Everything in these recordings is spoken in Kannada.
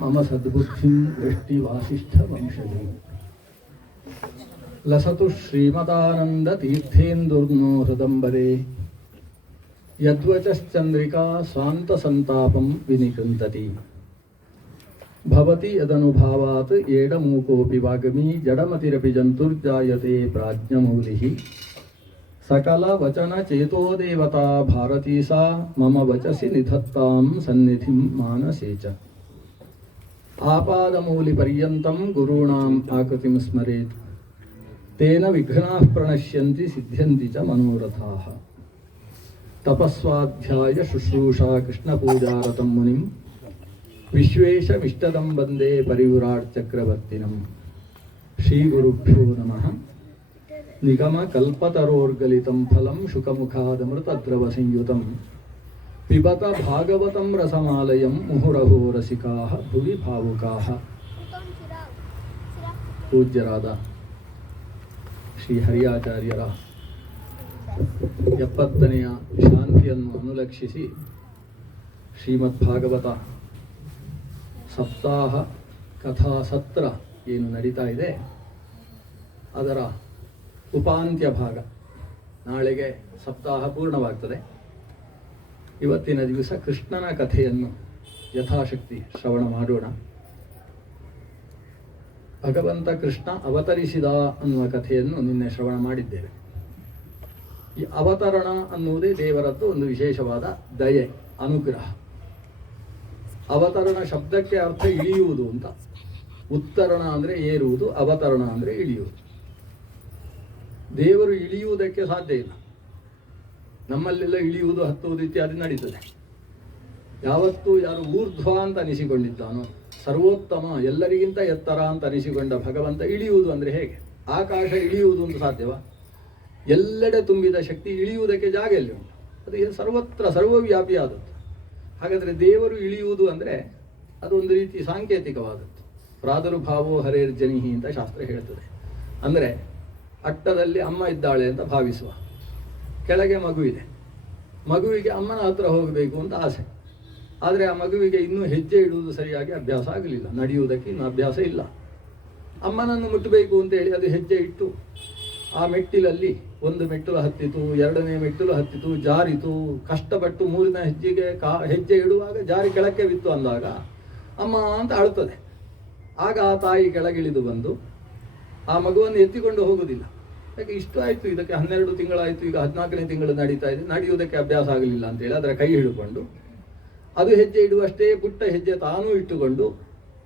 मम सद्बुद्धिं वृष्टिवासिष्ठवंशजे लसतु श्रीमदानन्दतीर्थेन्दुर्नो हृदम्बरे यद्वचश्चन्द्रिका स्वान्तसन्तापं विनिकृन्तति भवति यदनुभावात् एडमूकोऽपि वाग्मी जडमतिरपि जन्तुर्जायते प्राज्ञमौलिः सकलवचनचेतो देवता भारती सा मम वचसि निधत्तां सन्निधिं मानसे च आपादमौलिपर्यन्तं गुरूणाम् आकृतिं स्मरेत् तेन विघ्नाः प्रणश्यन्ति सिद्ध्यन्ति च मनोरथाः तपस्वाध्याय शुश्रूषा कृष्णपूजारतं मुनिं विश्वेशमिष्टदं वन्दे परिव्राट् चक्रवर्तिनं श्रीगुरुभ्यो नमः निगमकल्पतरोर्गलितं फलं शुकमुखादमृतद्रवसंयुतं पिबत भागवतं रसमालयं मुहुरहो रसिकाः भुवि भावुकाः पूज्यराದ ಶ್ರೀ ಹರಿಯಾಚಾರ್ಯರ 70ನೆಯ ಶಾಂತಿಯನ್ನು ಅನುಲಕ್ಷಿಸಿ ಶ್ರೀಮದ್ ಭಾಗವತ ಸಪ್ತಾಹ ಕಥಾ ಸತ್ರ ಏನು ನಡೀತಾ ಇದೆ ಅದರ ಉಪಾಂತ್ಯ ಭಾಗ. ನಾಳೆಗೆ ಸಪ್ತಾಹ ಪೂರ್ಣವಾಗ್ತದೆ. ಇವತ್ತಿನ ದಿವಸ ಕೃಷ್ಣನ ಕಥೆಯನ್ನು ಯಥಾಶಕ್ತಿ ಶ್ರವಣ ಮಾಡೋಣ. ಭಗವಂತ ಕೃಷ್ಣ ಅವತರಿಸಿದ ಅನ್ನುವ ಕಥೆಯನ್ನು ನಿನ್ನೆ ಶ್ರವಣ ಮಾಡಿದ್ದೇವೆ. ಈ ಅವತರಣ ಅನ್ನುವುದೇ ದೇವರದ್ದು ಒಂದು ವಿಶೇಷವಾದ ದಯೆ, ಅನುಗ್ರಹ. ಅವತರಣ ಶಬ್ದಕ್ಕೆ ಅರ್ಥ ಇಳಿಯುವುದು ಅಂತ. ಉತ್ತರಣ ಅಂದರೆ ಏರುವುದು, ಅವತರಣ ಅಂದರೆ ಇಳಿಯುವುದು. ದೇವರು ಇಳಿಯುವುದಕ್ಕೆ ಸಾಧ್ಯ ಇಲ್ಲ. ನಮ್ಮಲ್ಲೆಲ್ಲ ಇಳಿಯುವುದು, ಹತ್ತುವುದು ಇತ್ಯಾದಿ ನಡೀತದೆ. ಯಾವತ್ತೂ ಯಾರು ಊರ್ಧ್ವ ಅಂತ ಅನಿಸಿಕೊಂಡಿದ್ದಾನೋ, ಸರ್ವೋತ್ತಮ, ಎಲ್ಲರಿಗಿಂತ ಎತ್ತರ ಅಂತ ಅನಿಸಿಕೊಂಡ ಭಗವಂತ ಇಳಿಯುವುದು ಅಂದರೆ ಹೇಗೆ? ಆಕಾಶ ಇಳಿಯುವುದು ಅಂತ ಸಾಧ್ಯವಾ? ಎಲ್ಲೆಡೆ ತುಂಬಿದ ಶಕ್ತಿ ಇಳಿಯುವುದಕ್ಕೆ ಜಾಗ ಎಲ್ಲಿ ಉಂಟು? ಅದು ಸರ್ವತ್ರ ಸರ್ವವ್ಯಾಪಿಯಾದದ್ದು. ಹಾಗಾದರೆ ದೇವರು ಇಳಿಯುವುದು ಅಂದರೆ ಅದು ಒಂದು ರೀತಿ ಸಾಂಕೇತಿಕವಾದದ್ದು. ಪ್ರಾದುರ್ಭಾವೋ ಹರೇರ್ಜನಿಹಿ ಅಂತ ಶಾಸ್ತ್ರ ಹೇಳ್ತದೆ. ಅಂದರೆ ಅಟ್ಟದಲ್ಲಿ ಅಮ್ಮ ಇದ್ದಾಳೆ ಅಂತ ಭಾವಿಸುವ, ಕೆಳಗೆ ಮಗು ಇದೆ, ಮಗುವಿಗೆ ಅಮ್ಮನ ಹತ್ರ ಹೋಗಬೇಕು ಅಂತ ಆಸೆ. ಆದರೆ ಆ ಮಗುವಿಗೆ ಇನ್ನೂ ಹೆಜ್ಜೆ ಇಡುವುದು ಸರಿಯಾಗಿ ಅಭ್ಯಾಸ ಆಗಲಿಲ್ಲ, ನಡೆಯುವುದಕ್ಕೆ ಇನ್ನೂ ಅಭ್ಯಾಸ ಇಲ್ಲ. ಅಮ್ಮನನ್ನು ಮುಟ್ಟಬೇಕು ಅಂತ ಹೇಳಿ ಅದು ಹೆಜ್ಜೆ ಇಟ್ಟು ಆ ಮೆಟ್ಟಿಲಲ್ಲಿ ಒಂದು ಮೆಟ್ಟಿಲು ಹತ್ತಿತು, ಎರಡನೇ ಮೆಟ್ಟಿಲು ಹತ್ತಿತು, ಜಾರಿತು, ಕಷ್ಟಪಟ್ಟು ಮೂರನೇ ಹೆಜ್ಜೆ ಇಡುವಾಗ ಜಾರಿ ಕೆಳಕ್ಕೆ ಬಿತ್ತು ಅಂದಾಗ ಅಮ್ಮ ಅಂತ ಅಳ್ತದೆ. ಆಗ ಆ ತಾಯಿ ಕೆಳಗಿಳಿದು ಬಂದು ಆ ಮಗುವನ್ನು ಎತ್ತಿಕೊಂಡು ಹೋಗುವುದಿಲ್ಲ. ಯಾಕೆ ಇಷ್ಟು ಆಯಿತು, ಇದಕ್ಕೆ 12 ತಿಂಗಳಾಯಿತು, ಈಗ 14ನೇ ತಿಂಗಳು ನಡೀತಾ ಇದೆ, ನಡೆಯುವುದಕ್ಕೆ ಅಭ್ಯಾಸ ಆಗಲಿಲ್ಲ ಅಂತೇಳಿ ಅದರ ಕೈ ಹಿಡ್ಕೊಂಡು ಅದು ಹೆಜ್ಜೆ ಇಡುವಷ್ಟೇ ಪುಟ್ಟ ಹೆಜ್ಜೆ ತಾನೂ ಇಟ್ಟುಕೊಂಡು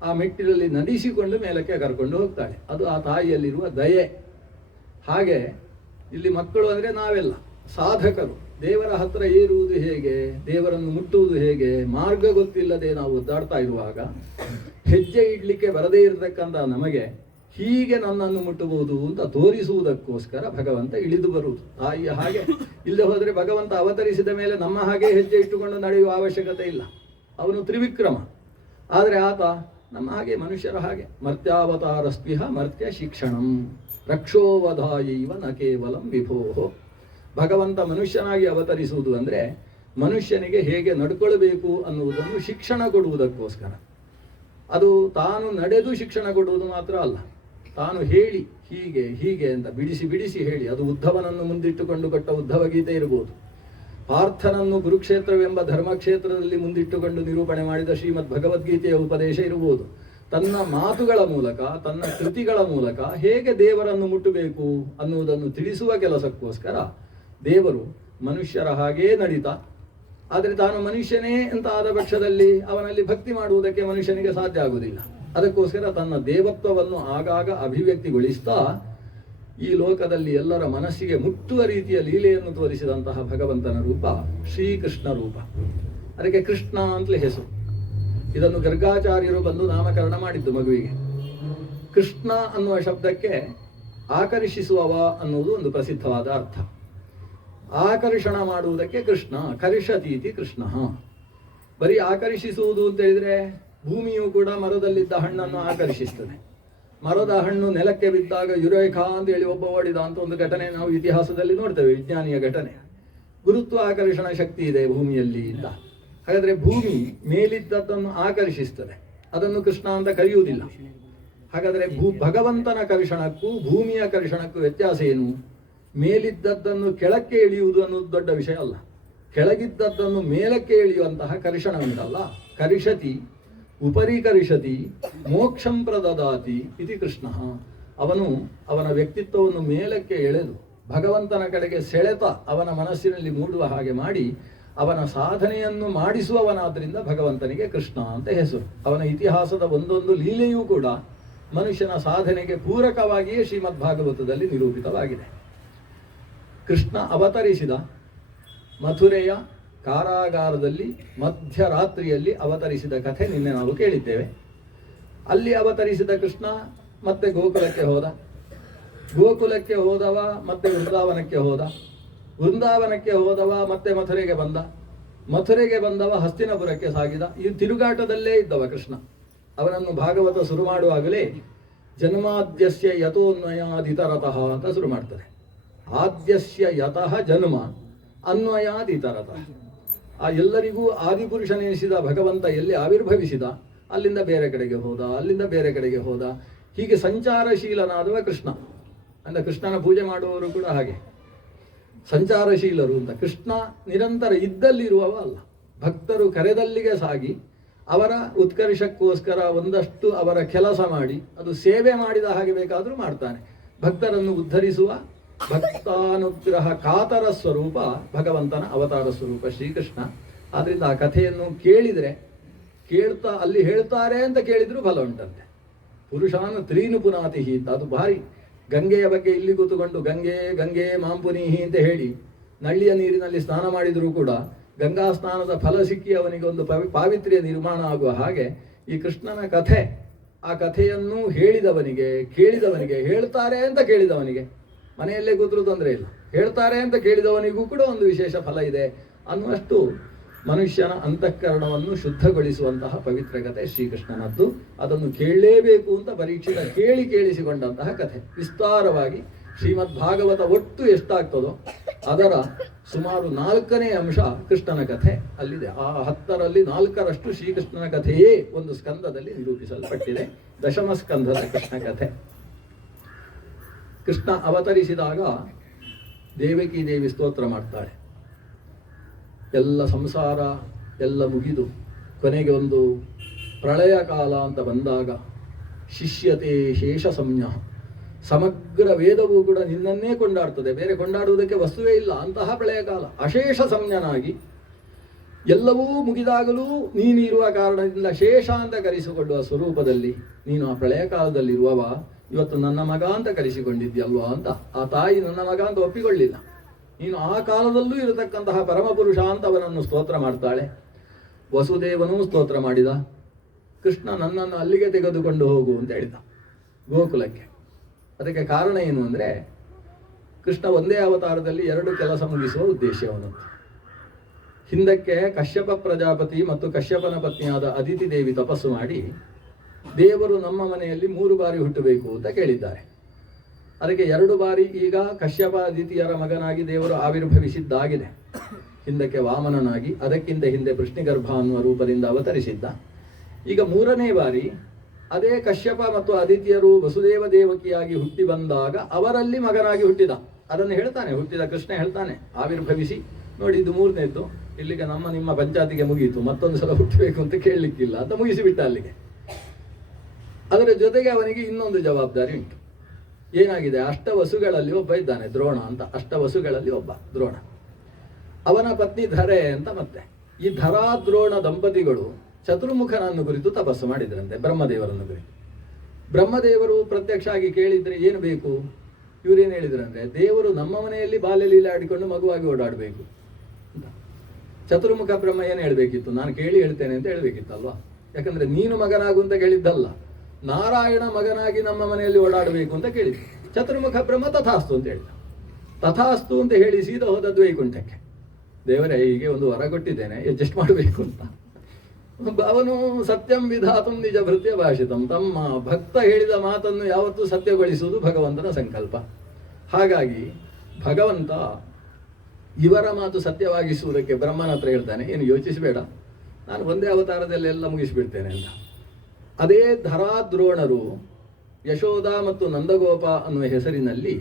ಆ ಮೆಟ್ಟಿಲಲ್ಲಿ ನಡೆಸಿಕೊಂಡು ಮೇಲಕ್ಕೆ ಕರ್ಕೊಂಡು ಹೋಗ್ತಾಳೆ. ಅದು ಆ ತಾಯಿಯಲ್ಲಿರುವ ದಯೆ. ಹಾಗೆ ಇಲ್ಲಿ ಮಕ್ಕಳು ಅಂದರೆ ನಾವೆಲ್ಲ ಸಾಧಕರು. ದೇವರ ಹತ್ರ ಏರುವುದು ಹೇಗೆ, ದೇವರನ್ನು ಮುಟ್ಟುವುದು ಹೇಗೆ, ಮಾರ್ಗ ಗೊತ್ತಿಲ್ಲದೆ ನಾವು ಒದ್ದಾಡ್ತಾ ಇರುವಾಗ ಹೆಜ್ಜೆ ಇಡಲಿಕ್ಕೆ ಬರದೇ ಇರತಕ್ಕಂಥ ನಮಗೆ ಹೀಗೆ ನನ್ನನ್ನು ಮುಟ್ಟಬಹುದು ಅಂತ ತೋರಿಸುವುದಕ್ಕೋಸ್ಕರ ಭಗವಂತ ಇಳಿದು ಬರುವುದು. ತಾಯಿಯ ಹಾಗೆ ಇಲ್ಲದೆ ಹೋದರೆ ಭಗವಂತ ಅವತರಿಸಿದ ಮೇಲೆ ನಮ್ಮ ಹಾಗೆ ಹೆಜ್ಜೆ ಇಟ್ಟುಕೊಂಡು ನಡೆಯುವ ಅವಶ್ಯಕತೆ ಇಲ್ಲ. ಅವನು ತ್ರಿವಿಕ್ರಮ. ಆದರೆ ಆತ ನಮ್ಮ ಹಾಗೆ, ಮನುಷ್ಯರ ಹಾಗೆ. ಮರ್ತ್ಯಾವತಾರಸ್ವಿಹ ಮರ್ತ್ಯ ಶಿಕ್ಷಣಂ ರಕ್ಷೋವಧಾಯೈವ ನ ಕೇವಲಂ ವಿಭೋಹೋ. ಭಗವಂತ ಮನುಷ್ಯನಾಗಿ ಅವತರಿಸುವುದು ಅಂದರೆ ಮನುಷ್ಯನಿಗೆ ಹೇಗೆ ನಡ್ಕೊಳ್ಬೇಕು ಅನ್ನುವುದನ್ನು ಶಿಕ್ಷಣ ಕೊಡುವುದಕ್ಕೋಸ್ಕರ. ಅದು ತಾನು ನಡೆದು ಶಿಕ್ಷಣ ಕೊಡುವುದು ಮಾತ್ರ ಅಲ್ಲ, ತಾನು ಹೇಳಿ ಹೀಗೆ ಹೀಗೆ ಅಂತ ಬಿಡಿಸಿ ಬಿಡಿಸಿ ಹೇಳಿ. ಅದು ಉದ್ಧವನನ್ನು ಮುಂದಿಟ್ಟುಕೊಂಡು ಕೊಟ್ಟ ಉದ್ಧವ ಗೀತೆ ಇರಬಹುದು, ಪಾರ್ಥನನ್ನು ಕುರುಕ್ಷೇತ್ರವೆಂಬ ಧರ್ಮಕ್ಷೇತ್ರದಲ್ಲಿ ಮುಂದಿಟ್ಟುಕೊಂಡು ನಿರೂಪಣೆ ಮಾಡಿದ ಶ್ರೀಮದ್ ಭಗವದ್ಗೀತೆಯ ಉಪದೇಶ ಇರಬಹುದು. ತನ್ನ ಮಾತುಗಳ ಮೂಲಕ, ತನ್ನ ಕೃತಿಗಳ ಮೂಲಕ ಹೇಗೆ ದೇವರನ್ನು ಮುಟ್ಟಬೇಕು ಅನ್ನುವುದನ್ನು ತಿಳಿಸುವ ಕೆಲಸಕ್ಕೋಸ್ಕರ ದೇವರು ಮನುಷ್ಯರ ಹಾಗೇ ನಡೀತಾ. ಆದರೆ ತಾನು ಮನುಷ್ಯನೇ ಅಂತ ಆದ ಪಕ್ಷದಲ್ಲಿ ಅವನಲ್ಲಿ ಭಕ್ತಿ ಮಾಡುವುದಕ್ಕೆ ಮನುಷ್ಯನಿಗೆ ಸಾಧ್ಯ ಆಗುವುದಿಲ್ಲ. ಅದಕ್ಕೋಸ್ಕರ ತನ್ನ ದೇವತ್ವವನ್ನು ಆಗಾಗ ಅಭಿವ್ಯಕ್ತಿಗೊಳಿಸ್ತಾ ಈ ಲೋಕದಲ್ಲಿ ಎಲ್ಲರ ಮನಸ್ಸಿಗೆ ಮುಟ್ಟುವ ರೀತಿಯ ಲೀಲೆಯನ್ನು ತೋರಿಸಿದಂತಹ ಭಗವಂತನ ರೂಪ ಶ್ರೀಕೃಷ್ಣ ರೂಪ. ಅದಕ್ಕೆ ಕೃಷ್ಣ ಅಂತಲೇ ಹೆಸರು. ಇದನ್ನು ಗರ್ಗಾಚಾರ್ಯರು ಬಂದು ನಾಮಕರಣ ಮಾಡಿದ್ದು ಮಗುವಿಗೆ. ಕೃಷ್ಣ ಅನ್ನುವ ಶಬ್ದಕ್ಕೆ ಆಕರ್ಷಿಸುವವ ಅನ್ನುವುದು ಒಂದು ಪ್ರಸಿದ್ಧವಾದ ಅರ್ಥ. ಆಕರ್ಷಣ ಮಾಡುವುದಕ್ಕೆ ಕೃಷ್ಣ, ಕರ್ಷತೀತಿ ಕೃಷ್ಣ. ಬರೀ ಆಕರ್ಷಿಸುವುದು ಅಂತ ಹೇಳಿದರೆ ಭೂಮಿಯು ಕೂಡ ಮರದಲ್ಲಿದ್ದ ಹಣ್ಣನ್ನು ಆಕರ್ಷಿಸ್ತದೆ. ಮರದ ಹಣ್ಣು ನೆಲಕ್ಕೆ ಬಿದ್ದಾಗ ಯುರೇಖಾ ಅಂತ ಹೇಳಿ ಒಬ್ಬ ಓಡಿದ ಅಂತ ಒಂದು ಘಟನೆ ನಾವು ಇತಿಹಾಸದಲ್ಲಿ ನೋಡ್ತೇವೆ, ವಿಜ್ಞಾನಿಯ ಘಟನೆ. ಗುರುತ್ವಾಕರ್ಷಣ ಶಕ್ತಿ ಇದೆ ಭೂಮಿಯಲ್ಲಿ ಅಂತ. ಹಾಗಾದರೆ ಭೂಮಿ ಮೇಲಿದ್ದದ್ದನ್ನು ಆಕರ್ಷಿಸ್ತದೆ. ಅದನ್ನು ಕೃಷ್ಣ ಅಂತ ಕರೆಯುವುದಿಲ್ಲ. ಹಾಗಾದರೆ ಭಗವಂತನ ಕರ್ಷಣಕ್ಕೂ ಭೂಮಿಯ ಕರ್ಷಣಕ್ಕೂ ವ್ಯತ್ಯಾಸ ಏನು? ಮೇಲಿದ್ದದ್ದನ್ನು ಕೆಳಕ್ಕೆ ಇಳಿಯುವುದು ಅನ್ನೋದು ದೊಡ್ಡ ವಿಷಯ ಅಲ್ಲ. ಕೆಳಗಿದ್ದದ್ದನ್ನು ಮೇಲಕ್ಕೆ ಇಳಿಯುವಂತಹ ಕರ್ಷಣ ಉಂಟಲ್ಲ, ಕರಿಷತಿ ಉಪರಿ ಕರಿಷತಿ ಮೋಕ್ಷಂ ಪ್ರದದಾತಿ ಇತಿ ಕೃಷ್ಣ. ಅವನು ಅವನ ವ್ಯಕ್ತಿತ್ವವನ್ನು ಮೇಲಕ್ಕೆ ಎಳೆದು ಭಗವಂತನ ಕಡೆಗೆ ಸೆಳೆತ ಅವನ ಮನಸ್ಸಿನಲ್ಲಿ ಮೂಡುವ ಹಾಗೆ ಮಾಡಿ ಅವನ ಸಾಧನೆಯನ್ನು ಮಾಡಿಸುವವನಾದ್ರಿಂದ ಭಗವಂತನಿಗೆ ಕೃಷ್ಣ ಅಂತ ಹೆಸರು. ಅವನ ಇತಿಹಾಸದ ಒಂದೊಂದು ಲೀಲೆಯೂ ಕೂಡ ಮನುಷ್ಯನ ಸಾಧನೆಗೆ ಪೂರಕವಾಗಿಯೇ ಶ್ರೀಮದ್ ಭಾಗವತದಲ್ಲಿ ನಿರೂಪಿತವಾಗಿದೆ. ಕೃಷ್ಣ ಅವತರಿಸಿದ ಮಥುರೆಯ ಕಾರಾಗಾರದಲ್ಲಿ ಮಧ್ಯರಾತ್ರಿಯಲ್ಲಿ ಅವತರಿಸಿದ ಕಥೆ ನಿನ್ನೆ ನಾವು ಕೇಳಿದ್ದೇವೆ. ಅಲ್ಲಿ ಅವತರಿಸಿದ ಕೃಷ್ಣ ಮತ್ತೆ ಗೋಕುಲಕ್ಕೆ ಹೋದ. ಗೋಕುಲಕ್ಕೆ ಹೋದವ ಮತ್ತೆ ವೃಂದಾವನಕ್ಕೆ ಹೋದ. ವೃಂದಾವನಕ್ಕೆ ಹೋದವ ಮತ್ತೆ ಮಥುರೆಗೆ ಬಂದ. ಮಥುರೆಗೆ ಬಂದವ ಹಸ್ತಿನಪುರಕ್ಕೆ ಸಾಗಿದ. ಈ ತಿರುಗಾಟದಲ್ಲೇ ಇದ್ದವ ಕೃಷ್ಣ. ಅವನನ್ನು ಭಾಗವತ ಶುರು ಮಾಡುವಾಗಲೇ ಜನ್ಮಾದ್ಯಸ್ಯ ಯತೋನ್ವಯಾದಿತರತಃ ಅಂತ ಶುರು ಮಾಡ್ತಾರೆ. ಆದ್ಯಸ್ಯ ಯತಃ ಜನ್ಮ ಅನ್ವಯಾದಿತರತಃ. ಆ ಎಲ್ಲರಿಗೂ ಆದಿಪುರುಷನೆನಿಸಿದ ಭಗವಂತ ಎಲ್ಲಿ ಆವಿರ್ಭವಿಸಿದ ಅಲ್ಲಿಂದ ಬೇರೆ ಕಡೆಗೆ ಹೋದ, ಅಲ್ಲಿಂದ ಬೇರೆ ಕಡೆಗೆ ಹೋದ. ಹೀಗೆ ಸಂಚಾರಶೀಲನಾದವ ಕೃಷ್ಣ. ಅಂದರೆ ಕೃಷ್ಣನ ಪೂಜೆ ಮಾಡುವವರು ಕೂಡ ಹಾಗೆ ಸಂಚಾರಶೀಲರು ಅಂತ. ಕೃಷ್ಣ ನಿರಂತರ ಇದ್ದಲ್ಲಿರುವವ ಅಲ್ಲ. ಭಕ್ತರು ಕರೆದಲ್ಲಿಗೆ ಸಾಗಿ ಅವರ ಉತ್ಕರ್ಷಕ್ಕೋಸ್ಕರ ಒಂದಷ್ಟು ಅವರ ಕೆಲಸ ಮಾಡಿ ಅದು ಸೇವೆ ಮಾಡಿದ ಹಾಗೆ ಬೇಕಾದರೂ ಮಾಡ್ತಾನೆ. ಭಕ್ತರನ್ನು ಉದ್ಧರಿಸುವ ಭಕ್ತಾನುಗ್ರಹ ಕಾತರ ಸ್ವರೂಪ ಭಗವಂತನ ಅವತಾರ ಸ್ವರೂಪ ಶ್ರೀಕೃಷ್ಣ. ಆದ್ರಿಂದ ಆ ಕಥೆಯನ್ನು ಕೇಳಿದರೆ ಕೇಳ್ತಾ ಅಲ್ಲಿ ಹೇಳ್ತಾರೆ ಅಂತ ಕೇಳಿದ್ರು ಫಲ ಉಂಟಂತೆ. ಪುರುಷಾನು ತ್ರೀನು ಪುನಾತಿಹಿ ಅಂತ ಅದು ಭಾರಿ. ಗಂಗೆಯ ಬಗ್ಗೆ ಇಲ್ಲಿ ಕೂತುಕೊಂಡು ಗಂಗೆ ಗಂಗೆ ಮಾಂಪುನೀಹಿ ಅಂತ ಹೇಳಿ ನಳ್ಳಿಯ ನೀರಿನಲ್ಲಿ ಸ್ನಾನ ಮಾಡಿದರೂ ಕೂಡ ಗಂಗಾ ಸ್ನಾನದ ಫಲ ಸಿಕ್ಕಿ ಅವನಿಗೆ ಒಂದು ಪಾವಿತ್ರ್ಯ ನಿರ್ಮಾಣ ಆಗುವ ಹಾಗೆ ಈ ಕೃಷ್ಣನ ಕಥೆ, ಆ ಕಥೆಯನ್ನು ಹೇಳಿದವನಿಗೆ ಕೇಳಿದವನಿಗೆ, ಹೇಳ್ತಾರೆ ಅಂತ ಕೇಳಿದವನಿಗೆ, ಮನೆಯಲ್ಲೇ ಕೂತರೂ ತೊಂದರೆ ಇಲ್ಲ, ಹೇಳ್ತಾರೆ ಅಂತ ಕೇಳಿದವನಿಗೂ ಕೂಡ ಒಂದು ವಿಶೇಷ ಫಲ ಇದೆ ಅನ್ನುವಷ್ಟು ಮನುಷ್ಯನ ಅಂತಃಕರಣವನ್ನು ಶುದ್ಧಗೊಳಿಸುವಂತಹ ಪವಿತ್ರ ಕಥೆ ಶ್ರೀಕೃಷ್ಣನದ್ದು. ಅದನ್ನು ಕೇಳಲೇಬೇಕು ಅಂತ ಪರೀಕ್ಷಿತ ಕೇಳಿಸಿಕೊಂಡಂತಹ ಕಥೆ. ವಿಸ್ತಾರವಾಗಿ ಶ್ರೀಮದ್ ಭಾಗವತ ಒಟ್ಟು ಎಷ್ಟಾಗ್ತದೋ ಅದರ ಸುಮಾರು 4ನೇ ಅಂಶ ಕೃಷ್ಣನ ಕಥೆ ಅಲ್ಲಿದೆ. ಆ 10ರಲ್ಲಿ 4ರಷ್ಟು ಶ್ರೀಕೃಷ್ಣನ ಕಥೆಯೇ ಒಂದು ಸ್ಕಂದದಲ್ಲಿ ನಿರೂಪಿಸಲ್ಪಟ್ಟಿದೆ. ದಶಮ ಸ್ಕಂದದ ಕೃಷ್ಣ ಕಥೆ. ಕೃಷ್ಣ ಅವತರಿಸಿದಾಗ ದೇವಕಿ ದೇವಿ ಸ್ತೋತ್ರ ಮಾಡ್ತಾಳೆ. ಎಲ್ಲ ಸಂಸಾರ ಎಲ್ಲ ಮುಗಿದು ಕೊನೆಗೆ ಒಂದು ಪ್ರಳಯ ಕಾಲ ಅಂತ ಬಂದಾಗ ಶಿಷ್ಯತೆ ಶೇಷ ಸಂಜ್ಞ, ಸಮಗ್ರ ವೇದವೂ ಕೂಡ ನಿನ್ನನ್ನೇ ಕೊಂಡಾಡ್ತದೆ, ಬೇರೆ ಕೊಂಡಾಡುವುದಕ್ಕೆ ವಸ್ತುವೇ ಇಲ್ಲ. ಅಂತಹ ಪ್ರಳಯ ಕಾಲ ಅಶೇಷ ಸಂಜ್ಞನಾಗಿ ಎಲ್ಲವೂ ಮುಗಿದಾಗಲೂ ನೀನಿರುವ ಕಾರಣದಿಂದ ಶೇಷ ಅಂತ ಕರೆಸಿಕೊಳ್ಳುವ ಸ್ವರೂಪದಲ್ಲಿ ನೀನು ಆ ಪ್ರಳಯ ಕಾಲದಲ್ಲಿರುವವ. ಇವತ್ತು ನನ್ನ ಮಗ ಅಂತ ಕರೆಸಿಕೊಂಡಿದ್ಯಲ್ವಾ ಅಂತ ಆ ತಾಯಿ ನನ್ನ ಮಗ ಅಂತ ಒಪ್ಪಿಕೊಳ್ಳಿಲ್ಲ. ನೀನು ಆ ಕಾಲದಲ್ಲೂ ಇರತಕ್ಕಂತಹ ಪರಮಪುರುಷ ಅಂತ ಅವನನ್ನು ಸ್ತೋತ್ರ ಮಾಡ್ತಾಳೆ. ವಸುದೇವನೂ ಸ್ತೋತ್ರ ಮಾಡಿದ. ಕೃಷ್ಣ ನನ್ನನ್ನು ಅಲ್ಲಿಗೆ ತೆಗೆದುಕೊಂಡು ಹೋಗು ಅಂತ ಹೇಳಿದ, ಗೋಕುಲಕ್ಕೆ. ಅದಕ್ಕೆ ಕಾರಣ ಏನು ಅಂದರೆ ಕೃಷ್ಣ ಒಂದೇ ಅವತಾರದಲ್ಲಿ 2 ಕೆಲಸ ಮುಗಿಸುವ ಉದ್ದೇಶವನು. ಹಿಂದಕ್ಕೆ ಕಶ್ಯಪ ಪ್ರಜಾಪತಿ ಮತ್ತು ಕಶ್ಯಪನ ಪತ್ನಿಯಾದ ಅದಿತಿ ದೇವಿ ತಪಸ್ಸು ಮಾಡಿ ದೇವರು ನಮ್ಮ ಮನೆಯಲ್ಲಿ 3 ಬಾರಿ ಹುಟ್ಟಬೇಕು ಅಂತ ಕೇಳಿದ್ದಾರೆ. ಅದಕ್ಕೆ 2 ಬಾರಿ ಈಗ ಕಶ್ಯಪ ಅದಿತಿಯರ ಮಗನಾಗಿ ದೇವರು ಆವಿರ್ಭವಿಸಿದ್ದಾಗಿದೆ. ಹಿಂದಕ್ಕೆ ವಾಮನನಾಗಿ, ಅದಕ್ಕಿಂತ ಹಿಂದೆ ವೃಷ್ಣಿಗರ್ಭ ಅನ್ನುವ ರೂಪದಿಂದ ಅವತರಿಸಿದ್ದ. ಈಗ 3ನೇ ಬಾರಿ ಅದೇ ಕಶ್ಯಪ ಮತ್ತು ಅದಿತಿಯರು ವಸುದೇವ ದೇವಕಿಯಾಗಿ ಹುಟ್ಟಿ ಬಂದಾಗ ಅವರಲ್ಲಿ ಮಗನಾಗಿ ಹುಟ್ಟಿದ. ಅದನ್ನು ಹೇಳ್ತಾನೆ, ಹುಟ್ಟಿದ ಕೃಷ್ಣ ಹೇಳ್ತಾನೆ, ಆವಿರ್ಭವಿಸಿ ನೋಡಿ ಇದು 3ನೇದ್ದು, ಇಲ್ಲಿಗೆ ನಿಮ್ಮ ಪಂಚಾಯತಿಗೆ ಮುಗಿಯಿತು, ಮತ್ತೊಂದು ಸಲ ಹುಟ್ಟಬೇಕು ಅಂತ ಕೇಳಲಿಕ್ಕಿಲ್ಲ ಅಂತ ಮುಗಿಸಿಬಿಟ್ಟ ಅಲ್ಲಿಗೆ. ಅದರ ಜೊತೆಗೆ ಅವನಿಗೆ ಇನ್ನೊಂದು ಜವಾಬ್ದಾರಿ ಉಂಟು. ಏನಾಗಿದೆ, ಅಷ್ಟವಸುಗಳಲ್ಲಿ ಒಬ್ಬ ಇದ್ದಾನೆ ದ್ರೋಣ ಅಂತ. ಅಷ್ಟವಸುಗಳಲ್ಲಿ ಒಬ್ಬ ದ್ರೋಣ, ಅವನ ಪತ್ನಿ ಧರೆ ಅಂತ. ಮತ್ತೆ ಈ ಧರಾ ದ್ರೋಣ ದಂಪತಿಗಳು ಚತುರ್ಮುಖನನ್ನು ಕುರಿತು ತಪಸ್ಸು ಮಾಡಿದ್ರಂತೆ, ಬ್ರಹ್ಮದೇವರನ್ನು ಕುರಿತು. ಬ್ರಹ್ಮದೇವರು ಪ್ರತ್ಯಕ್ಷ ಆಗಿ ಕೇಳಿದ್ರೆ ಏನು ಬೇಕು, ಇವರೇನು ಹೇಳಿದ್ರಂದ್ರೆ ದೇವರು ನಮ್ಮ ಮನೆಯಲ್ಲಿ ಬಾಲ್ಯಲೀಲೆ ಆಡಿಕೊಂಡು ಮಗುವಾಗಿ ಓಡಾಡಬೇಕು ಅಂತ. ಚತುರ್ಮುಖ ಬ್ರಹ್ಮ ಏನು ಹೇಳಬೇಕಿತ್ತು, ನಾನು ಕೇಳಿ ಹೇಳ್ತೇನೆ ಅಂತ ಹೇಳಬೇಕಿತ್ತಲ್ವಾ. ಯಾಕಂದ್ರೆ ನೀನು ಮಗನಾಗು ಅಂತ ಕೇಳಿದ್ದಲ್ಲ, ನಾರಾಯಣ ಮಗನಾಗಿ ನಮ್ಮ ಮನೆಯಲ್ಲಿ ಓಡಾಡಬೇಕು ಅಂತ ಕೇಳಿದ್ದು. ಚತುರ್ಮುಖ ಬ್ರಹ್ಮ ತಥಾಸ್ತು ಅಂತ ಹೇಳಿದ. ತಥಾಸ್ತು ಅಂತ ಹೇಳಿ ಸೀದಾ ಹೋದದ್ದು ವೈಕುಂಠಕ್ಕೆ. ದೇವರೇ ಹೀಗೆ ಒಂದು ವರ ಕೊಟ್ಟಿದ್ದೇನೆ, ಅಡ್ಜಸ್ಟ್ ಮಾಡಬೇಕು ಅಂತ. ಅವನು ಸತ್ಯಂ ವಿಧಾತಂ ನಿಜ ಭೃತ್ಯ ಭಾಷಿತಂ. ತಮ್ಮ ಭಕ್ತ ಹೇಳಿದ ಮಾತನ್ನು ಯಾವತ್ತೂ ಸತ್ಯಗೊಳಿಸುವುದು ಭಗವಂತನ ಸಂಕಲ್ಪ. ಹಾಗಾಗಿ ಭಗವಂತ ಇವರ ಮಾತು ಸತ್ಯವಾಗಿಸುವುದಕ್ಕೆ ಬ್ರಹ್ಮನ ಹತ್ರ ಹೇಳ್ತಾನೆ, ಏನು ಯೋಚಿಸಬೇಡ, ನಾನು ಒಂದೇ ಅವತಾರದಲ್ಲಿ ಎಲ್ಲ ಮುಗಿಸಿಬಿಡ್ತೇನೆ ಅಂತ. ಅದೇ ಧರಾದ್ರೋಣರು ಯಶೋಧ ಮತ್ತು ನಂದಗೋಪ ಅನ್ನುವ ಹೆಸರಿನಲ್ಲಿ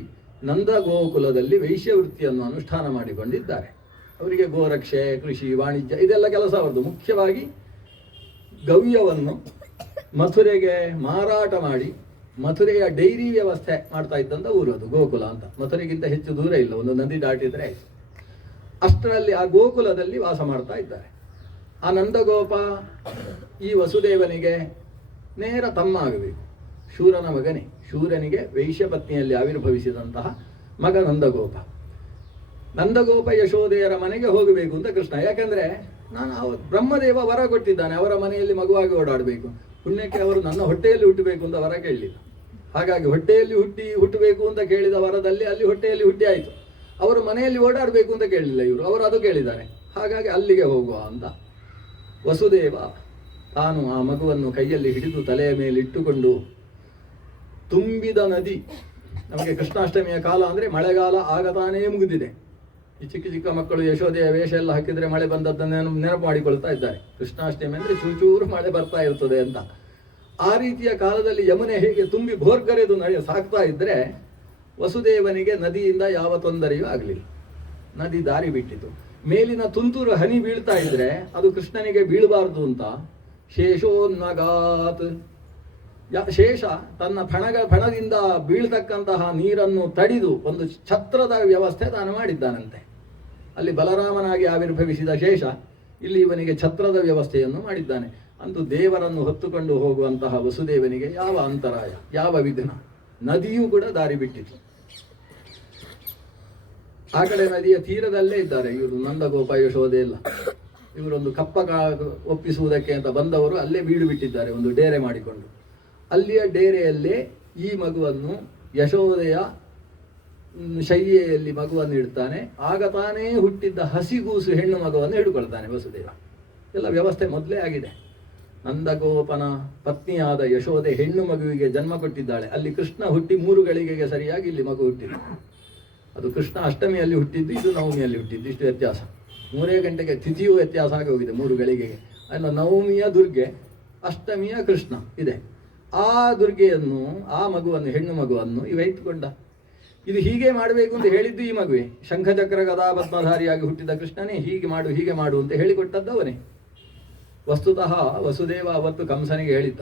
ನಂದಗೋಕುಲದಲ್ಲಿ ವೈಶ್ಯವೃತ್ತಿಯನ್ನು ಅನುಷ್ಠಾನ ಮಾಡಿಕೊಂಡಿದ್ದಾರೆ. ಅವರಿಗೆ ಗೋರಕ್ಷೆ, ಕೃಷಿ, ವಾಣಿಜ್ಯ ಇದೆಲ್ಲ ಕೆಲಸ ಅವರದು. ಮುಖ್ಯವಾಗಿ ಗವ್ಯವನ್ನು ಮಥುರೆಗೆ ಮಾರಾಟ ಮಾಡಿ ಮಥುರೆಯ ಡೈರಿ ವ್ಯವಸ್ಥೆ ಮಾಡ್ತಾ ಇದ್ದಂಥ ಊರು ಅದು ಗೋಕುಲ ಅಂತ. ಮಥುರೆಗಿಂತ ಹೆಚ್ಚು ದೂರ ಇಲ್ಲ, ಒಂದು ನದಿ ದಾಟಿದರೆ ಆಯಿತು. ಅಷ್ಟರಲ್ಲಿ ಆ ಗೋಕುಲದಲ್ಲಿ ವಾಸ ಮಾಡ್ತಾ ಇದ್ದಾರೆ. ಆ ನಂದಗೋಪ ಈ ವಸುದೇವನಿಗೆ ನೇರ ತಮ್ಮ ಆಗಬೇಕು, ಶೂರನ ಮಗನೇ. ಶೂರನಿಗೆ ವೈಶ್ಯಪತ್ನಿಯಲ್ಲಿ ಆವಿರ್ಭವಿಸಿದಂತಹ ಮಗ ನಂದಗೋಪ. ನಂದಗೋಪ ಯಶೋದೆಯರ ಮನೆಗೆ ಹೋಗಬೇಕು ಅಂತ ಕೃಷ್ಣ. ಯಾಕಂದ್ರೆ ಬ್ರಹ್ಮದೇವ ವರ ಕೊಟ್ಟಿದ್ದಾನೆ, ಅವರ ಮನೆಯಲ್ಲಿ ಮಗುವಾಗಿ ಓಡಾಡಬೇಕು. ಪುಣ್ಯಕ್ಕೆ ಅವರು ನನ್ನ ಹೊಟ್ಟೆಯಲ್ಲಿ ಹುಟ್ಟಬೇಕು ಅಂತ ವರ ಕೇಳಲಿಲ್ಲ. ಹಾಗಾಗಿ ಹೊಟ್ಟೆಯಲ್ಲಿ ಹುಟ್ಟಬೇಕು ಅಂತ ಕೇಳಿದ ವರದಲ್ಲಿ ಅಲ್ಲಿ ಹೊಟ್ಟೆಯಲ್ಲಿ ಹುಟ್ಟಿ ಆಯಿತು. ಅವರು ಮನೆಯಲ್ಲಿ ಓಡಾಡಬೇಕು ಅಂತ ಕೇಳಲಿಲ್ಲ ಇವರು, ಅವರು ಅದು ಕೇಳಿದ್ದಾರೆ. ಹಾಗಾಗಿ ಅಲ್ಲಿಗೆ ಹೋಗುವ ಅಂತ ವಸುದೇವ ತಾನು ಆ ಮಗುವನ್ನು ಕೈಯಲ್ಲಿ ಹಿಡಿದು ತಲೆಯ ಮೇಲೆ ಇಟ್ಟುಕೊಂಡು ತುಂಬಿದ ನದಿ. ನಮಗೆ ಕೃಷ್ಣಾಷ್ಟಮಿಯ ಕಾಲ ಅಂದರೆ ಮಳೆಗಾಲ ಆಗತಾನೇ ಮುಗಿದಿದೆ. ಈ ಚಿಕ್ಕ ಚಿಕ್ಕ ಮಕ್ಕಳು ಯಶೋದೆಯ ವೇಷ ಎಲ್ಲ ಹಾಕಿದರೆ ಮಳೆ ಬಂದದ್ದನ್ನು ನೆನಪು ಮಾಡಿಕೊಳ್ತಾ ಇದ್ದಾರೆ. ಕೃಷ್ಣಾಷ್ಟಮಿ ಅಂದರೆ ಚೂಚೂರು ಮಳೆ ಬರ್ತಾ ಇರ್ತದೆ ಅಂತ. ಆ ರೀತಿಯ ಕಾಲದಲ್ಲಿ ಯಮುನೆ ಹೇಗೆ ತುಂಬಿ ಭೋರ್ಗರೆದು ಸಾಕ್ತಾ ಇದ್ದರೆ ವಸುದೇವನಿಗೆ ನದಿಯಿಂದ ಯಾವ ತೊಂದರೆಯೂ ಆಗಲಿಲ್ಲ. ನದಿ ದಾರಿ ಬಿಟ್ಟಿತು. ಮೇಲಿನ ತುಂತುರು ಹನಿ ಬೀಳ್ತಾ ಇದ್ರೆ ಅದು ಕೃಷ್ಣನಿಗೆ ಬೀಳಬಾರದು ಅಂತ ಶೇಷೋನ್ಮಗಾತ್, ಶೇಷ ತನ್ನ ಫಣದಿಂದ ಬೀಳ್ತಕ್ಕಂತಹ ನೀರನ್ನು ತಡೆದು ಒಂದು ಛತ್ರದ ವ್ಯವಸ್ಥೆ ತಾನು ಮಾಡಿದ್ದಾನಂತೆ. ಅಲ್ಲಿ ಬಲರಾಮನಾಗಿ ಆವಿರ್ಭವಿಸಿದ ಶೇಷ ಇಲ್ಲಿ ಇವನಿಗೆ ಛತ್ರದ ವ್ಯವಸ್ಥೆಯನ್ನು ಮಾಡಿದ್ದಾನೆ. ಅಂದು ದೇವರನ್ನು ಹೊತ್ತುಕೊಂಡು ಹೋಗುವಂತಹ ವಸುದೇವನಿಗೆ ಯಾವ ಅಂತರಾಯ, ಯಾವ ವಿಘ್ನ. ನದಿಯೂ ಕೂಡ ದಾರಿ ಬಿಟ್ಟಿತು. ಆ ಕಡೆ ನದಿಯ ತೀರದಲ್ಲೇ ಇದ್ದಾರೆ ಇವರು ನಂದಗೋಪ ಯಶೋದೆ ಎಲ್ಲ. ಇವರೊಂದು ಕಪ್ಪ ಒಪ್ಪಿಸುವುದಕ್ಕೆ ಅಂತ ಬಂದವರು ಅಲ್ಲೇ ಬೀಡು ಬಿಟ್ಟಿದ್ದಾರೆ, ಒಂದು ಡೇರೆ ಮಾಡಿಕೊಂಡು. ಅಲ್ಲಿಯ ಡೇರೆಯಲ್ಲೇ ಈ ಮಗುವನ್ನು ಯಶೋದೆಯ ಶಯ್ಯೆಯಲ್ಲಿ ಮಗುವನ್ನು ಇಡ್ತಾನೆ. ಆಗ ತಾನೇ ಹುಟ್ಟಿದ್ದ ಹಸಿಗೂಸು ಹೆಣ್ಣು ಮಗುವನ್ನು ಹಿಡ್ಕೊಳ್ತಾನೆ ವಸುದೇವ. ಎಲ್ಲ ವ್ಯವಸ್ಥೆ ಮೊದಲೇ ಆಗಿದೆ. ನಂದಗೋಪನ ಪತ್ನಿಯಾದ ಯಶೋದೆ ಹೆಣ್ಣು ಮಗುವಿಗೆ ಜನ್ಮ ಕೊಟ್ಟಿದ್ದಾಳೆ. ಅಲ್ಲಿ ಕೃಷ್ಣ ಹುಟ್ಟಿ 3 ಗಳಿಗೆಗೆ ಸರಿಯಾಗಿ ಇಲ್ಲಿ ಮಗು ಹುಟ್ಟಿದ್ದು. ಅದು ಕೃಷ್ಣ ಅಷ್ಟಮಿಯಲ್ಲಿ ಹುಟ್ಟಿದ್ದು, ಇದು ನವಮಿಯಲ್ಲಿ ಹುಟ್ಟಿದ್ದು. ಇಷ್ಟು ವ್ಯತ್ಯಾಸ. 3 ಗಂಟೆಗೆ ತಿಥಿಯೂ ವ್ಯತ್ಯಾಸ ಆಗಿ ಹೋಗಿದೆ 3 ಗಳಿಗೆಗೆ. ಅಲ್ಲ, ನವಮಿಯ ದುರ್ಗೆ, ಅಷ್ಟಮಿಯ ಕೃಷ್ಣ ಇದೆ. ಆ ದುರ್ಗೆಯನ್ನು, ಆ ಮಗುವನ್ನು, ಹೆಣ್ಣು ಮಗುವನ್ನು ಇವೆತ್ಕೊಂಡ. ಇದು ಹೀಗೆ ಮಾಡಬೇಕು ಅಂತ ಹೇಳಿದ್ದು ಈ ಮಗುವೆ. ಶಂಖಚಕ್ರ ಗದಾ ಪದ್ಮಧಾರಿಯಾಗಿ ಹುಟ್ಟಿದ ಕೃಷ್ಣನೇ ಹೀಗೆ ಮಾಡು ಅಂತ ಹೇಳಿಕೊಟ್ಟದ್ದವನೇ. ವಸ್ತುತಃ ವಸುದೇವ ಅವತ್ತು ಕಂಸನಿಗೆ ಹೇಳಿದ್ದ,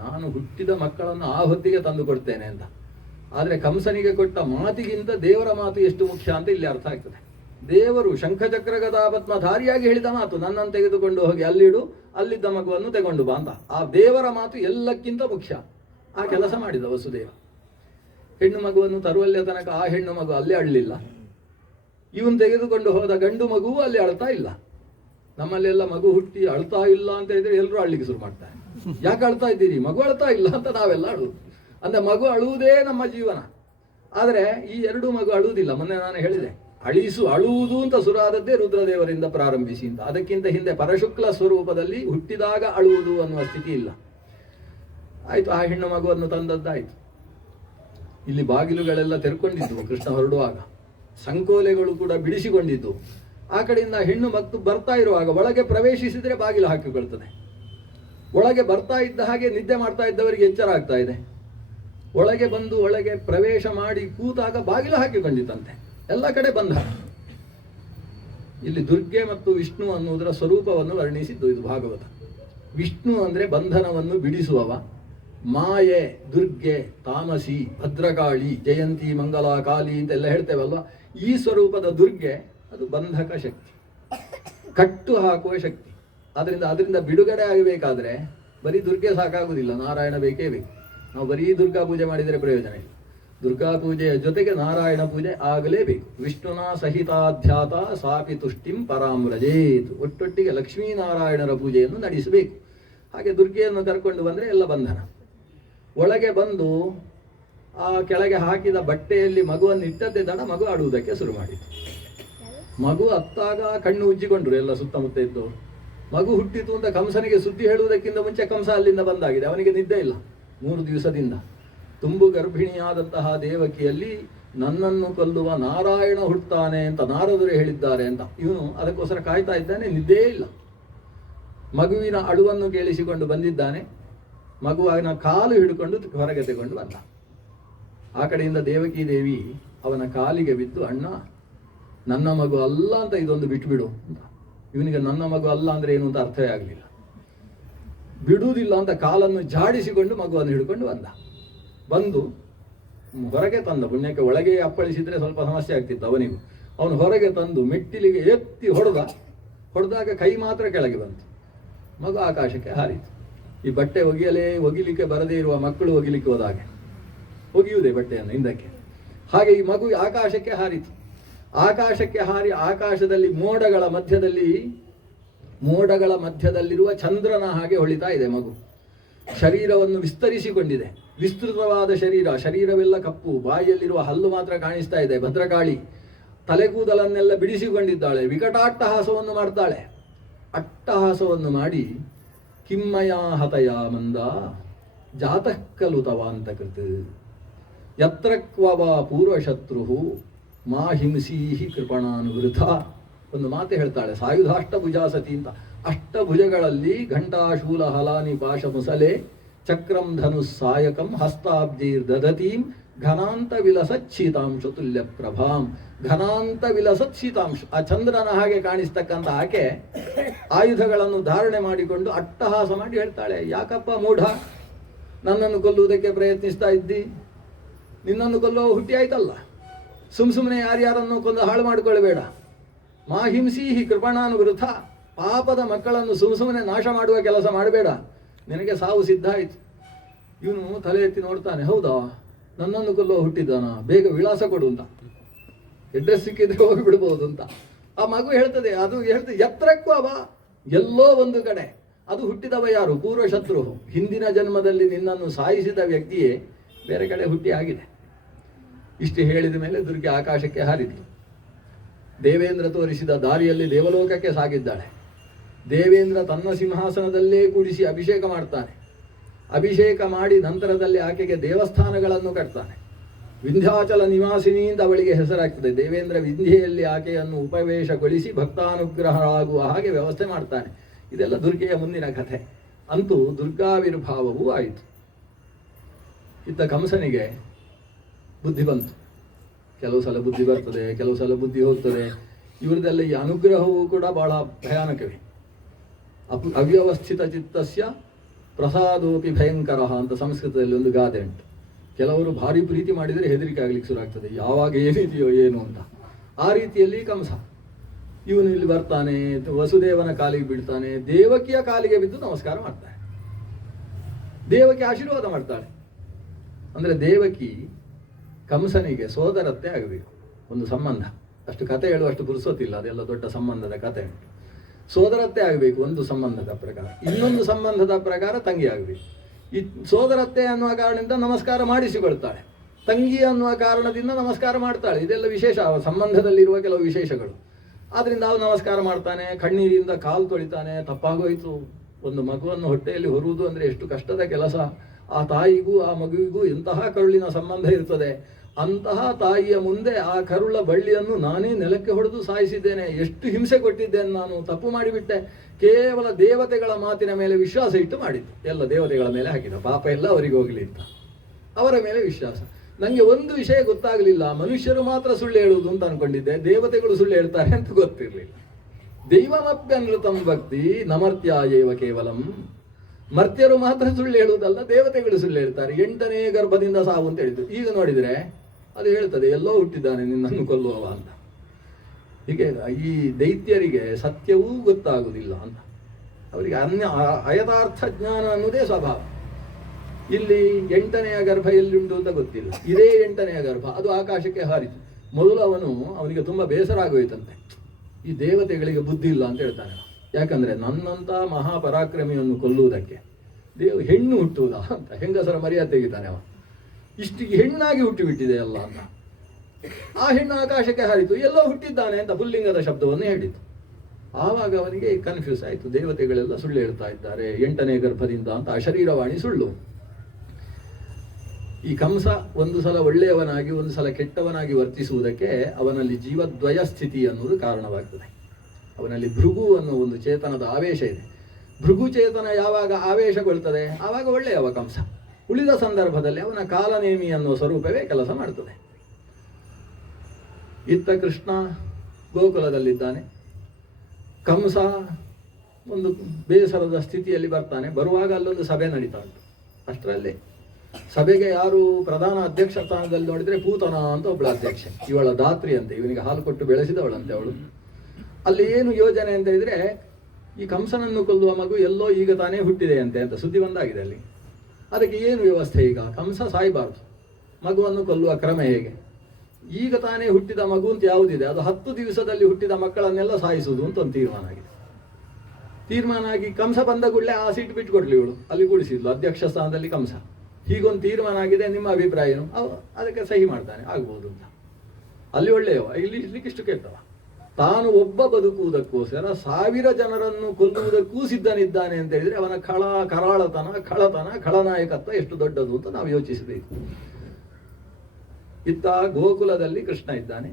ನಾನು ಹುಟ್ಟಿದ ಮಕ್ಕಳನ್ನು ಆ ಹೊತ್ತಿಗೆ ತಂದು ಕೊಡ್ತೇನೆ ಅಂತ. ಆದರೆ ಕಂಸನಿಗೆ ಕೊಟ್ಟ ಮಾತಿಗಿಂತ ದೇವರ ಮಾತು ಎಷ್ಟು ಮುಖ್ಯ ಅಂತ ಇಲ್ಲಿ ಅರ್ಥ ಆಗ್ತದೆ. ದೇವರು ಶಂಖಚಕ್ರ ಗದಾ ಪದ್ಮಧಾರಿಯಾಗಿ ಹೇಳಿದ ಮಾತು, ನನ್ನನ್ನು ತೆಗೆದುಕೊಂಡು ಹೋಗಿ ಅಲ್ಲಿಡು, ಅಲ್ಲಿದ್ದ ಮಗುವನ್ನು ತಗೊಂಡು ಬಾ ಅಂತ. ಆ ದೇವರ ಮಾತು ಎಲ್ಲಕ್ಕಿಂತ ಮುಖ್ಯ. ಆ ಕೆಲಸ ಮಾಡಿದ ವಸುದೇವ. ಹೆಣ್ಣು ಮಗುವನ್ನು ತರುವಲ್ಲಿಯ ತನಕ ಆ ಹೆಣ್ಣು ಮಗು ಅಲ್ಲೇ ಅಳಲಿಲ್ಲ. ಇವನು ತೆಗೆದುಕೊಂಡು ಹೋದ ಗಂಡು ಮಗುವು ಅಲ್ಲಿ ಅಳ್ತಾ ಇಲ್ಲ. ನಮ್ಮಲ್ಲೆಲ್ಲ ಮಗು ಹುಟ್ಟಿ ಅಳ್ತಾ ಇಲ್ಲ ಅಂತ ಹೇಳಿದ್ರೆ ಎಲ್ಲರೂ ಅಳ್ಲಿಕ್ಕೆ ಶುರು ಮಾಡ್ತಾರೆ. ಯಾಕೆ ಅಳ್ತಾ ಇದ್ದೀರಿ? ಮಗು ಅಳ್ತಾ ಇಲ್ಲ ಅಂತ ನಾವೆಲ್ಲ ಅಳುವುದು. ಅಂದ್ರೆ ಮಗು ಅಳುವುದೇ ನಮ್ಮ ಜೀವನ. ಆದರೆ ಈ 2 ಮಗು ಅಳುವುದಿಲ್ಲ. ಮೊನ್ನೆ ನಾನು ಹೇಳಿದೆ, ಅಳುವುದು ಅಂತ ಸುರಾದದ್ದೇ ರುದ್ರದೇವರಿಂದ ಪ್ರಾರಂಭಿಸಿ ಅಂತ. ಅದಕ್ಕಿಂತ ಹಿಂದೆ ಪರಶುಕ್ಲ ಸ್ವರೂಪದಲ್ಲಿ ಹುಟ್ಟಿದಾಗ ಅಳುವುದು ಅನ್ನುವ ಸ್ಥಿತಿ ಇಲ್ಲ. ಆಯ್ತು, ಆ ಹೆಣ್ಣು ಮಗುವನ್ನು ತಂದದ್ದಾಯ್ತು. ಇಲ್ಲಿ ಬಾಗಿಲುಗಳೆಲ್ಲ ತೆರ್ಕೊಂಡಿದ್ವು ಕೃಷ್ಣ ಹೊರಡುವಾಗ. ಸಂಕೋಲೆಗಳು ಕೂಡ ಬಿಡಿಸಿಕೊಂಡಿದ್ದು. ಆ ಕಡೆಯಿಂದ ಹೆಣ್ಣು ಮಕ್ಕಳು ಬರ್ತಾ ಇರುವಾಗ ಒಳಗೆ ಪ್ರವೇಶಿಸಿದರೆ ಬಾಗಿಲು ಹಾಕಿಕೊಳ್ತದೆ. ಒಳಗೆ ಬರ್ತಾ ಇದ್ದ ಹಾಗೆ ನಿದ್ದೆ ಮಾಡ್ತಾ ಇದ್ದವರಿಗೆ ಎಚ್ಚರ ಆಗ್ತಾ ಇದೆ. ಒಳಗೆ ಬಂದು ಒಳಗೆ ಪ್ರವೇಶ ಮಾಡಿ ಕೂತಾಗ ಬಾಗಿಲು ಹಾಕಿಕೊಂಡಿತ್ತಂತೆ. ಎಲ್ಲ ಕಡೆ ಬಂಧ. ಇಲ್ಲಿ ದುರ್ಗೆ ಮತ್ತು ವಿಷ್ಣು ಅನ್ನುವುದರ ಸ್ವರೂಪವನ್ನು ವರ್ಣಿಸಿದ್ದು ಇದು ಭಾಗವತ. ವಿಷ್ಣು ಅಂದರೆ ಬಂಧನವನ್ನು ಬಿಡಿಸುವವ. ಮಾಯೆ, ದುರ್ಗೆ, ತಾಮಸಿ, ಭದ್ರಕಾಳಿ, ಜಯಂತಿ, ಮಂಗಲ, ಕಾಳಿ ಅಂತೆಲ್ಲ ಹೇಳ್ತೇವಲ್ವ. ಈ ಸ್ವರೂಪದ ದುರ್ಗೆ ಅದು ಬಂಧಕ ಶಕ್ತಿ, ಕಟ್ಟು ಹಾಕುವ ಶಕ್ತಿ. ಅದರಿಂದ ಬಿಡುಗಡೆ ಆಗಬೇಕಾದ್ರೆ ಬರೀ ದುರ್ಗೆ ಸಾಕಾಗುವುದಿಲ್ಲ, ನಾರಾಯಣ ಬೇಕೇ ಬೇಕು. ನಾವು ಬರೀ ದುರ್ಗಾ ಪೂಜೆ ಮಾಡಿದರೆ ಪ್ರಯೋಜನ ಇಲ್ಲ. ದುರ್ಗಾ ಪೂಜೆಯ ಜೊತೆಗೆ ನಾರಾಯಣ ಪೂಜೆ ಆಗಲೇಬೇಕು. ವಿಷ್ಣುನ ಸಹಿತಾಧ್ಯಾತ ಸಾಪಿ ತುಷ್ಟಿಂ ಪರಾಮ್ರಜೇತ್. ಒಟ್ಟೊಟ್ಟಿಗೆ ಲಕ್ಷ್ಮೀನಾರಾಯಣರ ಪೂಜೆಯನ್ನು ನಡೆಸಬೇಕು. ಹಾಗೆ ದುರ್ಗೆಯನ್ನು ಕರ್ಕೊಂಡು ಬಂದರೆ ಎಲ್ಲ ಬಂಧನ. ಒಳಗೆ ಬಂದು ಆ ಕೆಳಗೆ ಹಾಕಿದ ಬಟ್ಟೆಯಲ್ಲಿ ಮಗುವನ್ನು ಇಟ್ಟದ್ದೇ ತಡ ಮಗು ಆಡುವುದಕ್ಕೆ ಶುರು ಮಾಡಿತು. ಮಗು ಅತ್ತಾಗ ಕಣ್ಣು ಉಜ್ಜಿಕೊಂಡ್ರು ಎಲ್ಲ ಸುತ್ತಮುತ್ತ ಇದ್ದವರು. ಮಗು ಹುಟ್ಟಿತು ಅಂತ ಕಂಸನಿಗೆ ಸುದ್ದಿ ಹೇಳುವುದಕ್ಕಿಂತ ಮುಂಚೆ ಕಂಸ ಅಲ್ಲಿಂದ ಬಂದಾಗಿದೆ. ಅವನಿಗೆ ನಿದ್ದೆ ಇಲ್ಲ 3 ದಿವಸದಿಂದ. ತುಂಬು ಗರ್ಭಿಣಿಯಾದಂತಹ ದೇವಕಿಯಲ್ಲಿ ನನ್ನನ್ನು ಕೊಲ್ಲುವ ನಾರಾಯಣ ಹುಟ್ಟುತ್ತಾನೆ ಅಂತ ನಾರದರು ಹೇಳಿದ್ದಾರೆ ಅಂತ ಇವನು ಅದಕ್ಕೋಸ್ಕರ ಕಾಯ್ತಾ ಇದ್ದಾನೆ. ನಿದ್ದೇ ಇಲ್ಲ. ಮಗುವಿನ ಅಳುವನ್ನು ಕೇಳಿಸಿಕೊಂಡು ಬಂದಿದ್ದಾನೆ. ಮಗುವಿನ ಕಾಲು ಹಿಡ್ಕೊಂಡು ಹೊರಗೆ ತಗೊಂಡು ಬಂದ. ಆ ಕಡೆಯಿಂದ ದೇವಕಿ ದೇವಿ ಅವನ ಕಾಲಿಗೆ ಬಿದ್ದು, ಅಣ್ಣ ನನ್ನ ಮಗು ಅಲ್ಲ ಅಂತ ಇದೊಂದು ಬಿಟ್ಬಿಡು ಅಂತ. ಇವನಿಗೆ ನನ್ನ ಮಗು ಅಲ್ಲ ಅಂದ್ರೆ ಏನು ಅಂತ ಅರ್ಥವೇ ಆಗಲಿಲ್ಲ. ಬಿಡುವುದಿಲ್ಲ ಅಂತ ಕಾಲನ್ನು ಜಾಡಿಸಿಕೊಂಡು ಮಗುವನ್ನು ಹಿಡ್ಕೊಂಡು ಬಂದು ಹೊರಗೆ ತಂದ. ಪುಣ್ಯಕ್ಕೆ ಒಳಗೆ ಅಪ್ಪಳಿಸಿದ್ರೆ ಸ್ವಲ್ಪ ಸಮಸ್ಯೆ ಆಗ್ತಿತ್ತು ಅವನಿಗೂ. ಅವನು ಹೊರಗೆ ತಂದು ಮೆಟ್ಟಿಲಿಗೆ ಎತ್ತಿ ಹೊಡೆದಾಗ ಕೈ ಮಾತ್ರ ಕೆಳಗೆ ಬಂತು. ಮಗು ಆಕಾಶಕ್ಕೆ ಹಾರಿತು. ಈ ಬಟ್ಟೆ ಒಗಿಲಿಕ್ಕೆ ಬರದೇ ಇರುವ ಮಕ್ಕಳು ಒಗಿಲಿಕ್ಕೆ ಹೋದಾಗೆ ಒಗಿಯುವುದೇ ಬಟ್ಟೆಯನ್ನು ಹಿಂದಕ್ಕೆ. ಹಾಗೆ ಈ ಮಗು ಆಕಾಶಕ್ಕೆ ಹಾರಿತು. ಆಕಾಶಕ್ಕೆ ಹಾರಿ ಆಕಾಶದಲ್ಲಿ ಮೋಡಗಳ ಮಧ್ಯದಲ್ಲಿರುವ ಚಂದ್ರನ ಹಾಗೆ ಹೊಳಿತಾ ಇದೆ ಮಗು. ಶರೀರವನ್ನು ವಿಸ್ತರಿಸಿಕೊಂಡಿದೆ. ವಿಸ್ತೃತವಾದ ಶರೀರವೆಲ್ಲ ಕಪ್ಪು, ಬಾಯಿಯಲ್ಲಿರುವ ಹಲ್ಲು ಮಾತ್ರ ಕಾಣಿಸ್ತಾ ಇದೆ. ಭದ್ರಕಾಳಿ ತಲೆಗೂದಲನ್ನೆಲ್ಲ ಬಿಡಿಸಿಕೊಂಡಿದ್ದಾಳೆ. ವಿಕಟಾಟ್ಟಹಾಸವನ್ನು ಮಾಡ್ತಾಳೆ. ಅಟ್ಟಹಾಸವನ್ನು ಮಾಡಿ ಕಿಮ್ಮಯ ಹತಯ ಮಂದ ಜಾತಃ ಖಲು ತವಾಂತ ಕೃತ್ ಯತ್ರ ಕ್ವವ ಪೂರ್ವಶತ್ರು ಮಾ ಹಿಂಸೀಹಿ ಕೃಪಣಾನುವೃತ. ಒಂದು ಮಾತು ಹೇಳ್ತಾಳೆ, ಸಾಯುಧಾಷ್ಟಭುಜಾಸತಿ ಅಂತ. ಅಷ್ಟಭುಜಗಳಲ್ಲಿ ಘಂಟಾಶೂಲ ಹಲಾನಿ ಪಾಶ ಮುಸಲೆ ಚಕ್ರಂ ಧನು ಸಾಯಕಂ ಹಸ್ತಾಬ್ಜೀರ್ ದದತೀಂ ಘನಾಂತ ವಿಲಸತ್ ಶೀತಾಂಶ ತುಲ್ಯ ಪ್ರಭಾಂ. ಘನಾಂತ ವಿಲಸತ್ ಶೀತಾಂಶ, ಆ ಚಂದ್ರನ ಹಾಗೆ ಕಾಣಿಸ್ತಕ್ಕಂಥ ಆಕೆ ಆಯುಧಗಳನ್ನು ಧಾರಣೆ ಮಾಡಿಕೊಂಡು ಅಟ್ಟಹಾಸ ಮಾಡಿ ಹೇಳ್ತಾಳೆ, ಯಾಕಪ್ಪ ಮೂಢ, ನನ್ನನ್ನು ಕೊಲ್ಲುವುದಕ್ಕೆ ಪ್ರಯತ್ನಿಸ್ತಾ ಇದ್ದಿ? ನಿನ್ನನ್ನು ಕೊಲ್ಲುವ ಹುಟ್ಟಿ ಆಯ್ತಲ್ಲ. ಸುಮ್ಮನೆ ಯಾರ್ಯಾರನ್ನು ಕೊಂದು ಹಾಳು ಮಾಡಿಕೊಳ್ಳಬೇಡ. ಮಾಹಿಂಸೀಹಿ ಕೃಪಣಾನುವೃತ, ಪಾಪದ ಮಕ್ಕಳನ್ನು ಸುಮ್ಮನೆ ನಾಶ ಮಾಡುವ ಕೆಲಸ ಮಾಡಬೇಡ. ನಿನಗೆ ಸಾವು ಸಿದ್ಧ ಆಯಿತು. ಇವನು ತಲೆ ಎತ್ತಿ ನೋಡ್ತಾನೆ, ಹೌದಾ ನನ್ನನ್ನು ಕೊಲ್ಲುವ ಹುಟ್ಟಿದ್ದಾನ, ಬೇಗ ವಿಳಾಸ ಕೊಡು ಅಂತ. ಅಡ್ರೆಸ್ ಸಿಕ್ಕಿದ್ರೆ ಹೋಗಿ ಬಿಡ್ಬೋದು ಅಂತ. ಆ ಮಗು ಹೇಳ್ತದೆ ಎತ್ತರಕ್ವವ, ಎಲ್ಲೋ ಒಂದು ಕಡೆ. ಅದು ಹುಟ್ಟಿದವ ಯಾರು? ಪೂರ್ವಶತ್ರು. ಹಿಂದಿನ ಜನ್ಮದಲ್ಲಿ ನಿನ್ನನ್ನು ಸಾಯಿಸಿದ ವ್ಯಕ್ತಿಯೇ ಬೇರೆ ಕಡೆ ಹುಟ್ಟಿ ಆಗಿದೆ. ಇಷ್ಟು ಹೇಳಿದ ಮೇಲೆ ದುರ್ಗೆ ಆಕಾಶಕ್ಕೆ ಹಾರಿದ್ಲು. ದೇವೇಂದ್ರ ತೋರಿಸಿದ ದಾರಿಯಲ್ಲಿ ದೇವಲೋಕಕ್ಕೆ ಸಾಗಿದ್ದಾಳೆ. ದೇವೇಂದ್ರ ತನ್ನ ಸಿಂಹಾಸನದಲ್ಲೇ ಕೂಡಿಸಿ ಅಭಿಷೇಕ ಮಾಡ್ತಾನೆ. ಅಭಿಷೇಕ ಮಾಡಿ ನಂತರದಲ್ಲಿ ಆಕೆಗೆ ದೇವಸ್ಥಾನಗಳನ್ನು ಕಟ್ತಾನೆ. ವಿಂಧ್ಯಾಚಲ ನಿವಾಸಿನಿಯಿಂದ ಅವಳಿಗೆ ಹೆಸರಾಗ್ತದೆ. ದೇವೇಂದ್ರ ವಿಂಧ್ಯೆಯಲ್ಲಿ ಆಕೆಯನ್ನು ಉಪವೇಶಗೊಳಿಸಿ ಭಕ್ತಾನುಗ್ರಹರಾಗುವ ಹಾಗೆ ವ್ಯವಸ್ಥೆ ಮಾಡ್ತಾನೆ. ಇದೆಲ್ಲ ದುರ್ಗೆಯ ಮುಂದಿನ ಕಥೆ. ಅಂತೂ ದುರ್ಗಾವಿರ್ಭಾವವೂ ಆಯಿತು. ಇತ್ತ ಕಂಸನಿಗೆ ಬುದ್ಧಿ ಬಂತು. ಕೆಲವು ಸಲ ಬುದ್ಧಿ ಬರ್ತದೆ, ಕೆಲವು ಸಲ ಬುದ್ಧಿ ಹೋಗ್ತದೆ. ಇವರದೆಲ್ಲ ಈ ಅನುಗ್ರಹವೂ ಕೂಡ ಬಹಳ ಭಯಾನಕವೇ. ಅವ್ಯವಸ್ಥಿತ ಚಿತ್ತಸ್ಯ ಪ್ರಸಾದೋಪಿ ಭಯಂಕರ ಅಂತ ಸಂಸ್ಕೃತದಲ್ಲಿ ಒಂದು ಗಾದೆ ಉಂಟು. ಕೆಲವರು ಭಾರಿ ಪ್ರೀತಿ ಮಾಡಿದರೆ ಹೆದರಿಕೆ ಆಗ್ಲಿಕ್ಕೆ ಶುರು ಆಗ್ತದೆ, ಯಾವಾಗ ಏನಿದೆಯೋ ಏನು ಅಂತ. ಆ ರೀತಿಯಲ್ಲಿ ಕಂಸ ಇವನು ಇಲ್ಲಿ ಬರ್ತಾನೆ, ವಸುದೇವನ ಕಾಲಿಗೆ ಬೀಳ್ತಾನೆ, ದೇವಕಿಯ ಕಾಲಿಗೆ ಬಿದ್ದು ನಮಸ್ಕಾರ ಮಾಡ್ತಾನೆ. ದೇವಕಿ ಆಶೀರ್ವಾದ ಮಾಡ್ತಾಳೆ. ಅಂದರೆ ದೇವಕಿ ಕಂಸನಿಗೆ ಸೋದರತ್ತೆ ಆಗಬೇಕು. ಒಂದು ಸಂಬಂಧ, ಅಷ್ಟು ಕತೆ ಹೇಳುವಷ್ಟು ಪುರುಸೊತ್ತಿಲ್ಲ, ಅದೆಲ್ಲ ದೊಡ್ಡ ಸಂಬಂಧದ ಕತೆ ಉಂಟು. ಸೋದರತ್ತೆ ಆಗಬೇಕು ಒಂದು ಸಂಬಂಧದ ಪ್ರಕಾರ. ಇನ್ನೊಂದು ಸಂಬಂಧದ ಪ್ರಕಾರ ತಂಗಿ ಆಗಬೇಕು. ಈ ಸೋದರತ್ತೆ ಅನ್ನುವ ಕಾರಣದಿಂದ ನಮಸ್ಕಾರ ಮಾಡಿಸಿಕೊಳ್ತಾಳೆ, ತಂಗಿ ಅನ್ನುವ ಕಾರಣದಿಂದ ನಮಸ್ಕಾರ ಮಾಡ್ತಾಳೆ. ಇದೆಲ್ಲ ವಿಶೇಷ, ಸಂಬಂಧದಲ್ಲಿರುವ ಕೆಲವು ವಿಶೇಷಗಳು. ಆದ್ರಿಂದ ಅವನು ನಮಸ್ಕಾರ ಮಾಡ್ತಾನೆ, ಕಣ್ಣೀರಿಂದ ಕಾಲು ತೊಳಿತಾನೆ. ತಪ್ಪಾಗೋಯ್ತು, ಒಂದು ಮಗುವನ್ನು ಹೊಟ್ಟೆಯಲ್ಲಿ ಹೊರುವುದು ಅಂದರೆ ಎಷ್ಟು ಕಷ್ಟದ ಕೆಲಸ. ಆ ತಾಯಿಗೂ ಆ ಮಗುವಿಗೂ ಎಂತಹ ಕರುಳಿನ ಸಂಬಂಧ ಇರ್ತದೆ. ಅಂತಹ ತಾಯಿಯ ಮುಂದೆ ಆ ಕರುಳ ಬಳ್ಳಿಯನ್ನು ನಾನೇ ನೆಲಕ್ಕೆ ಹೊಡೆದು ಸಾಯಿಸಿದ್ದೇನೆ, ಎಷ್ಟು ಹಿಂಸೆ ಕೊಟ್ಟಿದ್ದೇನೆ ನಾನು, ತಪ್ಪು ಮಾಡಿಬಿಟ್ಟೆ. ಕೇವಲ ದೇವತೆಗಳ ಮಾತಿನ ಮೇಲೆ ವಿಶ್ವಾಸ ಇಟ್ಟು ಮಾಡಿದ್ದು. ಎಲ್ಲ ದೇವತೆಗಳ ಮೇಲೆ ಹಾಕಿದ, ಪಾಪ ಎಲ್ಲ ಅವರಿಗೆ ಹೋಗಲಿ ಅಂತ ಅವರ ಮೇಲೆ ವಿಶ್ವಾಸ. ನನಗೆ ಒಂದು ವಿಷಯ ಗೊತ್ತಾಗಲಿಲ್ಲ, ಮನುಷ್ಯರು ಮಾತ್ರ ಸುಳ್ಳು ಹೇಳುವುದು ಅಂತ ಅನ್ಕೊಂಡಿದ್ದೆ, ದೇವತೆಗಳು ಸುಳ್ಳು ಹೇಳ್ತಾರೆ ಅಂತ ಗೊತ್ತಿರಲಿಲ್ಲ. ದೈವಮಪ್ಯನೃತಂ ಭಕ್ತಿ ನಮರ್ತ್ಯಾಯೈವ ಕೇವಲಂ. ಮರ್ತ್ಯರು ಮಾತ್ರ ಸುಳ್ಳು ಹೇಳುವುದಲ್ಲ, ದೇವತೆಗಳು ಸುಳ್ಳು ಹೇಳ್ತಾರೆ. 8ನೇ ಗರ್ಭದಿಂದ ಸಾವು ಅಂತ ಹೇಳಿದ್ರು. ಈಗ ನೋಡಿದರೆ ಅದು ಹೇಳ್ತದೆ, ಎಲ್ಲೋ ಹುಟ್ಟಿದ್ದಾನೆ ನಿನ್ನನ್ನು ಕೊಲ್ಲುವವ ಅಂತ. ಹೀಗೆ ಈ ದೈತ್ಯರಿಗೆ ಸತ್ಯವೂ ಗೊತ್ತಾಗುವುದಿಲ್ಲ ಅಂತ, ಅವರಿಗೆ ಅಯಥಾರ್ಥ ಜ್ಞಾನ ಅನ್ನೋದೇ ಸ್ವಭಾವ. ಇಲ್ಲಿ 8ನೆಯ ಗರ್ಭ ಎಲ್ಲಿಂಟು ಅಂತ ಗೊತ್ತಿಲ್ಲ. ಇದೇ 8ನೆಯ ಗರ್ಭ, ಅದು ಆಕಾಶಕ್ಕೆ ಹಾರಿತು. ಮೊದಲು ಅವನಿಗೆ ತುಂಬ ಬೇಸರ ಆಗೋಯ್ತಂತೆ, ಈ ದೇವತೆಗಳಿಗೆ ಬುದ್ಧಿ ಇಲ್ಲ ಅಂತ ಹೇಳ್ತಾನೆ. ಯಾಕಂದ್ರೆ ನನ್ನಂತ ಮಹಾಪರಾಕ್ರಮಿಯನ್ನು ಕೊಲ್ಲುವುದಕ್ಕೆ ಹೆಣ್ಣು ಹುಟ್ಟುವುದಾ ಅಂತ ಹೆಂಗಸರ ಮರ್ಯಾದೆ ತೆಗಿತಾನೆ ಅವ. ಇಷ್ಟು ಹೆಣ್ಣಾಗಿ ಹುಟ್ಟಿಬಿಟ್ಟಿದೆ ಅಲ್ಲ ಅಂತ. ಆ ಹೆಣ್ಣು ಆಕಾಶಕ್ಕೆ ಹಾರಿತು, ಎಲ್ಲೋ ಹುಟ್ಟಿದ್ದಾನೆ ಅಂತ ಪುಲ್ಲಿಂಗದ ಶಬ್ದವನ್ನು ಹೇಳಿತು. ಆವಾಗ ಅವನಿಗೆ ಕನ್ಫ್ಯೂಸ್ ಆಯಿತು, ದೇವತೆಗಳೆಲ್ಲ ಸುಳ್ಳು ಹೇಳ್ತಾ ಇದ್ದಾರೆ 8ನೇ ಗರ್ಭದಿಂದ ಅಂತ. ಅಶರೀರವಾಣಿ ಸುಳ್ಳು. ಈ ಕಂಸ ಒಂದು ಸಲ ಒಳ್ಳೆಯವನಾಗಿ ಒಂದು ಸಲ ಕೆಟ್ಟವನಾಗಿ ವರ್ತಿಸುವುದಕ್ಕೆ ಅವನಲ್ಲಿ ಜೀವದ್ವಯ ಸ್ಥಿತಿ ಅನ್ನುವುದು ಕಾರಣವಾಗ್ತದೆ. ಅವನಲ್ಲಿ ಭೃಗು ಅನ್ನೋ ಒಂದು ಚೇತನದ ಆವೇಶ ಇದೆ. ಭೃಗುಚೇತನ ಯಾವಾಗ ಆವೇಶಗೊಳ್ತದೆ ಆವಾಗ ಒಳ್ಳೆಯವ ಕಂಸ. ಉಳಿದ ಸಂದರ್ಭದಲ್ಲಿ ಅವನ ಕಾಲನೇಮಿ ಅನ್ನುವ ಸ್ವರೂಪವೇ ಕೆಲಸ ಮಾಡ್ತದೆ. ಇತ್ತ ಕೃಷ್ಣ ಗೋಕುಲದಲ್ಲಿದ್ದಾನೆ. ಕಂಸ ಒಂದು ಬೇಸರದ ಸ್ಥಿತಿಯಲ್ಲಿ ಬರ್ತಾನೆ. ಬರುವಾಗ ಅಲ್ಲೊಂದು ಸಭೆ ನಡೀತಾ ಉಂಟು. ಅಷ್ಟರಲ್ಲಿ ಸಭೆಗೆ ಯಾರು ಪ್ರಧಾನ ಅಧ್ಯಕ್ಷ ಸ್ಥಾನದಲ್ಲಿ ನೋಡಿದ್ರೆ ಪೂತನ ಅಂತ ಒಬ್ಬಳ ಅಧ್ಯಕ್ಷೆ, ಇವಳ ದಾತ್ರಿ ಅಂತೆ, ಇವನಿಗೆ ಹಾಲು ಕೊಟ್ಟು ಬೆಳೆಸಿದವಳಂತೆ ಅವಳು. ಅಲ್ಲಿ ಏನು ಯೋಜನೆ ಅಂತ ಹೇಳಿದ್ರೆ, ಈ ಕಂಸನನ್ನು ಕೊಲ್ಲುವ ಮಗು ಎಲ್ಲೋ ಈಗ ತಾನೇ ಹುಟ್ಟಿದೆ ಅಂತ ಸುದ್ದಿ ಬಂದಾಗಿದೆ ಅಲ್ಲಿ. ಅದಕ್ಕೆ ಏನು ವ್ಯವಸ್ಥೆ? ಈಗ ಕಂಸ ಸಾಯಬಾರ್ದು, ಮಗುವನ್ನು ಕೊಲ್ಲುವ ಕ್ರಮ ಹೇಗೆ? ಈಗ ತಾನೇ ಹುಟ್ಟಿದ ಮಗು ಅಂತ ಯಾವುದಿದೆ, ಅದು 10 ದಿವಸದಲ್ಲಿ ಹುಟ್ಟಿದ ಮಕ್ಕಳನ್ನೆಲ್ಲ ಸಾಯಿಸುವುದು ಅಂತ ಒಂದು ತೀರ್ಮಾನ ಆಗಿದೆ. ತೀರ್ಮಾನ ಆಗಿ ಕಂಸ ಬಂದ ಕೂಡಲೇ ಆ ಸೀಟ್ ಬಿಟ್ಟುಕೊಡ್ಲಿ ಇವಳು, ಅಲ್ಲಿ ಕೂಡಿಸಿದ್ಲು ಅಧ್ಯಕ್ಷ ಸ್ಥಾನದಲ್ಲಿ ಕಂಸ. ಹೀಗೊಂದು ತೀರ್ಮಾನ ಆಗಿದೆ, ನಿಮ್ಮ ಅಭಿಪ್ರಾಯ ಏನು? ಅದಕ್ಕೆ ಸಹಿ ಮಾಡ್ತಾನೆ, ಆಗ್ಬೋದು ಅಂತ. ಅಲ್ಲಿ ಒಳ್ಳೆಯವ, ಇಲ್ಲಿ ಇರ್ಲಿಕ್ಕೆ ಇಷ್ಟು ಕೆಟ್ಟವ. ತಾನು ಒಬ್ಬ ಬದುಕುವುದಕ್ಕೋಸ್ಕರ 1000 ಜನರನ್ನು ಕೊಲ್ಲುವುದಕ್ಕೂ ಸಿದ್ಧನಿದ್ದಾನೆ ಅಂತ ಹೇಳಿದ್ರೆ ಅವನ ಕಳತನ ಖಳನಾಯಕತ್ವ ಎಷ್ಟು ದೊಡ್ಡದು ಅಂತ ನಾವು ಯೋಚಿಸಬೇಕು. ಇತ್ತ ಗೋಕುಲದಲ್ಲಿ ಕೃಷ್ಣ ಇದ್ದಾನೆ.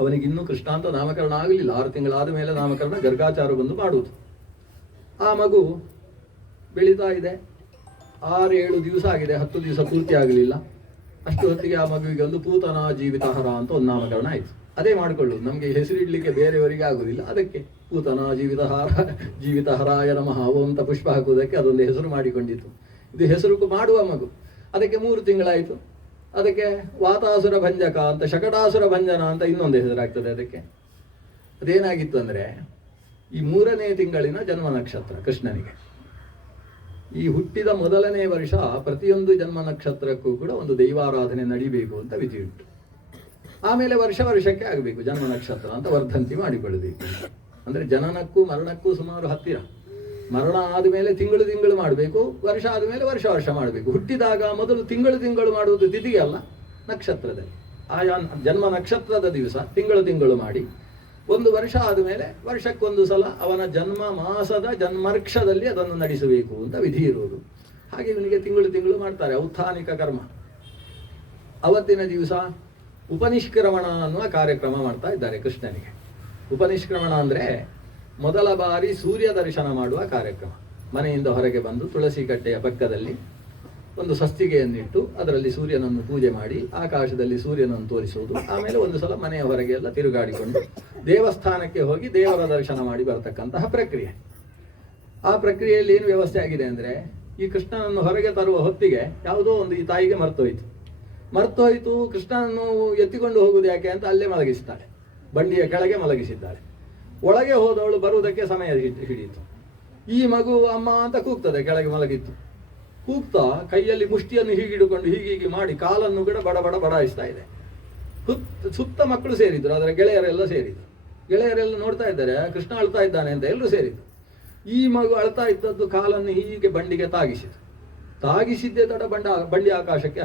ಅವನಿಗಿನ್ನೂ ಕೃಷ್ಣ ಅಂತ ನಾಮಕರಣ ಆಗಲಿಲ್ಲ. 6 ತಿಂಗಳಾದ ಮೇಲೆ ನಾಮಕರಣ ಗರ್ಗಾಚಾರ ಬಂದು ಮಾಡುವುದು. ಆ ಮಗು ಬೆಳೀತಾ ಇದೆ. 6-7 ದಿವಸ ಆಗಿದೆ, 10 ದಿವಸ ಪೂರ್ತಿ ಆಗಲಿಲ್ಲ. ಅಷ್ಟು ಹೊತ್ತಿಗೆ ಆ ಮಗುವಿಗೆ ಒಂದು ಪೂತನ ಜೀವಿತಹರ ಅಂತ ಒಂದು ನಾಮಕರಣ ಆಯಿತು. ಅದೇ ಮಾಡಿಕೊಳ್ಳುವುದು. ನಮಗೆ ಹೆಸರಿಡ್ಲಿಕ್ಕೆ ಬೇರೆಯವರಿಗೆ ಆಗುವುದಿಲ್ಲ, ಅದಕ್ಕೆ ಪೂತನ ಜೀವಿತಹರಾಯ ನಮಃ ಅಂತ ಪುಷ್ಪ ಹಾಕುವುದಕ್ಕೆ ಅದೊಂದು ಹೆಸರು ಮಾಡಿಕೊಂಡಿತ್ತು. ಇದು ಹೆಸರು ಮಾಡುವ ಮಗು. ಅದಕ್ಕೆ 3 ತಿಂಗಳಾಯಿತು. ಅದಕ್ಕೆ ವಾತಾಸುರ ಭಂಜಕ ಅಂತ, ಶಕಟಾಸುರ ಭಂಜನ ಅಂತ ಇನ್ನೊಂದು ಹೆಸರಾಗ್ತದೆ ಅದಕ್ಕೆ. ಅದೇನಾಗಿತ್ತು ಅಂದರೆ, ಈ 3ನೇ ತಿಂಗಳಿನ ಜನ್ಮ ನಕ್ಷತ್ರ ಕೃಷ್ಣನಿಗೆ. ಈ ಹುಟ್ಟಿದ ಮೊದಲನೇ ವರ್ಷ ಪ್ರತಿಯೊಂದು ಜನ್ಮ ನಕ್ಷತ್ರಕ್ಕೂ ಕೂಡ ಒಂದು ದೈವಾರಾಧನೆ ನಡಿಬೇಕು ಅಂತ ವಿಧಿ ಉಂಟು. ಆಮೇಲೆ ವರ್ಷಕ್ಕೆ ಆಗಬೇಕು ಜನ್ಮ ನಕ್ಷತ್ರ ಅಂತ ವರ್ಧಂತಿ ಮಾಡಿಕೊಳ್ಳಬೇಕು. ಅಂದರೆ ಜನನಕ್ಕೂ ಮರಣಕ್ಕೂ ಸುಮಾರು ಹತ್ತಿರ. ಮರಣ ಆದಮೇಲೆ ತಿಂಗಳು ಮಾಡಬೇಕು, ವರ್ಷ ಆದಮೇಲೆ ವರ್ಷ ಮಾಡಬೇಕು. ಹುಟ್ಟಿದಾಗ ಮೊದಲು ತಿಂಗಳು ಮಾಡುವುದು ತಿಥಿಗೆ ಅಲ್ಲ, ನಕ್ಷತ್ರದಲ್ಲಿ. ಆಯಾ ಜನ್ಮ ನಕ್ಷತ್ರದ ದಿವಸ ತಿಂಗಳು ಮಾಡಿ, 1 ವರ್ಷ ಆದಮೇಲೆ ವರ್ಷಕ್ಕೊಂದು ಸಲ ಅವನ ಜನ್ಮ ಮಾಸದ ಜನ್ಮರ್ಕ್ಷದಲ್ಲಿ ಅದನ್ನು ನಡೆಸಬೇಕು ಅಂತ ವಿಧಿ ಇರುವುದು. ಹಾಗೆ ಇವನಿಗೆ ತಿಂಗಳು ಮಾಡ್ತಾರೆ ಔತ್ಥಾನಿಕ ಕರ್ಮ. ಅವತ್ತಿನ ದಿವಸ ಉಪನಿಷ್ಕ್ರಮಣ ಅನ್ನುವ ಕಾರ್ಯಕ್ರಮ ಮಾಡ್ತಾ ಇದ್ದಾರೆ ಕೃಷ್ಣನಿಗೆ. ಉಪನಿಷ್ಕ್ರಮಣ ಅಂದರೆ ಮೊದಲ ಬಾರಿ ಸೂರ್ಯ ದರ್ಶನ ಮಾಡುವ ಕಾರ್ಯಕ್ರಮ. ಮನೆಯಿಂದ ಹೊರಗೆ ಬಂದು ತುಳಸಿ ಕಟ್ಟೆಯ ಪಕ್ಕದಲ್ಲಿ ಒಂದು ಸಸ್ತಿಗೆಯನ್ನಿಟ್ಟು ಅದರಲ್ಲಿ ಸೂರ್ಯನನ್ನು ಪೂಜೆ ಮಾಡಿ ಆಕಾಶದಲ್ಲಿ ಸೂರ್ಯನನ್ನು ತೋರಿಸುವುದು. ಆಮೇಲೆ ಒಂದು ಸಲ ಮನೆಯ ಹೊರಗೆ ಎಲ್ಲ ತಿರುಗಾಡಿಕೊಂಡು ದೇವಸ್ಥಾನಕ್ಕೆ ಹೋಗಿ ದೇವರ ದರ್ಶನ ಮಾಡಿ ಬರತಕ್ಕಂತಹ ಪ್ರಕ್ರಿಯೆ. ಆ ಪ್ರಕ್ರಿಯೆಯಲ್ಲಿ ಏನು ವ್ಯವಸ್ಥೆ ಆಗಿದೆ ಅಂದರೆ, ಈ ಕೃಷ್ಣನನ್ನು ಹೊರಗೆ ತರುವ ಹೊತ್ತಿಗೆ ಯಾವುದೋ ಒಂದು ಈ ತಾಯಿಗೆ ಮರ್ತೋಯ್ತು. ಕೃಷ್ಣನನ್ನು ಎತ್ತಿಕೊಂಡು ಹೋಗುವುದು ಯಾಕೆ ಅಂತ ಅಲ್ಲೇ ಮಲಗಿಸಿದ್ದಾಳೆ, ಬಂಡಿಯ ಕೆಳಗೆ ಮಲಗಿಸಿದ್ದಾಳೆ. ಒಳಗೆ ಹೋದವಳು ಬರುವುದಕ್ಕೆ ಸಮಯ ಹಿಡಿಯಿತು. ಈ ಮಗು ಅಮ್ಮ ಅಂತ ಕೂಗ್ತದೆ, ಕೆಳಗೆ ಮಲಗಿತ್ತು. ಕೂಗ್ತಾ ಕೈಯಲ್ಲಿ ಮುಷ್ಟಿಯನ್ನು ಹೀಗಿಡುಕೊಂಡು ಹೀಗೆ ಮಾಡಿ ಕಾಲನ್ನು ಕೂಡ ಬಡಾಯಿಸ್ತಾ ಇದೆ. ಸುತ್ತ ಮಕ್ಕಳು ಸೇರಿದ್ರು, ಅದರ ಗೆಳೆಯರೆಲ್ಲ ಸೇರಿದ್ರು. ಗೆಳೆಯರೆಲ್ಲ ನೋಡ್ತಾ ಇದ್ದಾರೆ, ಕೃಷ್ಣ ಅಳ್ತಾ ಇದ್ದಾನೆ ಅಂತ ಎಲ್ಲರೂ ಸೇರಿದ್ರು. ಈ ಮಗು ಅಳ್ತಾ ಇದ್ದದ್ದು ಕಾಲನ್ನು ಹೀಗೆ ಬಂಡಿಗೆ ತಾಗಿಸಿದ್ದೇ ತಡ ಬಂಡಿ ಆಕಾಶಕ್ಕೆ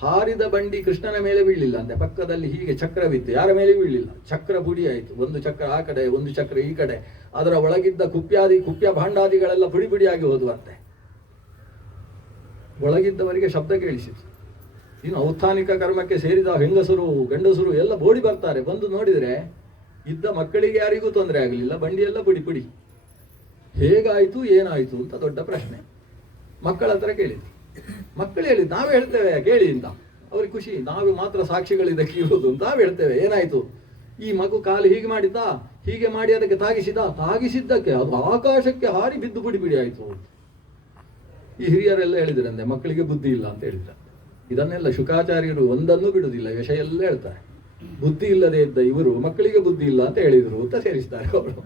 ಹಾರಿದ ಬಂಡಿ ಕೃಷ್ಣನ ಮೇಲೆ ಬೀಳಲಿಲ್ಲ ಅಂತೆ. ಪಕ್ಕದಲ್ಲಿ ಹೀಗೆ ಚಕ್ರವಿತ್ತು, ಯಾರ ಮೇಲೆ ಬೀಳಲಿಲ್ಲ. ಚಕ್ರ ಪುಡಿ ಆಯಿತು. ಒಂದು ಚಕ್ರ ಆ ಕಡೆ, ಒಂದು ಚಕ್ರ ಈ ಕಡೆ. ಅದರ ಒಳಗಿದ್ದ ಕುಪ್ಯ ಭಾಂಡಾದಿಗಳೆಲ್ಲ ಪುಡಿಯಾಗಿ ಹೋದುವಂತೆ. ಒಳಗಿದ್ದವರಿಗೆ ಶಬ್ದ ಕೇಳಿಸಿತು. ಇನ್ನು ಔತ್ಥಾನಿಕ ಕರ್ಮಕ್ಕೆ ಸೇರಿದ ಹೆಂಗಸರು ಗಂಡಸರು ಎಲ್ಲ ಓಡಿ ಬರ್ತಾರೆ. ಬಂದು ನೋಡಿದರೆ ಇದ್ದ ಮಕ್ಕಳಿಗೆ ಯಾರಿಗೂ ತೊಂದರೆ ಆಗಲಿಲ್ಲ, ಬಂಡಿಯೆಲ್ಲ ಪುಡಿ. ಹೇಗಾಯಿತು ಏನಾಯಿತು ಅಂತ ದೊಡ್ಡ ಪ್ರಶ್ನೆ. ಮಕ್ಕಳ ಹತ್ರ ಕೇಳಿದ್ದು. ಮಕ್ಕಳು ಹೇಳಿದ್ದು, ನಾವೇ ಹೇಳ್ತೇವೆ ಕೇಳಿ ಅಂತ. ಅವ್ರಿಗೆ ಖುಷಿ, ನಾವು ಮಾತ್ರ ಸಾಕ್ಷಿಗಳಿದ್ದಕ್ಕೆ ಇರುವುದು ಅಂತ ನಾವು ಹೇಳ್ತೇವೆ. ಏನಾಯಿತು? ಈ ಮಗು ಕಾಲು ಹೀಗೆ ಮಾಡಿದ್ದ, ಹೀಗೆ ಮಾಡಿ ಅದಕ್ಕೆ ತಾಗಿಸಿದ್ದಕ್ಕೆ ಅದು ಆಕಾಶಕ್ಕೆ ಹಾರಿ ಬಿದ್ದು ಪುಡಿ ಆಯಿತು. ಈ ಹಿರಿಯರೆಲ್ಲ ಹೇಳಿದ್ರಂತೆ ಮಕ್ಕಳಿಗೆ ಬುದ್ಧಿ ಇಲ್ಲ ಅಂತ ಹೇಳಿದ್ರು. ಇದನ್ನೆಲ್ಲ ಶುಕಾಚಾರ್ಯರು ಒಂದನ್ನು ಬಿಡುವುದಿಲ್ಲ, ವಿಷಯ ಎಲ್ಲ ಹೇಳ್ತಾರೆ. ಬುದ್ಧಿ ಇಲ್ಲದೆ ಇದ್ದ ಇವರು ಮಕ್ಕಳಿಗೆ ಬುದ್ಧಿ ಇಲ್ಲ ಅಂತ ಹೇಳಿದರು ಅಂತ ಸೇರಿಸ್ತಾರೆ ಅವರು.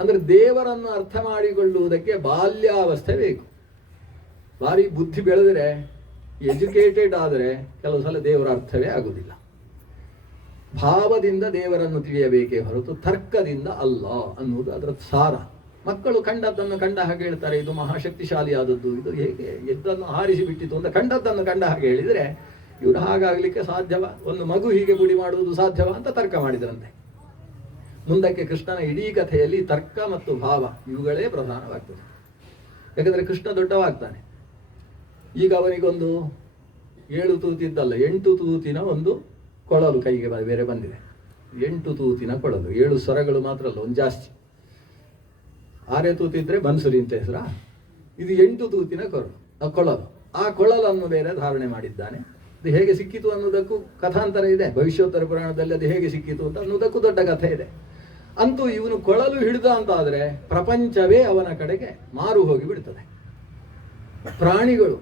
ಅಂದ್ರೆ ದೇವರನ್ನು ಅರ್ಥ ಮಾಡಿಕೊಳ್ಳುವುದಕ್ಕೆ ಬಾಲ್ಯಾವಸ್ಥೆ ಬೇಕು. ಭಾರಿ ಬುದ್ಧಿ ಬೆಳೆದರೆ, ಎಜುಕೇಟೆಡ್ ಆದರೆ ಕೆಲವು ಸಲ ದೇವರ ಅರ್ಥವೇ ಆಗುವುದಿಲ್ಲ. ಭಾವದಿಂದ ದೇವರನ್ನು ತಿಳಿಯಬೇಕೇ ಹೊರತು ತರ್ಕದಿಂದ ಅಲ್ಲ ಅನ್ನುವುದು ಅದರ ಸಾರ. ಮಕ್ಕಳು ಕಂಡದ್ದನ್ನು ಕಂಡ ಹಾಗೆ ಹೇಳ್ತಾರೆ, ಇದು ಮಹಾಶಕ್ತಿಶಾಲಿ ಆದದ್ದು, ಇದು ಹೇಗೆ ಎದ್ದನ್ನು ಹಾರಿಸಿ ಬಿಟ್ಟಿತು ಅಂತ ಕಂಡದ್ದನ್ನು ಕಂಡ ಹಾಗೆ ಹೇಳಿದರೆ ಇವರು ಹಾಗಾಗಲಿಕ್ಕೆ ಸಾಧ್ಯವ? ಒಂದು ಮಗು ಹೀಗೆ ಪುಡಿ ಮಾಡುವುದು ಸಾಧ್ಯವ ಅಂತ ತರ್ಕ ಮಾಡಿದ್ರಂತೆ. ಮುಂದಕ್ಕೆ ಕೃಷ್ಣನ ಇಡೀ ಕಥೆಯಲ್ಲಿ ತರ್ಕ ಮತ್ತು ಭಾವ ಇವುಗಳೇ ಪ್ರಧಾನವಾಗ್ತದೆ. ಯಾಕಂದರೆ ಕೃಷ್ಣ ದೊಡ್ಡವಾಗ್ತಾನೆ. ಈಗ ಅವನಿಗೊಂದು 7 ತೂತಿದ್ದಲ್ಲ 8 ತೂತಿನ ಒಂದು ಕೊಳಲು ಕೈಗೆ ಬೇರೆ ಬಂದಿದೆ. 8 ತೂತಿನ ಕೊಳಲು, 7 ಸ್ವರಗಳು ಮಾತ್ರ ಅಲ್ಲ, ಒಂದು ಜಾಸ್ತಿ. 6 ತೂತಿದ್ರೆ ಬನ್ಸುರಿ ಅಂತ ಹೆಸರಾ? ಇದು 8 ತೂತಿನ ಕೊಳಲು. ಆ ಕೊಳಲನ್ನು ಬೇರೆ ಧಾರಣೆ ಮಾಡಿದ್ದಾನೆ. ಅದು ಹೇಗೆ ಸಿಕ್ಕಿತು ಅನ್ನೋದಕ್ಕೂ ಕಥಾಂತರ ಇದೆ. ಭವಿಷ್ಯೋತ್ತರ ಪುರಾಣದಲ್ಲಿ ಅದು ಹೇಗೆ ಸಿಕ್ಕಿತು ಅಂತ ಅನ್ನೋದಕ್ಕೂ ದೊಡ್ಡ ಕಥೆ ಇದೆ. ಅಂತೂ ಇವನು ಕೊಳಲು ಹಿಡಿದ ಅಂತಾದರೆ ಪ್ರಪಂಚವೇ ಅವನ ಕಡೆಗೆ ಮಾರು ಹೋಗಿ ಬಿಡ್ತದೆ. ಪ್ರಾಣಿಗಳು,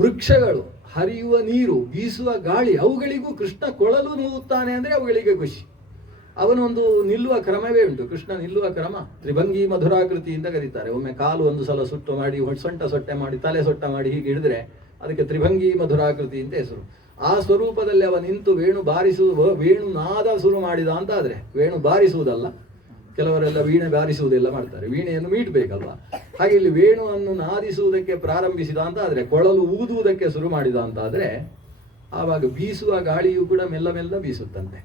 ವೃಕ್ಷಗಳು, ಹರಿಯುವ ನೀರು, ಬೀಸುವ ಗಾಳಿ, ಅವುಗಳಿಗೂ ಕೃಷ್ಣ ಕೊಳಲು ನೂಗುತ್ತಾನೆ ಅಂದರೆ ಅವುಗಳಿಗೆ ಖುಷಿ. ಅವನೊಂದು ನಿಲ್ಲುವ ಕ್ರಮವೇ ಉಂಟು. ಕೃಷ್ಣ ನಿಲ್ಲುವ ಕ್ರಮ ತ್ರಿಭಂಗಿ ಮಧುರಾಕೃತಿ ಅಂತ ಕರೀತಾರೆ. ಒಮ್ಮೆ ಕಾಲು ಒಂದು ಸಲ ಸುಟ್ಟು ಮಾಡಿ, ಸೊಂಟ ಸೊಟ್ಟೆ ಮಾಡಿ, ತಲೆ ಸೊಟ್ಟ ಮಾಡಿ ಹೀಗೆ ಹಿಡಿದ್ರೆ ಅದಕ್ಕೆ ತ್ರಿಭಂಗಿ ಮಧುರಾಕೃತಿ ಅಂತ ಹೆಸರು. ಆ ಸ್ವರೂಪದಲ್ಲಿ ಅವ ನಿಂತು ವೇಣು ಬಾರಿಸುವುದು, ವೇಣು ನಾದ ಶುರು ಮಾಡಿದ ಅಂತ ಆದರೆ, ವೇಣು ಬಾರಿಸುವುದಲ್ಲ, ಕೆಲವರೆಲ್ಲ ವೀಣೆ ಬಾರಿಸುವುದೆಲ್ಲ ಮಾಡ್ತಾರೆ, ವೀಣೆಯನ್ನು ಮೀಟಬೇಕಲ್ವ. ಹಾಗೆ ಇಲ್ಲಿ ವೇಣುವನ್ನು ನಾದಿಸುವುದಕ್ಕೆ ಪ್ರಾರಂಭಿಸಿದ ಅಂತ ಆದರೆ, ಕೊಳಲು ಊದುವುದಕ್ಕೆ ಶುರು ಮಾಡಿದ ಅಂತ ಆದರೆ, ಆವಾಗ ಬೀಸುವ ಗಾಳಿಯೂ ಕೂಡ ಮೆಲ್ಲ ಮೆಲ್ಲ ಬೀಸುತ್ತಂತೆ.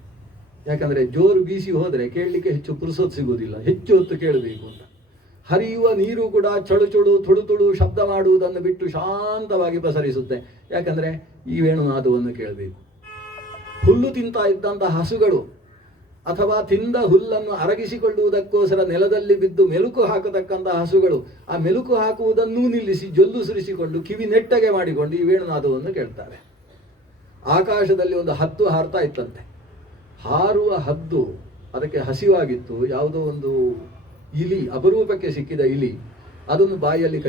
ಯಾಕಂದರೆ ಜೋರು ಬೀಸಿ ಹೋದರೆ ಕೇಳಲಿಕ್ಕೆ ಹೆಚ್ಚು ಪುರುಸೊತ್ತು ಸಿಗುವುದಿಲ್ಲ, ಹೆಚ್ಚು ಹೊತ್ತು ಕೇಳಬೇಕು ಅಂತ. ಹರಿಯುವ ನೀರು ಕೂಡ ಚಳು ಚುಳು ತುಳು ತುಳು ಶಬ್ದ ಮಾಡುವುದನ್ನು ಬಿಟ್ಟು ಶಾಂತವಾಗಿ ಪಸರಿಸುತ್ತೆ. ಯಾಕಂದರೆ ಈ ವೇಣುನಾದವನ್ನು ಕೇಳಬೇಕು. ಹುಲ್ಲು ತಿಂತ ಇದ್ದಂಥ ಹಸುಗಳು ಅಥವಾ ತಿಂದ ಹುಲ್ಲನ್ನು ಅರಗಿಸಿಕೊಳ್ಳುವುದಕ್ಕೋಸ್ಕರ ನೆಲದಲ್ಲಿ ಬಿದ್ದು ಮೆಲುಕು ಹಾಕತಕ್ಕಂತಹ ಹಸುಗಳು ಆ ಮೆಲುಕು ಹಾಕುವುದನ್ನೂ ನಿಲ್ಲಿಸಿ ಜೊಲ್ಲು ಸುರಿಸಿಕೊಂಡು ಕಿವಿ ನೆಟ್ಟಗೆ ಮಾಡಿಕೊಂಡು ಈ ವೇಣುನಾದವನ್ನು ಕೇಳ್ತಾರೆ. ಆಕಾಶದಲ್ಲಿ ಒಂದು ಹದ್ದು ಹಾರ್ತಾ ಇತ್ತಂತೆ. ಹಾರುವ ಹದ್ದು ಅದಕ್ಕೆ ಹಸಿವಾಗಿತ್ತು. ಯಾವುದೋ ಒಂದು ಇಲಿ, ಅಪರೂಪಕ್ಕೆ ಸಿಕ್ಕಿದ ಇಲಿ, ಅದನ್ನು ಬಾಯಿಯಲ್ಲಿ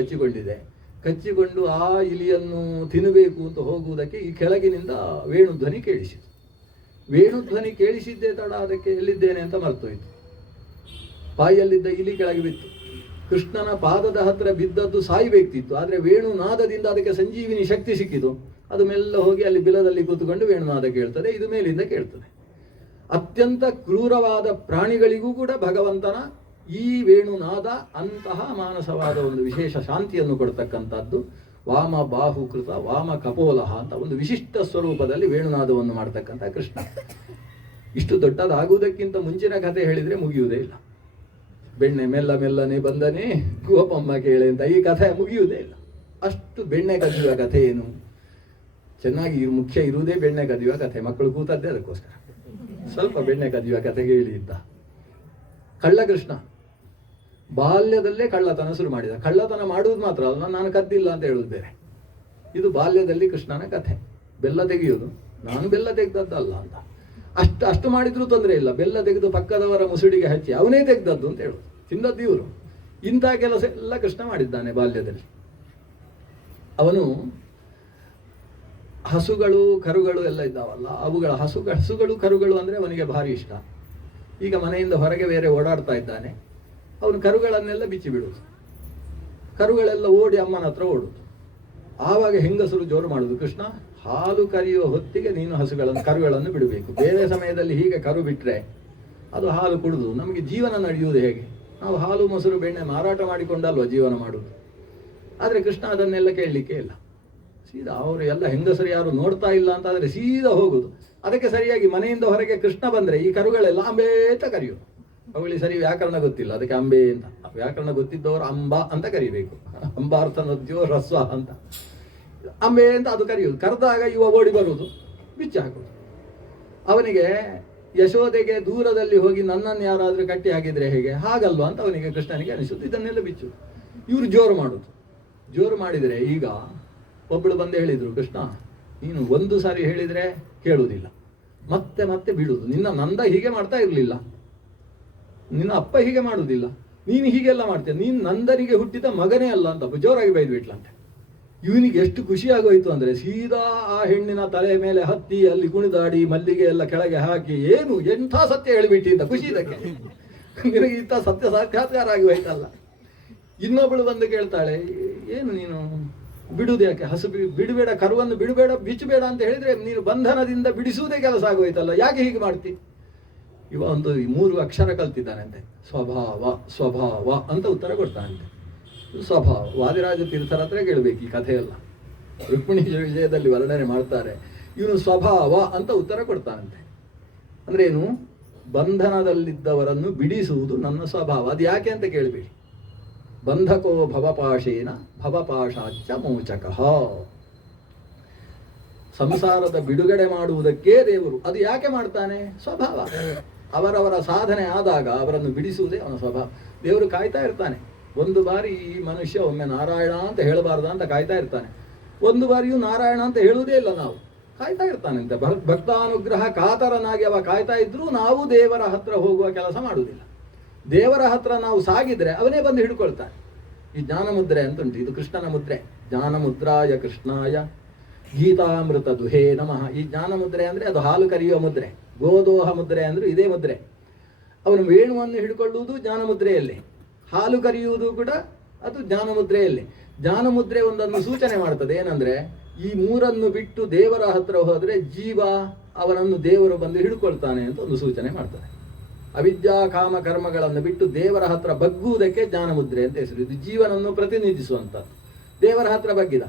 ಕಚ್ಚಿಕೊಂಡು ಆ ಇಲಿಯನ್ನು ತಿನ್ನಬೇಕು ಅಂತ ಹೋಗುವುದಕ್ಕೆ ಈ ಕೆಳಗಿನಿಂದ ವೇಣುಧ್ವನಿ ಕೇಳಿಸಿತು. ವೇಣುಧ್ವನಿ ಕೇಳಿಸಿದ್ದೇ ತಡ ಅದಕ್ಕೆ ಎಲ್ಲಿದ್ದೇನೆ ಅಂತ ಮರ್ತೋಯ್ತು. ಬಾಯಿಯಲ್ಲಿದ್ದ ಇಲಿ ಕೆಳಗೆ ಬಿತ್ತು. ಕೃಷ್ಣನ ಪಾದದ ಹತ್ರ ಬಿದ್ದದ್ದು ಸಾಯಬೇಕಿತ್ತು, ಆದರೆ ವೇಣುನಾದದಿಂದ ಅದಕ್ಕೆ ಸಂಜೀವಿನಿ ಶಕ್ತಿ ಸಿಕ್ಕಿತು. ಅದು ಮೆಲ್ಲ ಹೋಗಿ ಅಲ್ಲಿ ಬಿಲದಲ್ಲಿ ಕೂತುಕೊಂಡು ವೇಣುನಾದ ಕೇಳ್ತದೆ. ಇದು ಮೇಲಿಂದ ಕೇಳ್ತದೆ. ಅತ್ಯಂತ ಕ್ರೂರವಾದ ಪ್ರಾಣಿಗಳಿಗೂ ಕೂಡ ಭಗವಂತನ ಈ ವೇಣುನಾದ ಅಂತಹ ಮಾನಸವಾದ ಒಂದು ವಿಶೇಷ ಶಾಂತಿಯನ್ನು ಕೊಡ್ತಕ್ಕಂಥದ್ದು. ವಾಮ ಬಾಹುಕೃತ ವಾಮ ಕಪೋಲಹ ಅಂತ ಒಂದು ವಿಶಿಷ್ಟ ಸ್ವರೂಪದಲ್ಲಿ ವೇಣುನಾದವನ್ನು ಮಾಡ್ತಕ್ಕಂಥ ಕೃಷ್ಣ. ಇಷ್ಟು ದೊಡ್ಡದಾಗುವುದಕ್ಕಿಂತ ಮುಂಚಿನ ಕಥೆ ಹೇಳಿದರೆ ಮುಗಿಯುವುದೇ ಇಲ್ಲ. ಬೆಣ್ಣೆ ಮೆಲ್ಲ ಮೆಲ್ಲನೆ ಬಂದನೆ ಗೋಪಮ್ಮ ಕೇಳೆ ಅಂತ ಈ ಕಥೆ ಮುಗಿಯುವುದೇ ಇಲ್ಲ. ಅಷ್ಟು ಬೆಣ್ಣೆ ಕದಿಯುವ ಕಥೆ ಏನು? ಚೆನ್ನಾಗಿ ಮುಖ್ಯ ಇರುವುದೇ ಬೆಣ್ಣೆ ಕದಿಯುವ ಕಥೆ. ಮಕ್ಕಳು ಕೂತದ್ದೇ ಅದಕ್ಕೋಸ್ಕರ. ಸ್ವಲ್ಪ ಬೆಣ್ಣೆ ಕದಿಯುವ ಕಥೆಗೆ ಹೇಳಿದ್ದ. ಕೃಷ್ಣ ಬಾಲ್ಯದಲ್ಲೇ ಕಳ್ಳತನ ಶುರು ಮಾಡಿದ. ಕಳ್ಳತನ ಮಾಡುವುದು ಮಾತ್ರ ಅಲ್ಲ, ನಾನು ಕದ್ದಿಲ್ಲ ಅಂತ ಹೇಳುವುದು ಬೇರೆ. ಇದು ಬಾಲ್ಯದಲ್ಲಿ ಕೃಷ್ಣನ ಕಥೆ. ಬೆಲ್ಲ ತೆಗೆಯುವುದು, ನಾನು ಬೆಲ್ಲ ತೆಗೆದದ್ದಲ್ಲ ಅಂತ. ಅಷ್ಟು ಮಾಡಿದ್ರೂ ತೊಂದರೆ ಇಲ್ಲ. ಬೆಲ್ಲ ತೆಗೆದು ಪಕ್ಕದವರ ಮುಸುಡಿಗೆ ಹಚ್ಚಿ ಅವನೇ ತೆಗೆದದ್ದು ಅಂತ ಹೇಳುದು. ತಿಂದದ್ದು ಇವರು. ಇಂಥ ಕೆಲಸ ಎಲ್ಲ ಕೃಷ್ಣ ಮಾಡಿದ್ದಾನೆ ಬಾಲ್ಯದಲ್ಲಿ. ಅವನು ಹಸುಗಳು ಕರುಗಳು ಎಲ್ಲ ಇದ್ದಾವಲ್ಲ, ಅವುಗಳ ಹಸುಗಳು ಕರುಗಳು ಅಂದರೆ ಅವನಿಗೆ ಭಾರಿ ಇಷ್ಟ. ಈಗ ಮನೆಯಿಂದ ಹೊರಗೆ ಬೇರೆ ಓಡಾಡ್ತಾ ಇದ್ದಾನೆ. ಅವನು ಕರುಗಳನ್ನೆಲ್ಲ ಬಿಚ್ಚಿ ಬಿಡುವುದು. ಕರುಗಳೆಲ್ಲ ಓಡಿ ಅಮ್ಮನ ಹತ್ರ ಓಡುದು. ಆವಾಗ ಹೆಂಗಸರು ಜೋರು ಮಾಡುದು, ಕೃಷ್ಣ ಹಾಲು ಕರೆಯುವ ಹೊತ್ತಿಗೆ ನೀನು ಕರುಗಳನ್ನು ಬಿಡಬೇಕು. ಬೇರೆ ಸಮಯದಲ್ಲಿ ಹೀಗೆ ಕರು ಬಿಟ್ಟರೆ ಅದು ಹಾಲು ಕುಡಿದು ನಮಗೆ ಜೀವನ ನಡೆಯುವುದು ಹೇಗೆ? ನಾವು ಹಾಲು ಮೊಸರು ಬೆಣ್ಣೆ ಮಾರಾಟ ಮಾಡಿಕೊಂಡಲ್ವ ಜೀವನ ಮಾಡುವುದು. ಆದರೆ ಕೃಷ್ಣ ಅದನ್ನೆಲ್ಲ ಕೇಳಲಿಕ್ಕೆ ಇಲ್ಲ. ಸೀದಾ ಅವರು ಎಲ್ಲ ಹೆಂಗಸರು ಯಾರು ನೋಡ್ತಾ ಇಲ್ಲ ಅಂತ ಆದರೆ ಸೀದಾ ಹೋಗುದು. ಅದಕ್ಕೆ ಸರಿಯಾಗಿ ಮನೆಯಿಂದ ಹೊರಗೆ ಕೃಷ್ಣ ಬಂದರೆ ಈ ಕರುಗಳೆಲ್ಲ ಅಂಬೆ ಅಂತ ಕರೆಯುವುದು. ಅವುಗಳಿಗೆ ಸರಿ ವ್ಯಾಕರಣ ಗೊತ್ತಿಲ್ಲ, ಅದಕ್ಕೆ ಅಂಬೆ ಅಂತ. ವ್ಯಾಕರಣ ಗೊತ್ತಿದ್ದವರು ಅಂಬ ಅಂತ ಕರಿಬೇಕು. ಅಂಬಾರ್ಥ ನದ್ಯೋ ರಸ್ವ ಅಂತ ಅಂಬೆ ಅಂತ ಅದು ಕರೆಯುವುದು. ಕರೆದಾಗ ಇವ ಓಡಿ ಬರುವುದು, ಬಿಚ್ಚಿ ಹಾಕುವುದು. ಅವನಿಗೆ ಯಶೋದೆಗೆ ದೂರದಲ್ಲಿ ಹೋಗಿ ನನ್ನನ್ನು ಯಾರಾದರೂ ಕಟ್ಟಿ ಹಾಕಿದ್ರೆ ಹೇಗೆ, ಹಾಗಲ್ವಾ ಅಂತ ಅವನಿಗೆ ಕೃಷ್ಣನಿಗೆ ಅನಿಸುವುದು. ಇದನ್ನೆಲ್ಲ ಬಿಚ್ಚುವುದು. ಇವರು ಜೋರು ಮಾಡುದು. ಜೋರು ಮಾಡಿದರೆ ಈಗ ಒಬ್ಬಳು ಬಂದು ಹೇಳಿದರು, ಕೃಷ್ಣ ನೀನು ಒಂದು ಸಾರಿ ಹೇಳಿದರೆ ಕೇಳುವುದಿಲ್ಲ, ಮತ್ತೆ ಮತ್ತೆ ಬಿಡುವುದು. ನಿನ್ನ ನಂದ ಹೀಗೆ ಮಾಡ್ತಾ ಇರಲಿಲ್ಲ, ನಿನ್ನ ಅಪ್ಪ ಹೀಗೆ ಮಾಡುವುದಿಲ್ಲ, ನೀನು ಹೀಗೆಲ್ಲ ಮಾಡ್ತೀಯ, ನೀನು ನಂದನಿಗೆ ಹುಟ್ಟಿದ ಮಗನೇ ಅಲ್ಲ ಅಂತ ಜೋರಾಗಿ ಬೈದು ಬಿಟ್ಲಂತೆ. ಇವನಿಗೆ ಎಷ್ಟು ಖುಷಿ ಆಗೋಯ್ತು ಅಂದರೆ ಸೀದಾ ಆ ಹೆಣ್ಣಿನ ತಲೆ ಮೇಲೆ ಹತ್ತಿ ಅಲ್ಲಿ ಕುಣಿದಾಡಿ ಮಲ್ಲಿಗೆ ಎಲ್ಲ ಕೆಳಗೆ ಹಾಕಿ, ಏನು ಎಂಥ ಸತ್ಯ ಹೇಳಿಬಿಟ್ಟಿ ಅಂತ ಖುಷಿ ಇದಕ್ಕೆ. ನಿನಗೆ ಇಂಥ ಸತ್ಯ ಸಾಕ್ಷಾತ್ಕಾರ ಆಗಿ ಹೋಯ್ತಲ್ಲ. ಇನ್ನೊಬ್ಬಳು ಬಂದು ಕೇಳ್ತಾಳೆ, ಏನು ನೀನು ಬಿಡುವುದು ಯಾಕೆ? ಹಸು ಬಿಡಬೇಡ, ಕರುವನ್ನು ಬಿಡಬೇಡ, ಬಿಚ್ಚಬೇಡ ಅಂತ ಹೇಳಿದ್ರೆ ನೀನು ಬಂಧನದಿಂದ ಬಿಡಿಸುವುದೇ ಕೆಲಸ ಆಗೋಯ್ತಲ್ಲ, ಯಾಕೆ ಹೀಗೆ ಮಾಡ್ತಿ? ಇವ ಒಂದು 3 ಅಕ್ಷರ ಕಲ್ತಿದ್ದಾನಂತೆ. ಸ್ವಭಾವ ಅಂತ ಉತ್ತರ ಕೊಡ್ತಾನಂತೆ. ಸ್ವಭಾವ ವಾದಿರಾಜ ತೀರ್ಥರ ಹತ್ರ ಕೇಳಬೇಕು ಈ ಕಥೆಯೆಲ್ಲ. ರುಕ್ಮಿಣಿ ವಿಜಯದಲ್ಲಿ ವರ್ಣನೆ ಮಾಡ್ತಾರೆ. ಇವನು ಸ್ವಭಾವ ಅಂತ ಉತ್ತರ ಕೊಡ್ತಾನಂತೆ. ಅಂದ್ರೆ ಏನು? ಬಂಧನದಲ್ಲಿದ್ದವರನ್ನು ಬಿಡಿಸುವುದು ನನ್ನ ಸ್ವಭಾವ. ಅದು ಯಾಕೆ ಅಂತ ಕೇಳಬೇಡಿ. ಬಂಧಕೋ ಭವಪಾಶೇನ ಭವಪಾಶಾಚ್ಚ ಮೋಚಕಃ. ಸಂಸಾರದ ಬಿಡುಗಡೆ ಮಾಡುವುದಕ್ಕೆ ದೇವರು. ಅದು ಯಾಕೆ ಮಾಡ್ತಾನೆ? ಸ್ವಭಾವ. ಅವರವರ ಸಾಧನೆ ಆದಾಗ ಅವರನ್ನು ಬಿಡಿಸುವುದೇ ಅವನ ಸ್ವಭಾವ. ದೇವರು ಕಾಯ್ತಾ ಇರ್ತಾನೆ. ಒಂದು ಬಾರಿ ಈ ಮನುಷ್ಯ ಒಮ್ಮೆ ನಾರಾಯಣ ಅಂತ ಹೇಳಬಾರ್ದ ಅಂತ ಕಾಯ್ತಾ ಇರ್ತಾನೆ. ಒಂದು ಬಾರಿಯೂ ನಾರಾಯಣ ಅಂತ ಹೇಳುವುದೇ ಇಲ್ಲ, ನಾವು ಕಾಯ್ತಾ ಇರ್ತಾನಂತೆ. ಭಕ್ತಾನುಗ್ರಹ ಕಾತರನಾಗಿ ಅವ ಕಾಯ್ತಾ ಇದ್ರೂ ನಾವು ದೇವರ ಹತ್ರ ಹೋಗುವ ಕೆಲಸ ಮಾಡುವುದಿಲ್ಲ. ದೇವರ ಹತ್ರ ನಾವು ಸಾಗಿದ್ರೆ ಅವನೇ ಬಂದು ಹಿಡ್ಕೊಳ್ತಾನೆ. ಈ ಜ್ಞಾನ ಮುದ್ರೆ ಅಂತ ಉಂಟು, ಇದು ಕೃಷ್ಣನ ಮುದ್ರೆ. ಜ್ಞಾನ ಮುದ್ರಾಯ ಕೃಷ್ಣಾಯ ಗೀತಾಮೃತ ದುಹೇ ನಮಃ. ಈ ಜ್ಞಾನ ಮುದ್ರೆ ಅಂದ್ರೆ ಅದು ಹಾಲು ಕರೆಯುವ ಮುದ್ರೆ. ಗೋದೋಹ ಮುದ್ರೆ ಅಂದ್ರೆ ಇದೇ ಮುದ್ರೆ. ಅವನು ವೇಣುವನ್ನು ಹಿಡ್ಕೊಳ್ಳುವುದು ಜ್ಞಾನ ಮುದ್ರೆಯಲ್ಲಿ, ಹಾಲು ಕರೆಯುವುದು ಕೂಡ ಅದು ಜ್ಞಾನ ಮುದ್ರೆಯಲ್ಲಿ. ಜ್ಞಾನ ಮುದ್ರೆ ಒಂದನ್ನು ಸೂಚನೆ ಮಾಡ್ತದೆ, ಏನಂದ್ರೆ ಈ ಮೂರನ್ನು ಬಿಟ್ಟು ದೇವರ ಹತ್ರ ಹೋದ್ರೆ ಜೀವ ಅವನನ್ನು ದೇವರು ಬಂದು ಹಿಡ್ಕೊಳ್ತಾನೆ ಅಂತ ಒಂದು ಸೂಚನೆ ಮಾಡ್ತದೆ. ಅವಿದ್ಯಾ ಕಾಮ ಕರ್ಮಗಳನ್ನು ಬಿಟ್ಟು ದೇವರ ಹತ್ರ ಬಗ್ಗುವುದಕ್ಕೆ ಜ್ಞಾನ ಮುದ್ರೆ ಅಂತ ಹೆಸರು. ಇದು ಜೀವನನ್ನು ಪ್ರತಿನಿಧಿಸುವಂಥದ್ದು. ದೇವರ ಹತ್ರ ಬಗ್ಗಿದ,